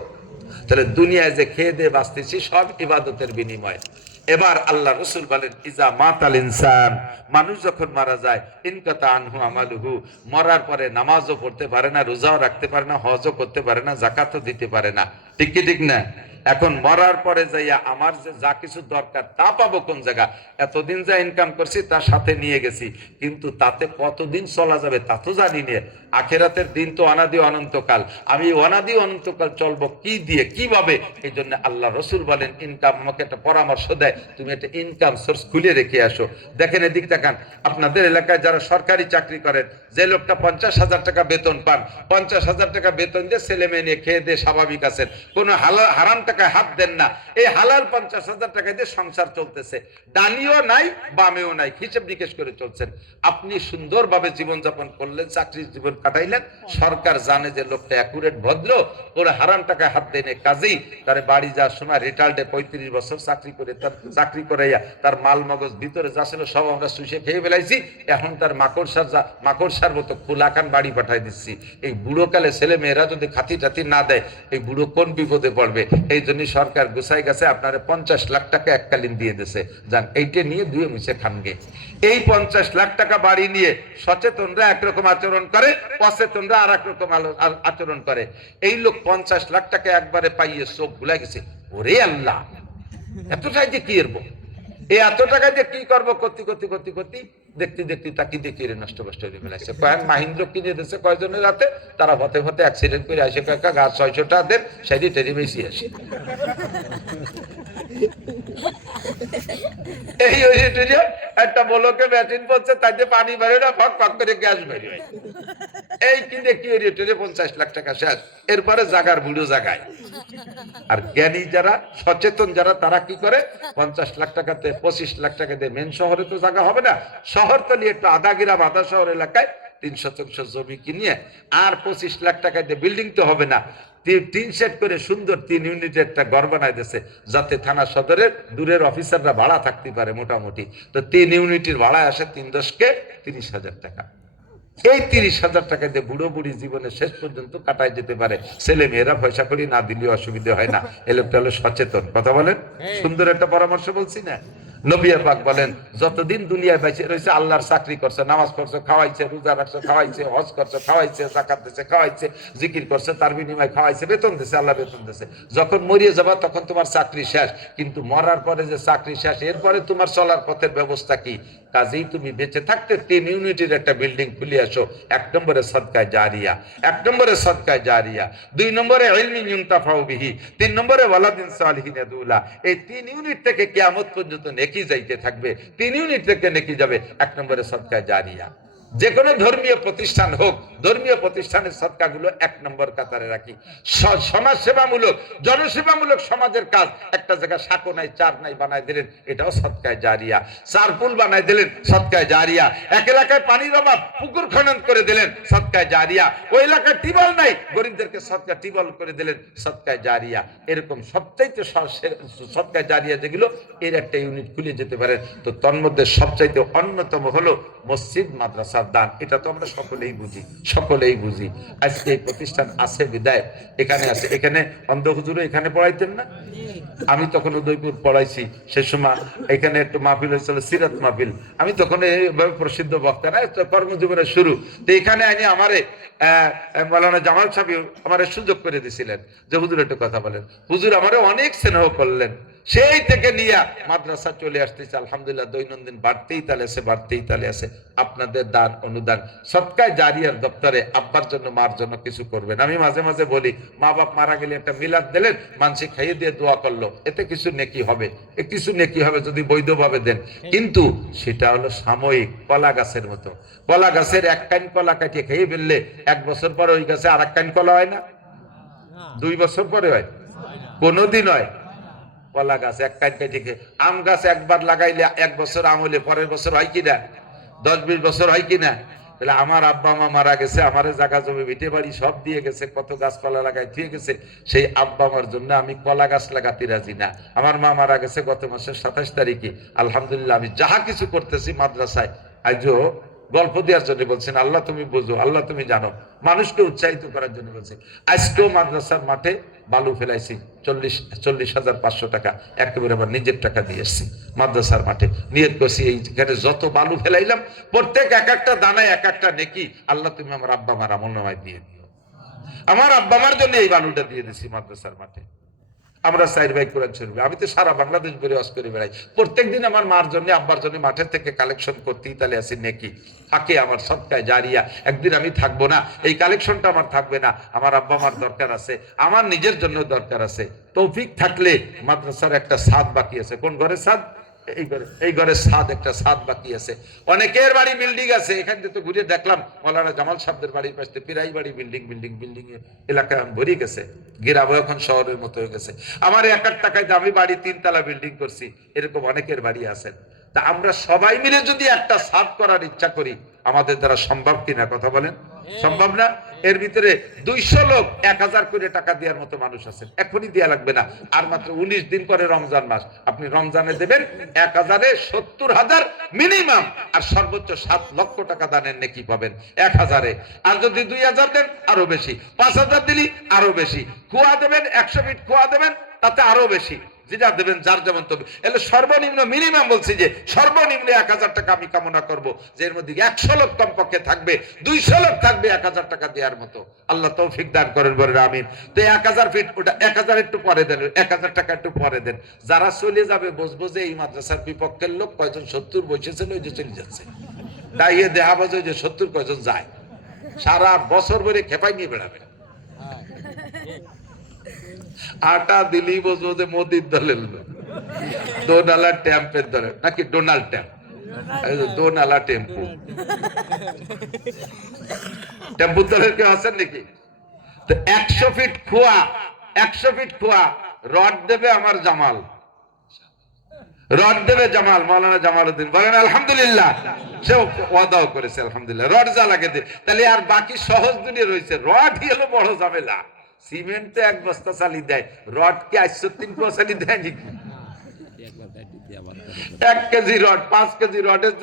তাহলে দুনিয়ায় যে খেয়ে দিয়ে বাঁচতেছি, সব ইবাদতের বিনিময়। এবার আল্লাহ রাসূল বলেন ইজা মাতাল ইনসান, মানুষ যখন মারা যায়, ইনকাতা আনহু আমালুহু, মরার পরে নামাজও পড়তে পারে না, রোজাও রাখতে পারে না, হজও করতে পারে না, যাকাতও দিতে পারে না, ঠিক কি ঠিক না? এখন মরার পরে যাইয়া আমার যে যা কিছু দরকার তা পাবো কোন জায়গা? এতদিন যা ইনকাম করছি তার সাথে নিয়ে গেছি, কিন্তু তাতে কতদিন চলা যাবে তা তো জানি না। আখেরাতের দিন তো অনাদি অনন্তকাল, আমি অনাদি অনন্তকাল চলবো কি দিয়ে, কিভাবে? এই জন্য আল্লাহ রসুল বলেন ইনকাম, আমাকে একটা পরামর্শ দেয়, তুমি একটা ইনকাম সোর্স খুলে রেখে আসো। দেখেন এদিক দেখান, আপনাদের এলাকায় যারা সরকারি চাকরি করেন, যে লোকটা 50,000 টাকা বেতন পান, 50,000 টাকা বেতন দিয়ে ছেলে মেয়ে নিয়ে খেয়ে দিয়ে স্বাভাবিক আছেন, কোনো হারাম টাকা টাকায় হাত দেন না। এই হালাল 50,000 টাকা দিয়ে সংসার চলতেছে, ডানিও নাই বামেও নাই, হিসেব নিকেশ করে চলছেন। আপনি সুন্দরভাবে জীবনযাপন করলেন, চাকরির জীবন কাটাইলেন, সরকার জানে যে লোকটা অ্যাকুরেট ভদ্র, ওরা হারাম টাকায় হাত দেয় না, কাজেই তার বাড়ি যাওয়ার সময় রিটায়ার্ডে 35 বছর চাকরি করে, তার চাকরি করাইয়া তার মাল মগজ ভিতরে যা ছিল সব আমরা শুষে খেয়ে ফেলাইছি। এখন তার মাকড়সার মতো খোলাখান বাড়ি পাঠাই দিচ্ছি। এই বুড়োকালে ছেলে মেয়েরা যদি খাতি টাতি না দেয়, এই বুড়ো কোন বিপদে পড়বে। এই জন্য সরকার গুছাই গেছে, আপনারা 50 লাখ টাকা এককালীন দিয়ে দিছে, যান এইটা নিয়ে ধুয়ে মুছে খানগে। এই 50 লাখ টাকা বাড়ি নিয়ে সচেতনরা একরকম আচরণ করে, অচেতনরা আর এক রকম আচরণ করে। এই লোক 50 লাখ টাকা একবারে পাইয়ে চোখ ভুলে গেছে, ওরে আল্লাহ এত টাকা কি করবো, এই এত টাকা দিয়ে কি করবো, করতে করতে করতে করতে দেখতে দেখতে তাকে দেখি নষ্ট কষ্ট হয়ে ফেলেছে। কয়েক মাহিন্দ্র কিনে দিয়েছে কয়জনের রাতে, তারা হতে হতে অ্যাক্সিডেন্ট করে আসে, কয়েকটা গাছ 600 টাকা দেন সেটি টেরি বেশি আসে। এই একটা বলকে মেশিন পড়ছে, তাতে পানি বেরো না, ফক ফক করে গ্যাস বেরিয়ে। এই কিনে কি 50 লাখ টাকা শেষ। এরপরে জাগার বুড়ো জাগায়। আর জ্ঞানী যারা, সচেতন যারা, তারা কি করে, 50 লাখ টাকাতে 25 লাখ টাকা দিয়ে মেন শহরে তো জায়গা হবে না, শহর তো নিয়ে একটু আধা গ্রাম আধা শহর এলাকায় 3 শতাংশ জমি কিনিয়ে আর 25 লাখ টাকা দিয়ে বিল্ডিং তো হবে না, 3 সেট করে সুন্দর 3 ইউনিটের একটা ঘর বানাই দিয়েছে, যাতে থানা সদরের দূরের অফিসাররা ভাড়া থাকতে পারে মোটামুটি। তো 3 ইউনিটের ভাড়া আসে 3×10 = 30,000 টাকা। এই 30,000 টাকা দিয়ে বুড়ো বুড়ি জীবনে শেষ পর্যন্ত কাটাই যেতে পারে। ছেলে মেয়েরা পয়সা করি না দিলেও অসুবিধা হয় না। এ লোকটা হলো সচেতন। কথা বলেন, সুন্দর একটা পরামর্শ বলছি না? নবী পাক বলেন, যতদিন দুনিয়ায় বেঁচে রয়েছে আল্লাহর চাকরি করছে, নামাজ পড়ছে, খাওয়াইছে, রোজা রাখছে, খাওয়াইছে, হজ করছে, খাওয়াইছে, যাকাত দিছে, খাওয়াইছে, জিকির করছে, তার বিনিময়ে খাওয়াইছে, বেতন দিছে, আল্লাহ বেতন দিছে। যখন মরিয়ে যাবা তখন তোমার চাকরি শেষ, কিন্তু মরার পরে যে চাকরি শেষ, এরপরে তোমার চলার পথের ব্যবস্থা কি? কাজেই তুমি বেঁচে থাকতে 3 ইউনিটের একটা বিল্ডিং খুলে আসো। 1 নম্বরে সদকায়ে জারিয়া, 1 নম্বরে সদকায়ে জারিয়া, 2 নম্বরে ইলমি ইউনতাফাউ বিহি, 3 নম্বরে ওয়ালাদিন সালিহিন ইয়াদুলা। এই 3 ইউনিট থেকে কিয়ামত পর্যন্ত নেকি যাইতে থাকবে। 3 ইউনিট থেকে নেকি যাবে। 1 নম্বরে সদকায়ে জারিয়া। যে কোনো ধর্মীয় প্রতিষ্ঠান হোক, ধর্মীয় প্রতিষ্ঠানের সদকাগুলো 1 নম্বর কাতারে রাখি। সমাজ সেবামূলক, জনসেবামূলক সমাজের কাজ, একটা জায়গায় সাঁকো নাই, চার নাই বানাই দিলেন, এটাও সদকায়ে জারিয়া। 4 পুল বানাই দিলেন, সদকায়ে জারিয়া। এক এলাকায় পানির অভাব, পুকুর খনন করে দিলেন, সদকায়ে জারিয়া। ওই এলাকায় টিবল নাই, গরিবদেরকে সদকা টিবল করে দিলেন, সদকায়ে জারিয়া। এরকম সবচাইতে সদকায়ে জারিয়া যেগুলো, এর একটা ইউনিট খুলে যেতে পারেন। তো তন্মধ্যে সবচাইতে অন্যতম হলো মসজিদ মাদ্রাসা দান। এটা তো আমরা সকলেই বুঝি, সকলেই বুঝি। আজকে এই প্রতিষ্ঠান আছে বিদায় এখানে আছে। এখানে অন্ধ হুজুরও এখানে পড়াইতেন না? আমি তখন উদয়পুর পড়াইছি, সে সময় এখানে একটু মাহফিল হয়েছিল, সিরাত মাহফিল। আমি তখন এইভাবে প্রসিদ্ধ বক্তা না, কর্মজীবনের শুরু। তো এখানে আনি আমারে মাওলানা জামাল সাহেব আমারে সুযোগ করে দিয়েছিলেন যে হুজুর একটু কথা বলেন। হুজুর আমারে অনেক স্নেহ করলেন। সেই থেকে নিয়ে মাদ্রাসা চলে আসতেছে, আলহামদুলিল্লাহ দৈনন্দিন বাড়তেই তালে আছে, বাড়তেই তালে আছে। আপনাদের দান অনুদান সদকায়ে জারিয়ার দপ্তরে আব্বার জন্য মার জন্য কিছু করবেন। আমি মাঝে মাঝে বলি, মা বাপ মারা গেলে একটা মিলাদ দিলেন, মানসি খাইয়ে দিয়ে দোয়া করলো, এতে কিছু নেকি হবে, কিছু নেকি হবে যদি বৈধভাবে দেন। কিন্তু সেটা হলো সাময়িক, কলা গাছের মতো। কলা গাছের 1 কান কলা কাটিয়ে খেয়ে ফেললে 1 বছর পরে ওই গাছে আর 1 কান কলা হয় না? 2 বছর পরে হয়? কোনোদিন হয়? কলা গাছ 1 কান কেটে। আম গাছ একবার লাগাইলে 1 বছর আম হলে পরের বছর হয় কিনা? 10-20 বছর হয় কিনা? তাহলে আমার আব্বা মা মারা গেছে, আমার জায়গা জমি ভিটে বাড়ি সব দিয়ে গেছে, কত গাছপালা লাগাই দিয়ে গেছে, সেই আব্বা মার জন্য আমি কলা গাছ লাগাতে রাজি না। আমার মা মারা গেছে গত মাসের 27 তারিখে। আলহামদুলিল্লাহ আমি যাহা কিছু করতেছি মাদ্রাসায়, আজও গল্প দেওয়ার জন্য বলছেন, আল্লাহ তুমি বুঝো, আল্লাহ তুমি জানো, মানুষকে উৎসাহিত করার জন্য বলছি। আজকেও মাদ্রাসার মাঠে বালু ফেলাইছি 40,500 টাকা, একেবারে আমার নিজের টাকা দিয়ে এসছি। মাদ্রাসার মাঠে নিয়ত করছি, এইখানে যত বালু ফেলাইলাম প্রত্যেক এক একটা দানায় এক একটা নেকি, আল্লাহ তুমি আমার আব্বা মার আমলনামায় দিয়ে দিও। আমার আব্বা মার জন্য এই বালুটা দিয়ে দিছি মাদ্রাসার মাঠে। আমরা 4 ভাই কোরআন শরীফ, আমি তো সারা বাংলাদেশ ঘুরে ওয়াজ করে বেড়াই। প্রত্যেকদিন আমার মার জন্য আব্বার জন্য মাঠের থেকে কালেকশন করতেই তাহলে আসি নেকি থাকে আমার সদকায়ে জারিয়া। একদিন আমি থাকবো না, এই কালেকশনটা আমার থাকবে না, আমার আব্বা মার দরকার আছে, আমার নিজের জন্য দরকার আছে। তৌফিক থাকলে মাদ্রাসার একটা ছাদ বাকি আছে। কোন ঘরের ছাদ? এই ঘরে ছাদ, একটা ছাদ বাকি আছে। অনেকের বাড়ি বিল্ডিং আছে, এখান থেকে তো ঘুরে দেখলাম মৌলানা জামাল সাহেবদের বাড়ির পাশে প্রায় বাড়ি বিল্ডিং বিল্ডিং বিল্ডিং এলাকায় ভরে গেছে। গিরাবো এখন শহরের মতো হয়ে গেছে। আমার 1 টাকায় দামি বাড়ি 3 তলা বিল্ডিং করছি, এরকম অনেকের বাড়ি আছে। তা আমরা সবাই মিলে যদি একটা ছাদ করার ইচ্ছা করি, আমাদের দ্বারা সম্ভব কিনা কথা বলেন? সম্ভব না? এর ভিতরে 200 লোক 1000 করে টাকা দেওয়ার মতো মানুষ আছেন, এখনই দেওয়া লাগবে না, আর মাত্র 19 দিন পরে রমজান মাস। আপনি রমজানে দেবেন 1000-এ 70,000 মিনিমাম, আর সর্বোচ্চ 7 লক্ষ টাকা দানের নেকি পাবেন 1000-এ। আর যদি 2000 দেন আরো বেশি, 5000 দিলি আরো বেশি, কুয়া দেবেন 100 ফিট কুয়া দেবেন তাতে আরো বেশি, যেটা দেবেন যার যেমন তবে। এলে সর্বনিম্ন মিনিমাম বলছি যে সর্বনিম্ন 1000 টাকা আমি কামনা করব, যে এর মধ্যে 100 লোক কমপক্ষে থাকবে, 200 লোক থাকবে 1000 টাকা দেওয়ার মতো। আল্লাহ তৌফিক দান করেন, বলেন আমিন। তো 1000 ফিট, ওটা 1000 একটু পরে দেন, 1000 টাকা একটু পরে দেন। যারা চলে যাবে বুঝবো যে এই মাদ্রাসার বিপক্ষের লোক কয়জন 70 বসেছিল, ওই যে চলে যাচ্ছে, দাঁড়িয়ে দেখা বাজে যে 70 কয়জন যায়, সারা বছর ভরে খেপাই নিয়ে বেড়াবে। আটা দিলি বুঝবো যে মোদির দলের লোক, ডোনাল্ড ট্রাম্পের দলের, নাকি ডোনাল্ড ট্রাম্প, ডোনালা টেম্পু, টেম্পু দলের কেউ আছেন নাকি? তো 100 ফিট খোয়া, 100 ফিট খোয়া রড দেবে আমার জামাল, রড দেবে জামাল, মাওলানা জামালউদ্দিন, বলেন আলহামদুলিল্লাহ। সে ওয়াদাও করেছে আলহামদুলিল্লাহ, রড যা লাগে দে। তাহলে আর বাকি সহজ দুনিয়া রয়েছে, রড হলো বড় ঝামেলা। সিমেন্ট তো 1 বস্তা চালি দেয়, রড কি 3 পোয়া চালি দেয় নাকি? 1 কেজি রড, 5 কেজি রডের